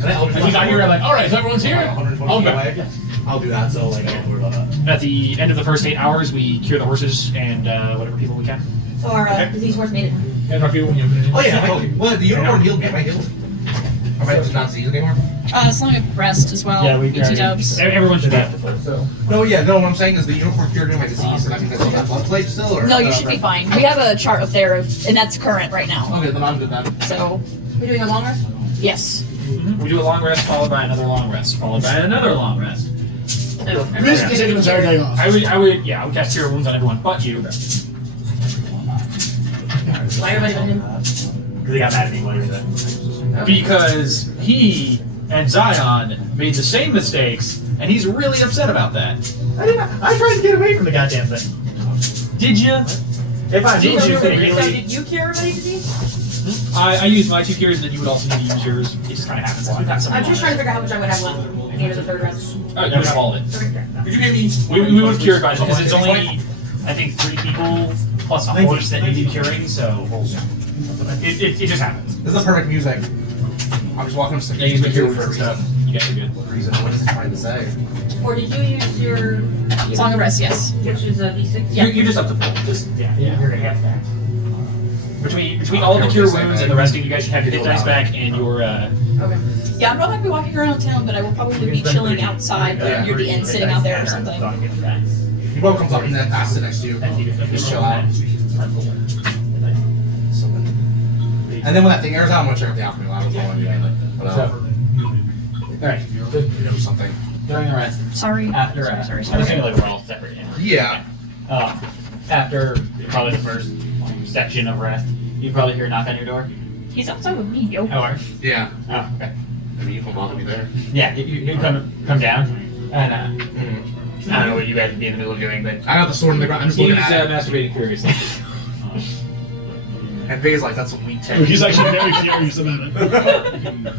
Can I Like we got here, like, all right, so everyone's here. 120 I'll feet go. away? Yes. I'll do that, so like, I don't have to worry about that. At the end of the first 8 hours, we cure the horses and whatever people we can. So our disease horse made it. And our people when you. Oh yeah, I told you. What, the unicorn healed me? Am I healed? Am I just not diseased anymore? Some of rest as well. Yeah, we BT already- dubs. Everyone should Did be. that before, so. No, yeah, no, what I'm saying is the unicorn cured me of my disease, so that means I still have blood plate still, or? No, you should be fine. We have a chart up there, and that's current right now. Okay, then I'm good then. So, We're doing a long rest? yes. We do a long rest followed by another long rest followed by another long rest. Basically, take an entire day off. I would cast Cure Wounds on everyone but you. Why everybody but him? Because he got mad at me when he did that. Because he and Zion made the same mistakes, and he's really upset about that. I tried to get away from the goddamn thing. Did you? If I Did moved you you, it really? So really. did you cure everybody disease? I used my 2 cures, and then you would also need to use yours. It just kind of happens. We've got some. I'm just trying to figure out how much I would have left at the end of the third rest. Oh, you would have all of it. Okay. Did you give me? We would have cured by because it's only, I think, 3 people plus a horse that needed curing, so it just happens. This is the perfect music. I'm just walking up to Yeah, you the can here cure for a for reason. stuff. You guys are good. What reason? What is it trying to say? Or did you use your, Song of Rest, yes. which is a D6? You're just up to full. Just Yeah, you're gonna get that. between all of the cure wounds and the resting, you guys should have your hit dice back and your. Okay. Yeah, I'm not going to be walking around town, but I will probably be chilling outside near the inn, sitting out there or something. Your boat comes up and then I sit next to you. Just chill out. And then when that thing airs out, I'm gonna check out the alchemy lab as well anyway. Alright, You know something. during the rest, Sorry. after, Sorry. I'm assuming like we're all separate. Yeah. After probably the first section of rest, you probably hear a knock on your door. He's outside with me, yo. Oh, are Yeah. Oh, okay. I mean, you can bother me there. Yeah, you come down, and I don't know what you guys would be in the middle of doing, but I got the sword in the ground. I'm just He's looking at it. masturbating furiously. And Vay's like, that's some weak tech. He's actually very curious about it.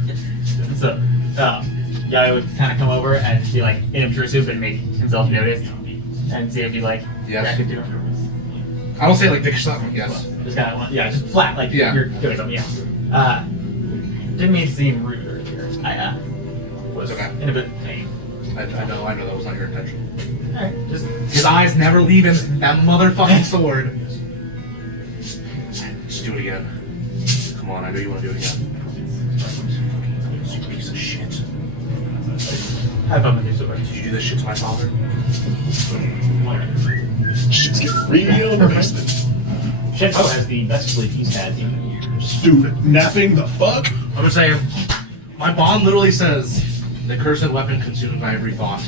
so Yaya would kind of come over and be like inobtrusive and make himself noticed, and see if he like Yes. reacted to him. I don't say like dick stuff. Yes. Just kind of yeah, just flat like Yeah. you're doing something. Yeah. Didn't mean to seem rude earlier. I was Okay. in a bit of pain. I know that was not your intention. Alright, just His eyes never leaving that motherfucking sword. Just do it again. Come on, I know you want to do it again. You piece of shit. have fun with your sword. Did you do this shit to my father? Shit's getting real nasty. Shenpo has the best sleep he's had in years. Dude, napping the fuck? I'm just saying, my bond literally says, the cursed weapon consumed by every thought.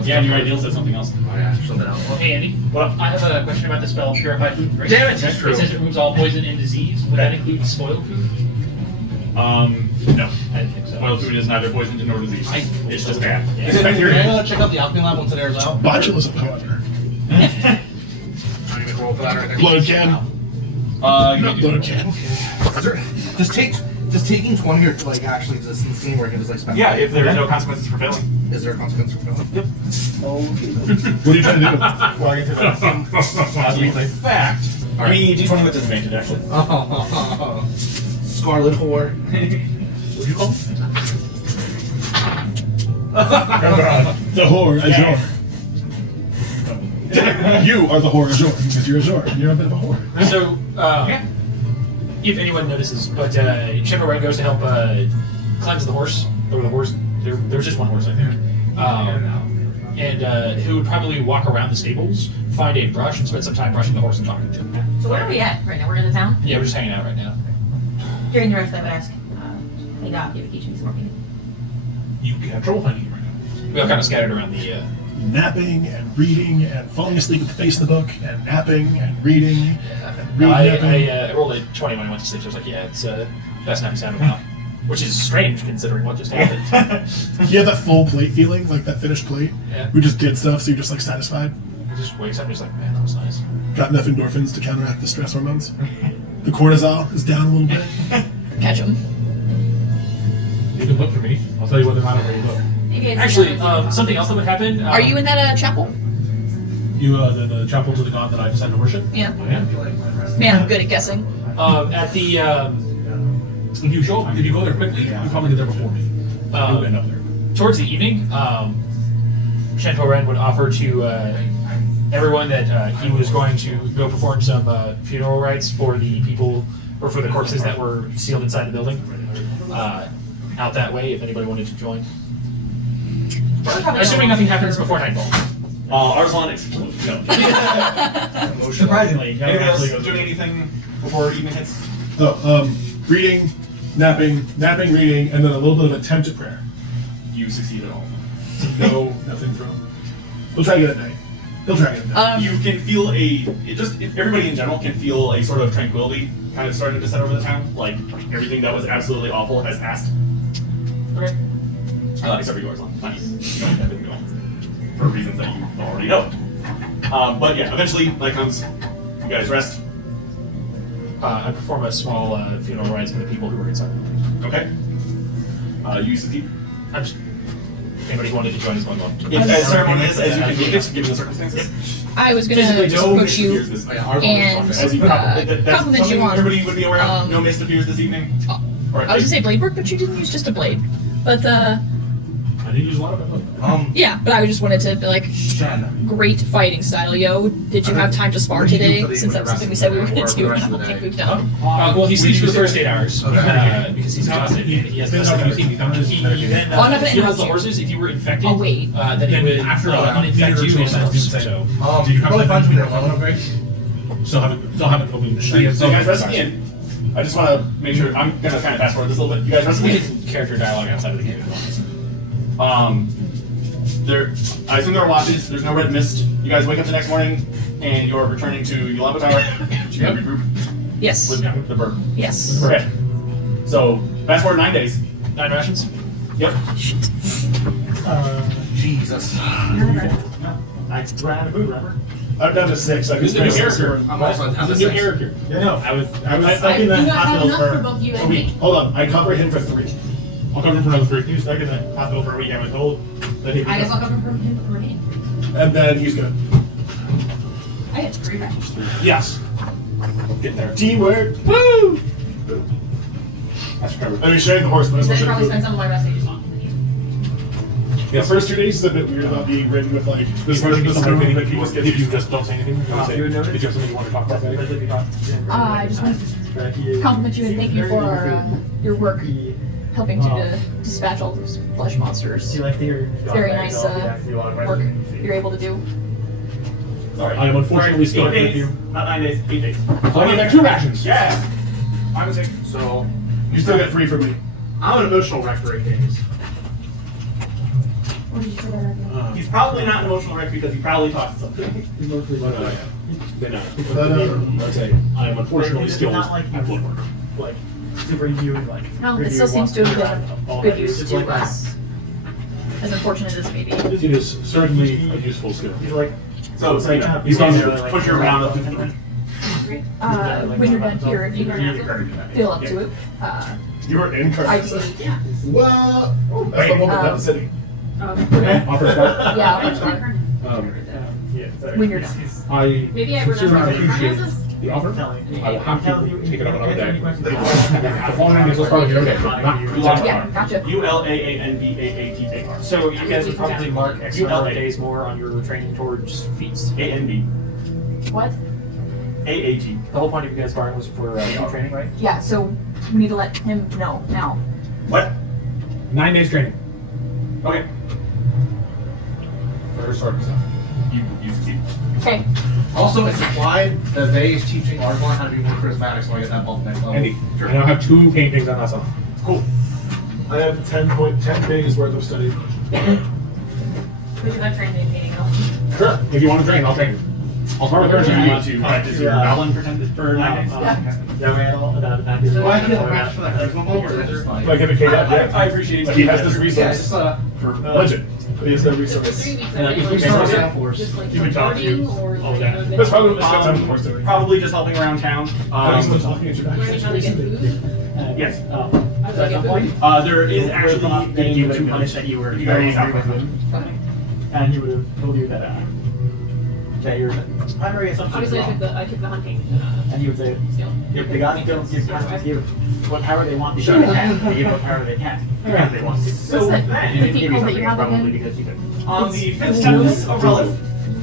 Yeah, and your ideal says something else. Oh yeah, something else. Hey Andy, I have a question about the spell Purify Food. Right? Damn it, that's true. It says it removes all poison and disease. Would that include spoiled food? No. I didn't think so. Spoiled food is neither poison nor disease. It's just bad. Yeah. Is it bacteria? I'm gonna check out the alchemy lab once it airs out. Botulism, however. Trying to make roll for that or anything. Blood can. Not blood can. Is there, does taking 20 or like actually does this seem where I can just like spend? Yeah, if there's no consequences for failing. Is there a consequence for failing? Yep. What are you trying to do? Well, into the fact. I mean, D20 with disadvantage, actually. Oh, Scarlet whore. What'd you call it? The whore Azure. You are the whore Azure because you're Azure. And you're a bit of a whore. So, if anyone notices, but Shepard Red goes to help cleanse the horse, or the horse. There's just one horse, I think. And who would probably walk around the stables, find a brush, and spend some time brushing the horse and talking to him. So where are we at right now? We're in the town? Yeah, we're just hanging out right now. During the rest, I would ask, hey God, you would teach me some more things. You have trouble finding it right now. We all kind of scattered around the. Napping and reading and falling asleep with the face in the book and napping and reading and No, napping. I rolled a 20 when I went to sleep, so I was like, yeah, it's best nap sound in a while. Which is strange considering what just happened. You have that full plate feeling, like that finished plate. Yeah. We just did stuff, so you're just like satisfied. He just wakes up and he's like, man, that was nice. Got enough endorphins to counteract the stress hormones. The cortisol is down a little bit. Catch him. You can look for me. I'll tell you whether or not I'm ready to look. Maybe it's Actually, something else that would happen. Are you in that chapel? You, the chapel to the god that I decided to worship? Yeah. I am. Man, I'm good at guessing. At the If you go there quickly, you probably get there before me. You'll end up there. towards the evening, Shanto Ren would offer to everyone that he was going to go perform some funeral rites for the people or for the corpses that were sealed inside the building. Out that way, if anybody wanted to join. Assuming nothing happens before nightfall. Arslan explodes. No. Surprisingly, Anybody else doing anything before evening hits? Reading, napping, reading, and then a little bit of attempt at prayer. You succeed at all. No, nothing from. We'll try to get it at night. He'll try to get it at night. You can feel everybody in general can feel a sort of tranquility kind of starting to set over the town. Like everything that was absolutely awful has passed. Okay. Except for yours, not you. You don't have anything going for reasons that you already know. But yeah, eventually night comes. You guys rest. I perform a small funeral rites for the people who were inside the building. Okay. You succeed. I'm just, if anybody who wanted to join is going on. It's as ceremonious as you can make it, given the circumstances. I was gonna Physically, just no approach mist you appears this evening. and As you that's compliment something you on. everybody would be aware of. No mist appears this evening. Or I was gonna say blade work, but you didn't use just a blade. But I didn't use a lot of it. yeah, but I just wanted to be like, Shen. great fighting style, yo. Did you have time to spar What did you do today? for the- Since for that's the something we rest said of we were the gonna day, do, or and for I the don't rest of think the we've day? done. Well, he sleeps for the first 8 hours Okay. because he's exhausted and he has Depends on what you see. Depends on He then Oh, I'm not gonna heals interrupt the you. horses. If you were infected, Oh, wait. then he Then would after uninfect you yourself. So Did you have probably find something me for a upgrade? Still haven't opened the So you guys rest again. I just want to make sure. I'm gonna kind of fast forward this a little bit. You guys rest we again. can character dialogue outside of the game if you want. I assume there are watches. There's no red mist. You guys wake up the next morning, and you're returning to Yolamba Tower to regroup Yes. with the bird. Yes. Okay. So fast forward 9 days. 9 rations. Yep. Jesus. I ran out of food, remember? I'm down to 6. I Who's the new character? I'm also down to Who's the new 6. character? Yeah, no, I was stuck I in the do not have hospital enough for for both you a and week. me. Hold on, I cover him for 3. I'll cover him for another 3. He was stuck in the hospital for a week. I was told that he. I guess I'll cover for him for me. And then he's good. I had 3 rations. Yes. Get there. Teamwork. Woo! That's covered. I mean, sharing the horse, but I Then suppose probably spend should some of my rest days on. the first 2 days is a bit weird about being ridden with like this version of the movie that people If you just don't say anything, you're gonna say, you would notice? did you have something you want to talk about? I just wanted to compliment you and thank you for your work helping to dispatch all those flesh monsters. Very nice work you're able to do. Sorry. I am unfortunately still 8 with you. days, not 9 days, 8 days. So I get back 2 rations. Yeah. My mistake. So, You still get 3 from me. I'm an emotional wreck for 8 days. What did you say that? He's probably not an emotional wreck because he probably talked something. Then I'd say I am unfortunately It's skilled not like at footwork. like super reviewing like. No, it review still seems to have all been that. good It's use just to like us. As unfortunate as it may be. It is certainly a useful skill. He's like. So it's like He's you gone can there. push your around up to When you're done here, if you feel up to it, You were in I Carson. see. Yeah. What? That's the one that never city. Offer stuff. Yeah, Yeah, sorry. when you're done. I Maybe I sincerely remember. appreciate the offer. Telling. I will have to pick it up another day. And then Yeah, the following is part of your day. Not Yeah, gotcha. ULAANBAAT. So you guys would probably mark X amount of days more on your training towards feats. ANB. What? AAT. The whole point of you guys sparring was for feat training, right? Yeah, so we need to let him know now. What? 9 days training. Okay. For start stuff. You succeed. Okay. Also, it's implied that they is teaching Arzlon how to be more charismatic, so I get that bump next level. Andy, I now have 2 paintings on that song. Cool. I have 10 days worth of study. We should have trained painting now. Sure. If you want to train, I'll train. I'll start with Do you want Thursday. to practice your goblin for 9 days? That way all about that. Do I get a match for that charisma bump, or is it just like... If I give a K that, I yeah. appreciate it. But he has this Yeah, it's resource just, for legend. But he has no resource. 3 weeks. And I if think we we're start just, with force, just like you would talk to recording or all like that. a bit That's of- probably what the steps I'm forced doing. Probably just helping around town. He's still talking at your back. learning how to get food. Yes. How to get food. There is actually a you would to punish that you were You very guys angry have with him, and he would have told you that your primary assumption is Obviously, wrong. I took the hunting And you would say, skill. if the gods don't give what power they want, they don't have. They give what power they can because they want to. So What's that? then, The Give you people that something you have probably again? because you could. on the 5th step of Relic,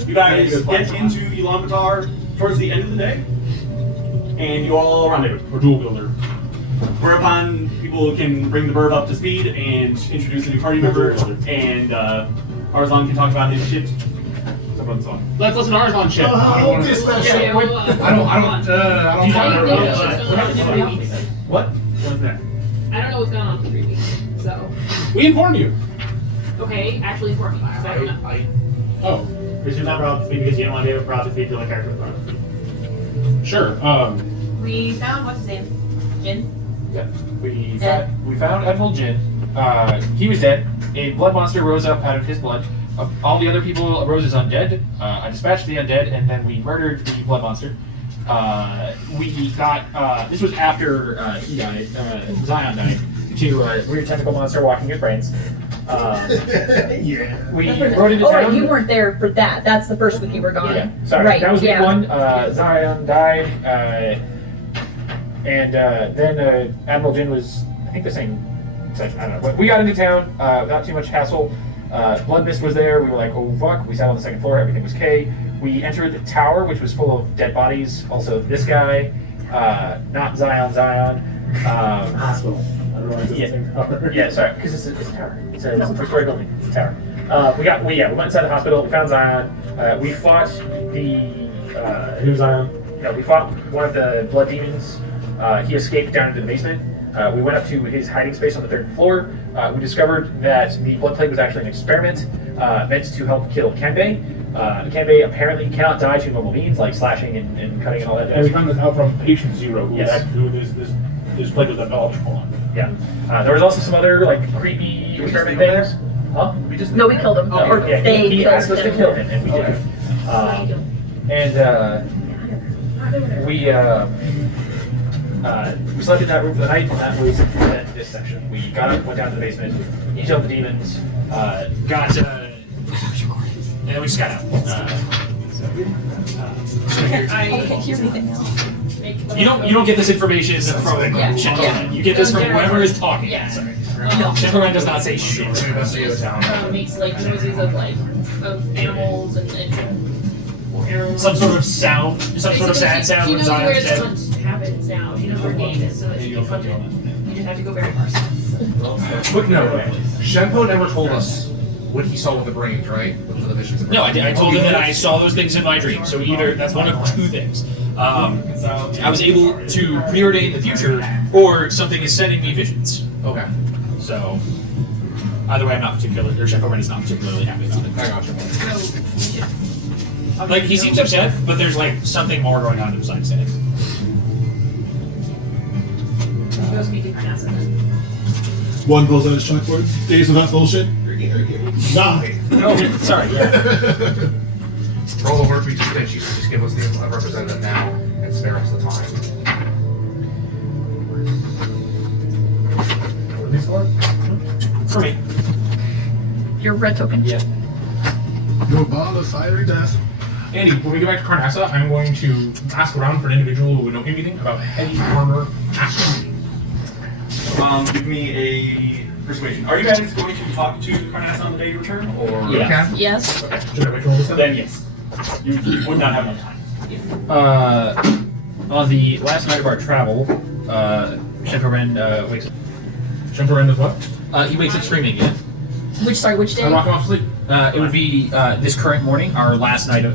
you guys get into Ulaanbaatar towards the end of the day, and you all rendezvous. Or dual wielder. Whereupon people can bring the burb up to speed and introduce a new party member, and Arzlon can talk about his ship. So on and so on. Let's listen to ours on shit. I don't want to. Yeah, What? What's that? I don't know what's going on for 3 weeks, so. We informed you. Okay, actually for me, so I don't know. Oh, Because you're not brought up to speed because you don't want to be able to brought up to speed until a character is brought up to speed. sure. We found, what's his name? Jin? Yeah. We found Admiral Jin. He was dead. A blood monster rose up out of his blood. All the other people arose as undead. I dispatched the undead, and then we murdered the blood monster. We got, this was after he died, Zion died, to a weird tentacle monster walking his brains. Yeah. We rode into Oh, town. right, you weren't there for that. That's the first week you were gone. Yeah, sorry. Right, That was week yeah. 1. Zion died, and then Admiral Jin was, I think, the same section. I don't know. But we got into town without too much hassle. Blood Mist was there. We were like, oh fuck. We sat on the 2nd floor. Everything was K. We entered the tower, which was full of dead bodies. Also, this guy, not Zion. Hospital. I don't know why it's the same power. Yeah, sorry, because it's a tower. It's a 3-story building. It's a tower. We went inside the hospital. We found Zion. We fought Who's Zion? we fought one of the blood demons. He escaped down into the basement. We went up to his hiding space on the 3rd floor. We discovered that the blood plague was actually an experiment meant to help kill Kanbei. Kanbei apparently cannot die to normal means, like slashing and cutting and all that. And we found this out from Patient Zero, who Yes. this plague was developed on. Yeah. There was also some other like creepy experiment things. Huh? No, we killed him. Or Yeah, they he killed asked us to him. kill him, and we did. We slept in that room for the night, and that was this section. We got up, went down to the basement, killed the demons, and then we just got out. I can't hear anything now. You don't get this information from Yeah. Shenron. You get this from whoever is talking. Yeah. Sorry. No. Shenron does not say shit. Makes like noises of animals and Some sort of sound, some sort of sad sound She when knows where Zion's the dead. hunt happens now. She knows where game is, so that she can hunt it. You just have to go very far. Quick note, Shenpo never told us what he saw with the brains, right? For the visions. No, I told him that I saw those things in my dream. So either that's one of 2 things. I was able to preordain the future, or something is sending me visions. Okay. So Either way, I'm not particularly, or Chef O'Reilly's not particularly happy about it. I got you. So we should. Like, he seems upset, but there's like something more going on besides that. Go speak to Carnassa then. One pulls out his chalkboard. Days without bullshit. Die. Oh, sorry. Yeah. For all the work we just did, she should just give us the representative now and spare us the time. What are these for? For me. Your red token. Yeah. No ball of fiery death. Andy, when we go back to Carnassa, I'm going to ask around for an individual who would know anything about heavy armor action. Give me a persuasion. Are you guys going to talk to Carnassa on the day you return, or Yeah. Yes. Okay. Should I wait for all this stuff? then yes, you would not have enough time. On the last night of our travel, Shemperin wakes up. Shemperin does what? He wakes up screaming again. Which I day? rock him off sleep. It would be this current morning, our last night of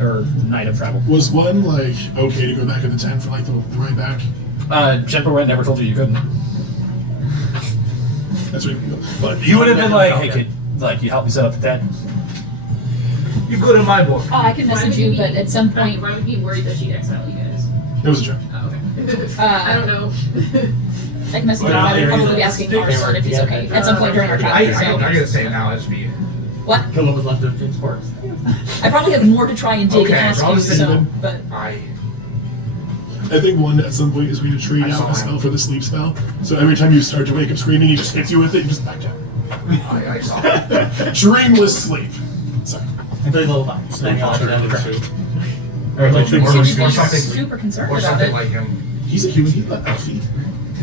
travel. Was one like okay to go back in the tent for like the ride back? Shemperin never told you you couldn't. That's what. But you would have been like, hey kid, like you help me set up the tent. You're good in my book. I can message you, but at some point, Why would you be worried that she'd exile you guys? It was a joke. Oh, okay. Uh, I don't know. I can message you. I would probably be asking Arson if he's okay at some point during our I travel. gotta So. say it now. I just be. What? Kill what was left of James Corpse. I probably have more to try and dig Okay, and ask so I'll you. just say So, then. but I think one at some point is we to trade I out saw a him. spell for the sleep spell. So every time you start to wake up screaming, he just hits you with it and just back down. I saw it. Dreamless sleep. Sorry. Until he's level 5. Then you'll actually have to try. Or like, you Or seem to be something- super concerned Or about something it. like him. he's a human. He's not that feet.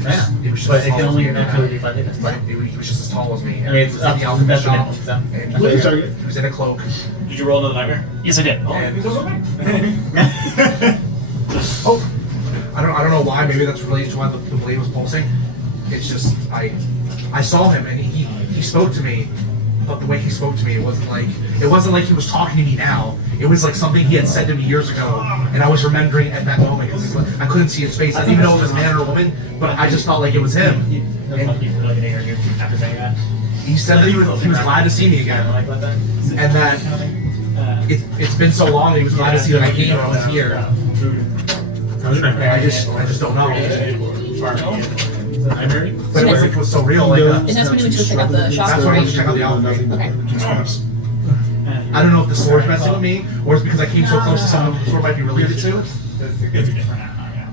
Yeah. He was just But as it tall can as only me, go and to the 5 minutes. But he was just as tall as me. I mean, it's He was up in the to alchemist the shop, so. and Look at the target. he was in a cloak. Did you roll another nightmare? Yes, I did. Oh, And- it was okay. Oh, I don't know why. Maybe that's related to why the blade was pulsing. It's just I saw him and he spoke to me, but the way he spoke to me, it wasn't like he was talking to me now. It was like something he had said to me years ago, and I was remembering at that moment. I couldn't see his face. I didn't even know if it was a man or a woman, but I just felt like it was him. And After saying that. he said that he was glad to see me again, and that it's been so long that he was glad to see that I came and I was here. I just don't know. Nightmare? But it was so real. Like And that's when you went to check out the shop, that's why I went to right? check out the outfit. Okay. I don't know if the sword's messing with me, or it's because I came so close to someone the sword might be related to. It's different now, yeah.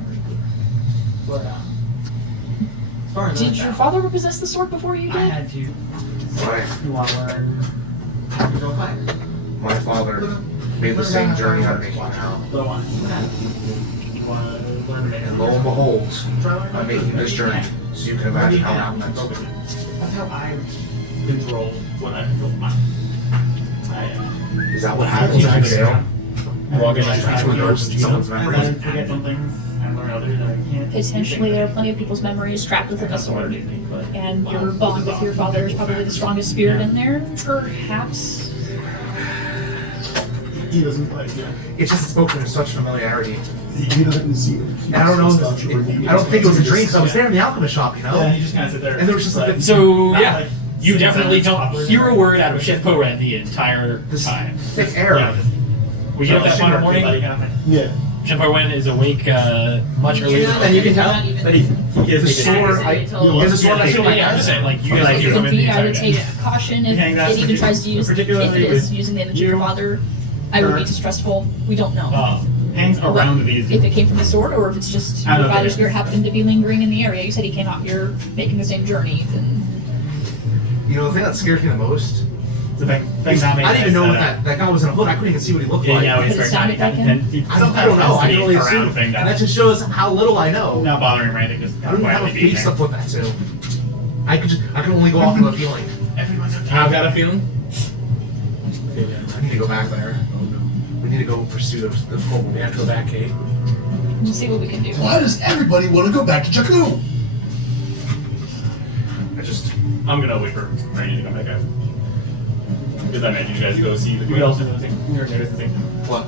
But, as far as Did your father possess the sword before you I did? had to. Right. You want to learn how to go fight? My father made the same journey I'm making now. But I want. You want to learn to make And lo and behold, I'm making this journey, so you can imagine how that went. That's how I control what I control mine. Is that what happens in jail? Log in and Try to reverse someone's And memory? then forget some things and learn others that I can't. Potentially, there are plenty of people's memories trapped within a sword. And your bond with your father is probably the strongest spirit in there. Perhaps. He doesn't like you. It's just spoken with such familiarity. He doesn't see it. And I don't know, I don't think it was a dream, because I was there in the alchemist shop, you Yeah, know? you just kind of sit there. And there was just like So, Not yeah. like You 6, definitely 7 don't hours. hear a word out of Chef Poren the entire this time. thick air. Yeah, just- We get up that final buddy morning. kind of thing. Yeah. Chef Poren is awake much earlier. And you can tell that he gives The me sword, I, You'll there's a sword I feel like Yeah, I'm just saying, like, you guys hear So him in the I entire would day. take caution if Hang that it even tries to use, if particularly it is with using the image of your father. I would be distrustful. We don't know. hangs around these. If it came from the sword or if it's just I don't your know. father's spirit happened to be lingering in the area. You said he came out here making the same journey. Then You know, the thing that scares me the most, The thing I that made didn't even know sense what that guy was in a hood. I couldn't even see what he looked Yeah, like. yeah, Could it sounded like him? I don't know. I can only assume. Thing And that just shows how little I know. not bothering him or anything, just I kind don't of even have a quietly being face there. to put that to. I can only go off of a feeling. Everyone's okay. I've got a feeling. I need to go back there. We need to go pursue the whole. We have to go back, Kate. we'll see what we can do. Why does everybody want to go back to Jakku? I'm gonna wait for Rainy to come back out. Because I imagine you guys go see the We also noticing, we were noticing What?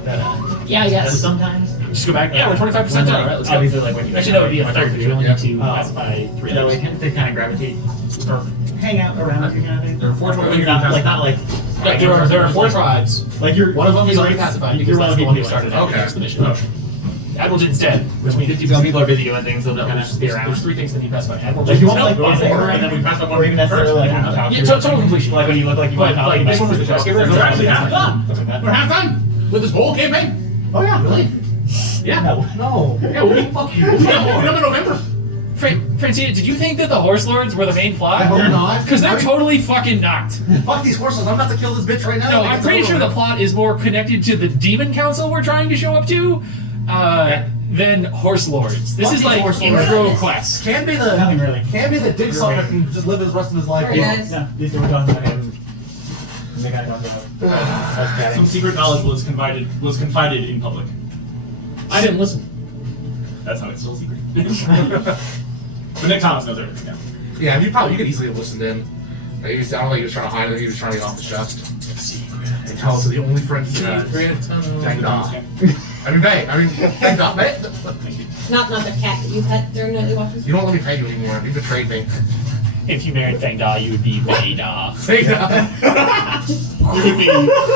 Yeah, I guess. Sometimes. Just go back. Yeah, we're 25% done. All right, let's go. Obviously, like when you Actually, that would be a third because you only need to Oh. classify 3 So others. they kind of gravitate or hang out around you kind of thing. There are 4 total. Not like Yeah, there are 4 tribes. like you're One of them is already pacified because that's the one who started Okay. the expedition. Admiral Jin's dead, which means 50%. some people are busy doing things, so they'll No, kind of stay around. there's 3 things that need pacified. Admiral Like Jin's you want to dead, like go order, there, and then we pass up one or even necessarily like first. have a talk. Yeah, total completion. Like when you look like you But want to talk. like this one was the quest giver. We're actually half done. Something like We're that. half done with this whole campaign. Oh yeah, really? Yeah. No. Yeah, we'll be fuck you. We'll be done in November. Francina, did you think that the Horse Lords were the main plot? I hope not. Because they're totally fucking not. Fuck these horses. I'm about to kill this bitch right now. No, Like, I'm it's pretty over sure the with. plot is more connected to the Demon Council we're trying to show up to than Horse Lords. This Fuck is these like Horse Lords. intro quest. Can be Nothing the really. dig something and just live his rest of his life. Alright, guys. No, these two were talking about him. And they kind of talked about us chatting. Some secret knowledge was confided in public. I didn't listen. That's how it's still secret. But Nick Thomas knows everything now. Yeah, you could easily have listened in. Like, I don't think he was trying to hide it. He was trying to get off the chest. And tell us the only friends he has. Thank God. I mean, thank God, babe. Not the cat that you pet during nightly watches. You don't let me pay you anymore. You betrayed me. If you married Fang Da, you would be Vaida. Thank God.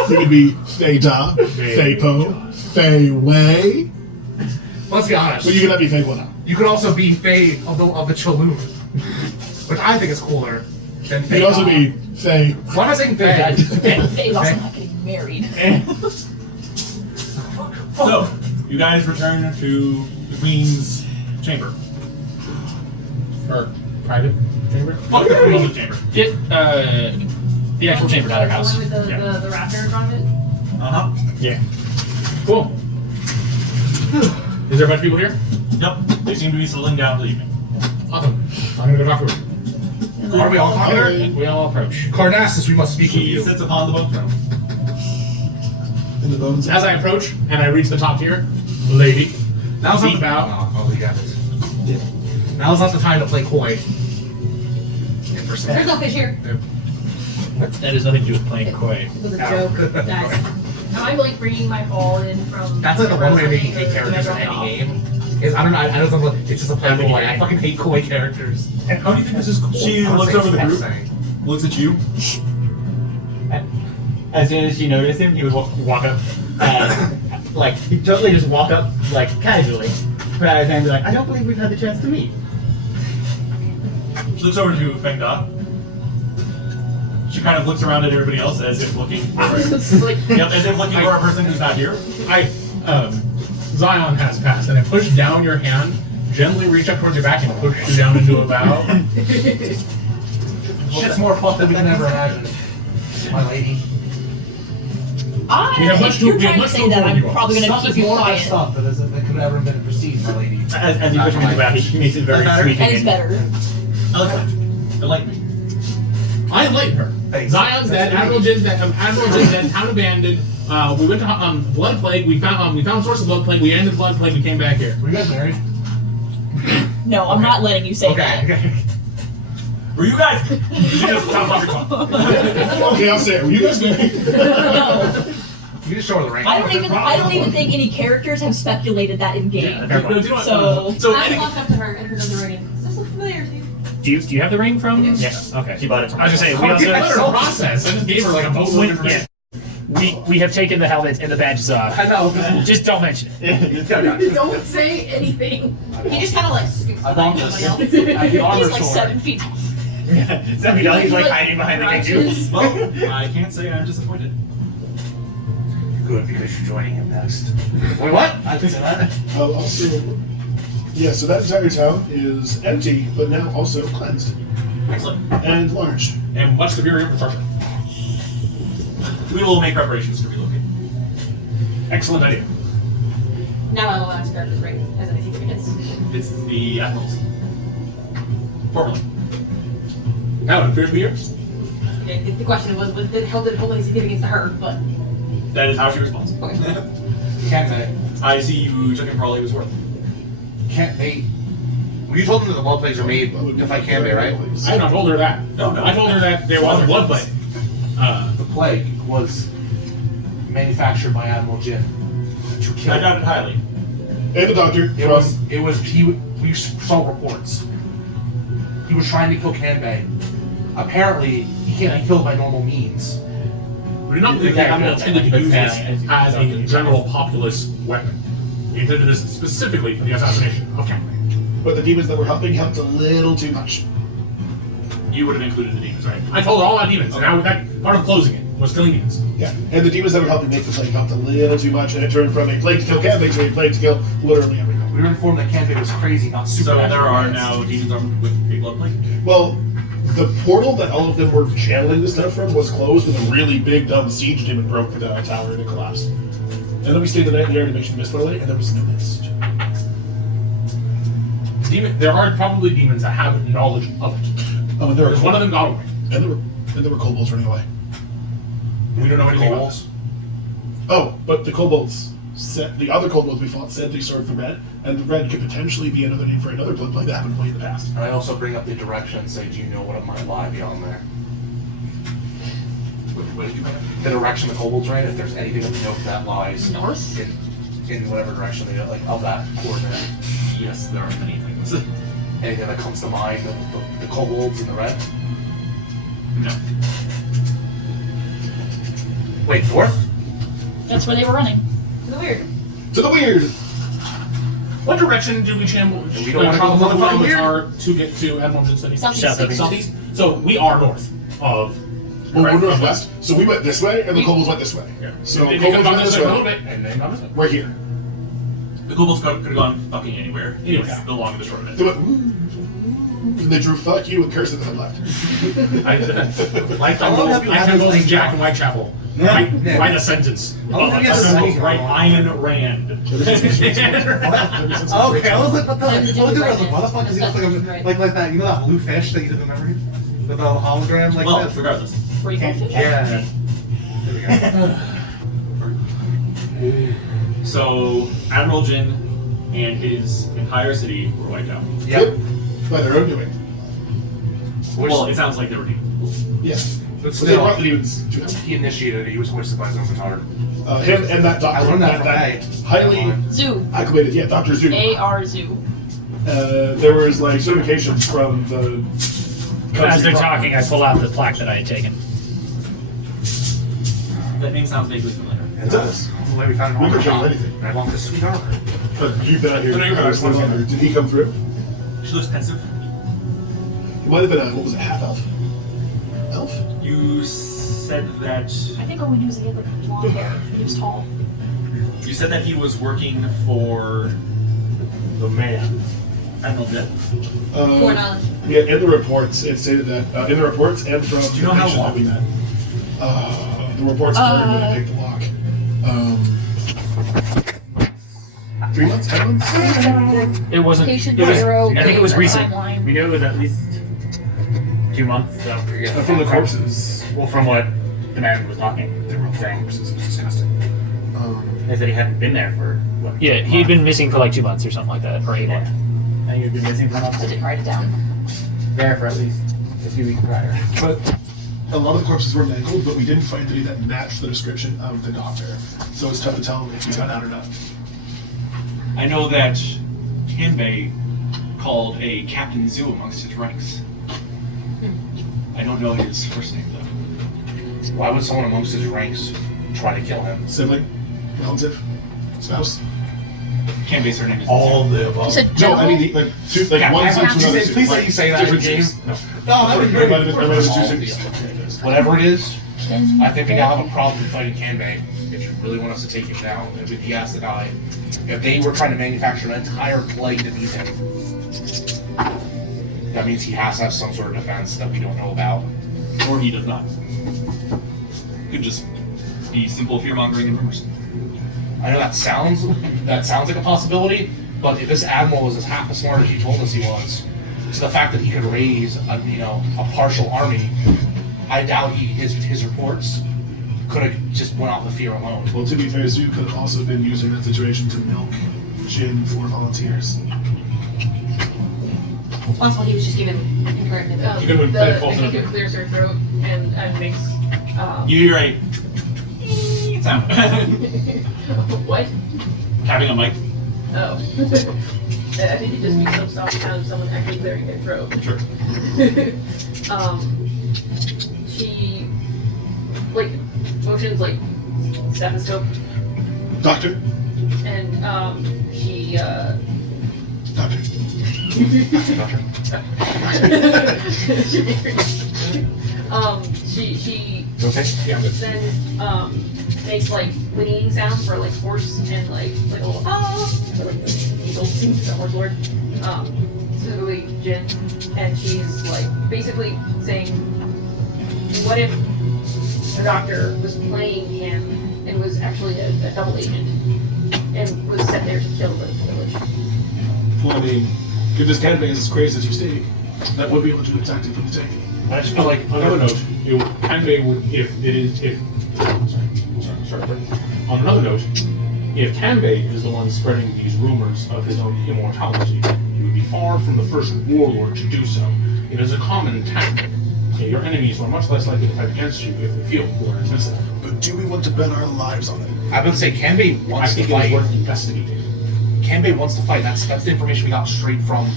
You could be Fei Da, Fei Po, Fei Wei. Let's be honest. Well, you could not be Fei Wu now. You could also be Faye of the Chaloon, which I think is cooler than You Faye. could also be Fei. Why am I saying Faye? Faye's also not getting married. So, you guys return to the Queen's chamber. Or private chamber? Fuck the Queen's chamber. Get the actual chamber, not our house. The one with the raptor in front of it. Uh-huh. Yeah. Cool. Is there a bunch of people here? Yep. They seem to be settling down for the evening. Awesome. I'm gonna go talk to her. Are we all talking to her? We all approach. Carnassus, we must speak with He you. sits upon the bone throne. In the bones. As I approach and I reach the top tier, lady, Now's not deep the out. Oh, you got it. Now's not the time to play coy. There's no fish here. That has nothing to do with playing coy. It was a joke. I'm like bringing my ball in from. That's like the one way of making hate characters in any game. Is I don't know. It's just a play coy. I fucking hate coy characters. And how do you think this is cool? She I'm looks saying over the group, saying. looks at you. As soon as she noticed him, he would walk up, like he totally just walk up like casually, put out his hand and be like, I don't believe we've had the chance to meet. She looks over to Feng Da. She kind of looks around at everybody else as if looking for yep, as if looking for a person who's not here. Zion has passed, and I push down your hand, gently reach up towards your back, and push you down into a bow. Shit's more fun than we can ever imagine. My lady. We have much If to- you're we have trying to much say to that, warn I'm you of. probably going to Stuff keep is you more quiet. stuff that could never have been perceived, my lady. As you push him into back, he makes it very That sweet. And it's better. I like that. I like me. I enlightened her. Thanks. Zion's dead. Admiral Jin's dead. Town abandoned. We went to Blood Plague. We found source of Blood Plague. We ended Blood Plague. We came back here. Were you guys married? No, I'm not letting you say that. Okay. Were you guys? You just top off your tongue. Okay, I'll say it. Were you guys married? No. You just show her the ring. I don't even think any characters have speculated that in game. fair point. So I walked up to her and her does the ring. Does this look familiar to you? Do you have the ring from? I do. Yes. Okay. She bought it from I was just saying, we I also let her process. I just gave her like a boatload of information. we have taken the helmets and the badges off. I know. Just don't mention it. Don't say anything. He just kind of like scoops I behind don't somebody else. The armor He's like sword. 7 feet tall. He's like hiding behind the king too. Well, I can't say I'm disappointed. Good, because you're joining him next. Wait, what? I think that. Also, yeah, so that entire town is empty, but now also cleansed Excellent. and large. And much superior infrastructure. We will make preparations to relocate. Excellent idea. Now I will ask her if this ring has any significance. It's the Admiral's. Formerly. Now it appears to be yours. Okay, the question was, did it hold any significance to her? But That is how she responds. Can't they? I see you took him for all he was worth. Can't they? Well, you told them that the blood plagues are made to fight Kanbei, right? I have not told her that. No. I told her that there was a blood plague. The plague was manufactured by Admiral Jin to kill. I doubt it highly. And the doctor. We saw reports. He was trying to kill Kanbei. Apparently, he can't be killed by normal means. We do not think that Admiral intended to use this as a general populace weapon. He intended this specifically for the assassination of Kanbei. But the demons that were helping helped a little too much. You would have included the demons, right? I told all our demons, and now that part of closing it was killing demons. Yeah, and the demons that were helping make the plague helped a little too much, and it turned from a plague to kill Kanbei to a plague to kill literally everyone. We were informed that Kanbei was crazy, not So supernatural. there are now demons armed with a blood plague? Well, the portal that all of them were channeling the stuff from was closed, and a really big dumb siege demon broke the tower and it collapsed. And then we stayed the night in the animation mist went away, and there was no mist. There are probably demons that have knowledge of it. Oh, and there were Because one of them got away. and there were kobolds running away. We don't know anything about this. Oh, but the kobolds said the other kobolds we fought said they served the red, and the red could potentially be another name for another blood plague that happened way in the past. And I also bring up the direction and say, do you know what might lie beyond there? What did you mean? The direction the kobolds ran, if there's anything of note that lies North? in whatever direction they like of that coordinate. Yes, there are many things. Anything that comes to mind of the kobolds and the red? No. Wait, north? That's where they were running. To the weird. To the weird! What direction do we travel We don't wanna go from north. Weird to get to Admiral Jin City? Southeast. Southeast. So we are north of. Well, we're northwest, so we went this way, and the kobolds went this way. Yeah. So they could have kobolds gone went this this way a little way. bit, and then gone this way. We're here. The kobolds could have gone fucking anywhere. Anywhere. It's the long and the short of it. They went, "Ooh." And they drew "fuck you" and cursed at them left. Lifetime goes in Jack and Whitechapel. Write a sentence. Oh, yeah, Symbols, that's write Iron Rand. Okay, I was like, what the fuck is he like that? You know that blue fish that you did the memory? With the hologram like Well, that? regardless. Were you going to? Yeah. There we go. So, Admiral Jin and his entire city were wiped out. Yep. By their own doing. Well, it sounds like they were demons. Yeah. But So they brought still, the demons to him. he initiated it. He was hoisted by his own petard. Him and that doctor. I learned that from A. highly Zoo. acclimated, yeah, Dr. Zoo. A.R. Zoo. There was like certifications from the. As they're talking, I pull out the plaque that I had taken. That name sounds vaguely familiar. It does. The way we found an We armor could kill shop. anything. And I want this sweet armor. But you've been out here. No, you're right. for longer. Did he come through? She looks pensive. He might have been a, what was it, half elf? Elf? You said that I think all we knew is that he had like blonde hair. He was tall. he was working for The man. Admiral Jin. Foreknowledge. Yeah, in the reports, it stated that, in the reports and from Do you know how the long? that we met. The reports started when I picked the lock. 3 months? 10 months? It wasn't. Patient It was. zero. I think it was gave a recent. timeline. We knew it was at least 2 months. So. From the corpses. Well, from what the man was talking, They were all saying. corpses. It was disgusting. They said he hadn't been there for what? Yeah, he'd been missing for like 2 months or something like that, or 8 months. And you've been missing for months. I didn't write it down. There for at least a few weeks prior. But a lot of the corpses were mangled, but we didn't find any that matched the description of the doctor. So it's tough to tell if we got out or not. I know that Kanbei called a Captain Zoo amongst his ranks. I don't know his first name though. Why would someone amongst his ranks try to kill him? Sibling? Relative? Spouse? Kanbei's surname is All the You above. said No, general? I mean, one suit to another suit. Please let you say that in Different game. suits. No. No, that would be I might have been two suits. Whatever it is, Ken- I think we now have a problem fighting Kanbei. If you really want us to take him down, if he has to die. If they were trying to manufacture an entire plague to beat him, that means he has to have some sort of defense that we don't know about. Or he does not. Could just be simple fear-mongering and rumors. I know that sounds like a possibility, but if this admiral was as half as smart as he told us he was, to the fact that he could raise a partial army, I doubt his reports could have just went off the fear alone. Well, to be fair, Zoo could have also been using that situation to milk Jin for volunteers. It's possible he was just given incorrect info. You could have been false I think it clears her throat and makes. You hear a sound. What? Tapping a mic. Oh. I think it just makes some sound of someone actually clearing their throat. Sure. She, like, motions like stethoscope, Doctor? and she Doctor. she Okay. Yeah, I'm good. then makes like whinnying sounds for like horse and like a little for like the eagle, the horse lord, specifically Jin, and she's like basically saying, what if the doctor was playing him and was actually a double agent and was sent there to kill the village? Well, I mean, if this Kanbei is as crazy as you state, that would be a legitimate tactic for the take. I just feel like on another note, Kanbei would on another note, if Kanbei is the one spreading these rumors of his own immortality, he would be far from the first warlord to do so. It is a common tactic. Okay, your enemies are much less likely to fight against you if they feel you are invincible. But do we want to bet our lives on it? I would say Kanbei I wants to think it is fight. worth investigating. Kanbei wants to fight. That's the information we got straight from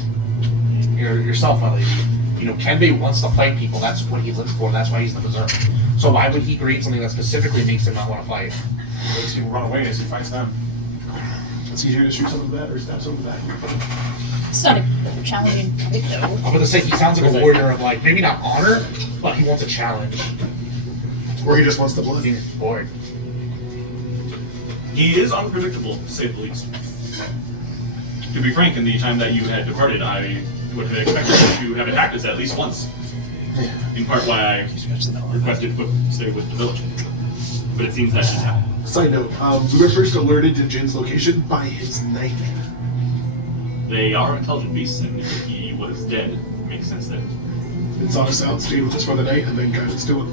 yourself, my lady. You know, Kanbei wants to fight people. That's what he lives for. That's why he's the berserk. So why would he create something that specifically makes him not want to fight? Makes people run away as he fights them. It's easier to shoot someone in the back or stab someone in the back. It's not a challenging topic, though. I'm gonna say he sounds like a warrior of like maybe not honor, but he wants a challenge. Or he just wants the blood. He's bored. He is unpredictable, to say the least. To be frank, in the time that you had departed, I would have expected you to have attacked us at least once. In part why I requested to stay with the village. But it seems that didn't happen. Side note, we were first alerted to Jin's location by his knife. They are intelligent beasts, and if he was dead, it makes sense that. It's on a soundstage just for the night and then guided us to it.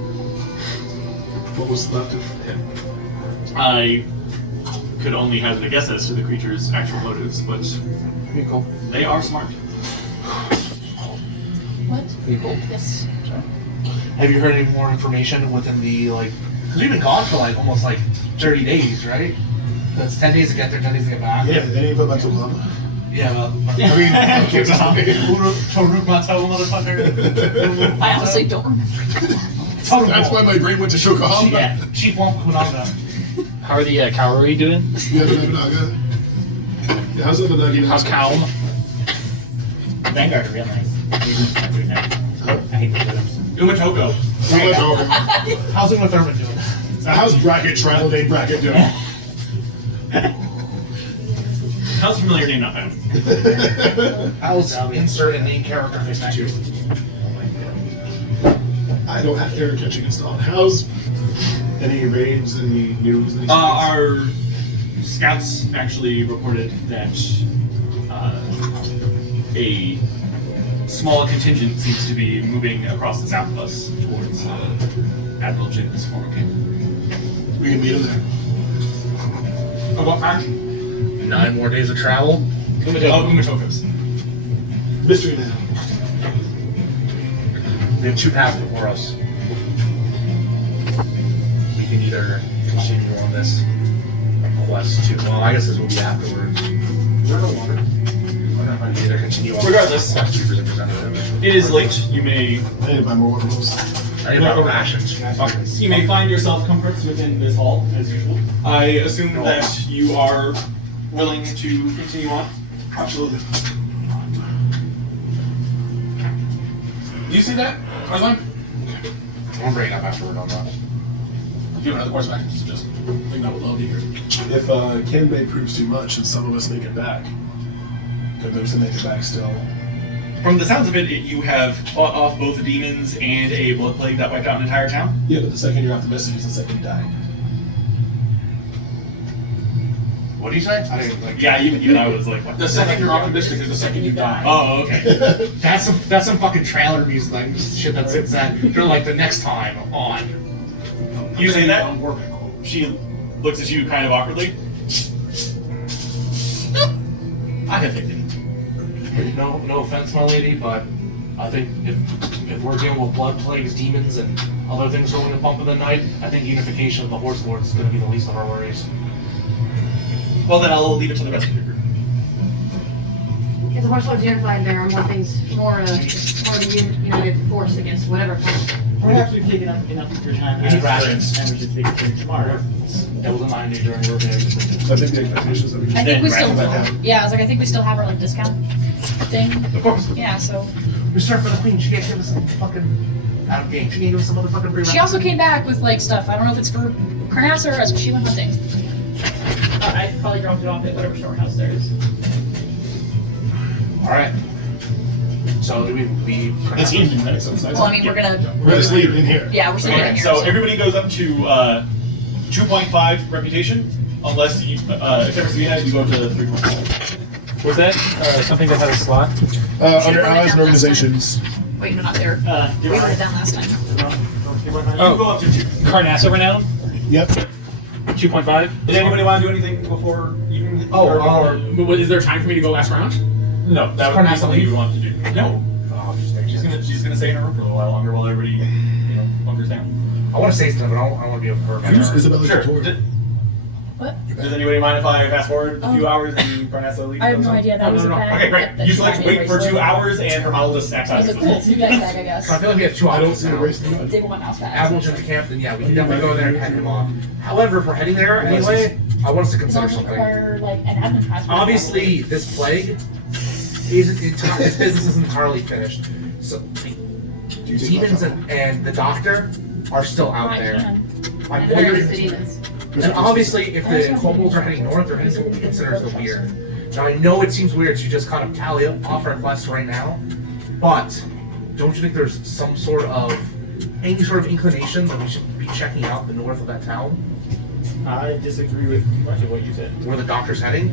What was left of him? I could only hazard a guess as to the creature's actual motives, but Pretty cool. they are smart. What? Pretty cool. Yes. Have you heard any more information within the like? Because we've been gone for like almost like 30 days, right? That's 10 days to get there, 10 days to get back. Yeah, they didn't put back to love. Yeah, well, I mean, Toruk Mattel, motherfucker. I honestly don't remember. That's why my brain went to Shokohama. Yeah, Chief Womp Kunaga. How are the cavalry doing? Yeah, the Nobunaga. Yeah, how's the Nobunaga? How's Calm? Vanguard are real nice. I hate the rhythms. Umatoko. How's Uma Thurman doing? How's Bracket Trilobate Bracket doing? How's a familiar name not found? How's insert a name character 52? I don't have air catching installed. How's any raids, any news? Any Our scouts actually reported that a small contingent seems to be moving across the south of us towards Admiral Jin's former camp. We can meet him there. Oh, what time? 9 more days of travel. Umatoko's. Mystery Man. We have 2 paths before us. We can either continue on this quest to, well, I guess this will be afterwards. Is there no water? We can either continue on Regardless. this quest to be representative. It is late. You may I need to buy more water bottles. I need my rations. you may find yourself comforts within this hall as usual. I assume that you are willing to continue on. Absolutely. Do you see that, Arzon? I'm bringing up afterward on that. Do another course of action. Just think I would love to hear. If Kanbei proves too much and some of us make it back, could those that make it back still? From the sounds of it, you have fought off both the demons and a blood plague that wiped out an entire town. Yeah, but the second you're optimistic is the second you die. What do you say? I didn't like. Yeah, even I was like, what? The second you're optimistic is the second you die. Oh, okay. That's some fucking trailer music, like shit that sits at. They're like the next time on. You say that? She looks at you kind of awkwardly. I have faith in you. No offense, my lady, but I think if we're dealing with blood plagues, demons, and other things rolling the bump of the night, I think unification of the Horse Lords is going to be the least of our worries. Well, then I'll leave it to the rest of your group. If the Horse Lord's unified, there are more things, more of a united force against whatever comes. Perhaps we've taken up enough of your time as rations, and we should take it tomorrow. It was a 9-day journey. We're very I think the expectations that we I think we still. back down. Yeah, I was like, I think we still have our like discount thing. Of course. Yeah, so We start for the queen. She can't give us some fucking out of game. She can't give us some motherfucking free. she also came back with like stuff. I don't know if it's for Carnassa or us. She went hunting. I probably dropped it off at whatever storehouse there is. All right. So do we It's evening, right? So it's nice. Well, I mean, we're gonna. We're gonna sleep in here. Yeah, we're sleeping in Okay, here. so everybody goes up to 2.5 reputation, unless you, except for Savina, you go up to 3.5. Was that something that had a slot? Under allies and organizations. Wait, no, not there. We wrote it down last time. You go up to 2. Carnassa Renown? Yep. 2.5? Does anybody want to do anything before you? But is there time for me to go ask around? No, that would be something you would want to do. No, Oh, she's gonna stay in her room for a little while longer while everybody, bunkers down. I want to say something, but I don't want to be a pervert. Who's Isabella Sure. Couture? What? Does anybody mind if I fast forward a few hours and Carnassa leaves? I have no idea. That was a bag. Okay, great. that You select had wait for erased 2 it. hours and her model just snaps out It of was a cool. You guys bag, I guess. I feel like we have 2 I don't options see the now. race thing. Disable my mouse pad. Avalanche in the camp, then yeah, we can definitely go there and head him off. However, if we're heading there anyway, I want us to As long consider as we something. require like an admin password. Obviously, this plague isn't. This business isn't entirely finished. So demons and the doctor are still out Right, there. man. My And point there is, is the demons. and obviously, if the kobolds are heading north, they're heading to what we consider as the weird. Now, I know it seems weird to just kind of tally up off our quests right now, but don't you think there's some sort of any sort of inclination that we should be checking out the north of that town, I disagree with much of what you said. where the doctor's heading?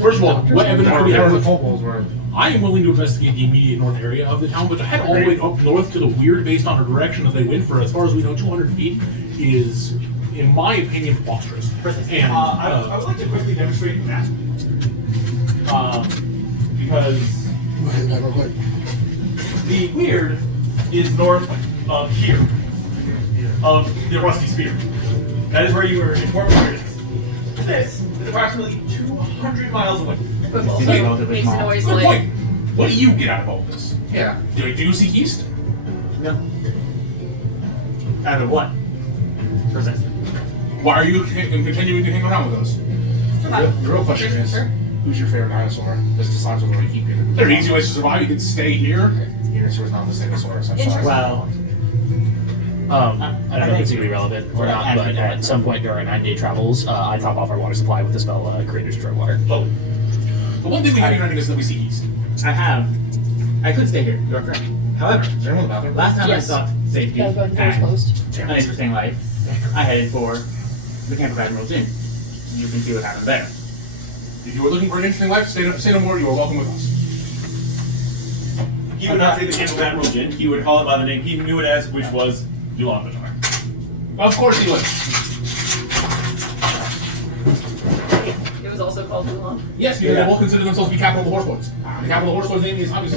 First of all, what evidence do we Where have? the kobolds were. I am willing to investigate the immediate north area of the town, but to head all the way up north to the weird based on the direction that they went for, as far as we know, 200 feet is, in my opinion, preposterous. And I would like to quickly demonstrate that. Because Real quick. the weird is north of here, of the Rusty Spear. That is where you were informed where it is. This is approximately 200 miles away. But also Wait, makes a noise good like. point. What do you get out of all this? Yeah. Do you see east? No. Out of what? Precisely. Why are you continuing to hang around with us? The real question is, who's your favorite dinosaur? This decides whether we keep you. There are easy ways to survive. You can stay here. Dinosaur's not the Stegosaurus. I'm sorry. Well, I don't know if it's going to be relevant or not, but at some point during our 9-day travels, I top off our water supply with the spell Create Destroy Water. Oh. The one thing we can do, I think, is that we see east. I could stay here. You are correct. However, Is there anyone in the bathroom? last time Yes. I sought safety Gotta go and the door's closed. an interesting life, I headed for the camp of Admiral Jin. You can see what happened there. If you were looking for an interesting life, say no more. You are welcome with us. He would not say the name of Admiral Jin. He would call it by the name he knew it as, which was Yulan Batar. Of course he would. It was also called Mulan. Yes, because they both consider themselves to be capital of the Horse Lords. The capital of the Horse Lords name is obviously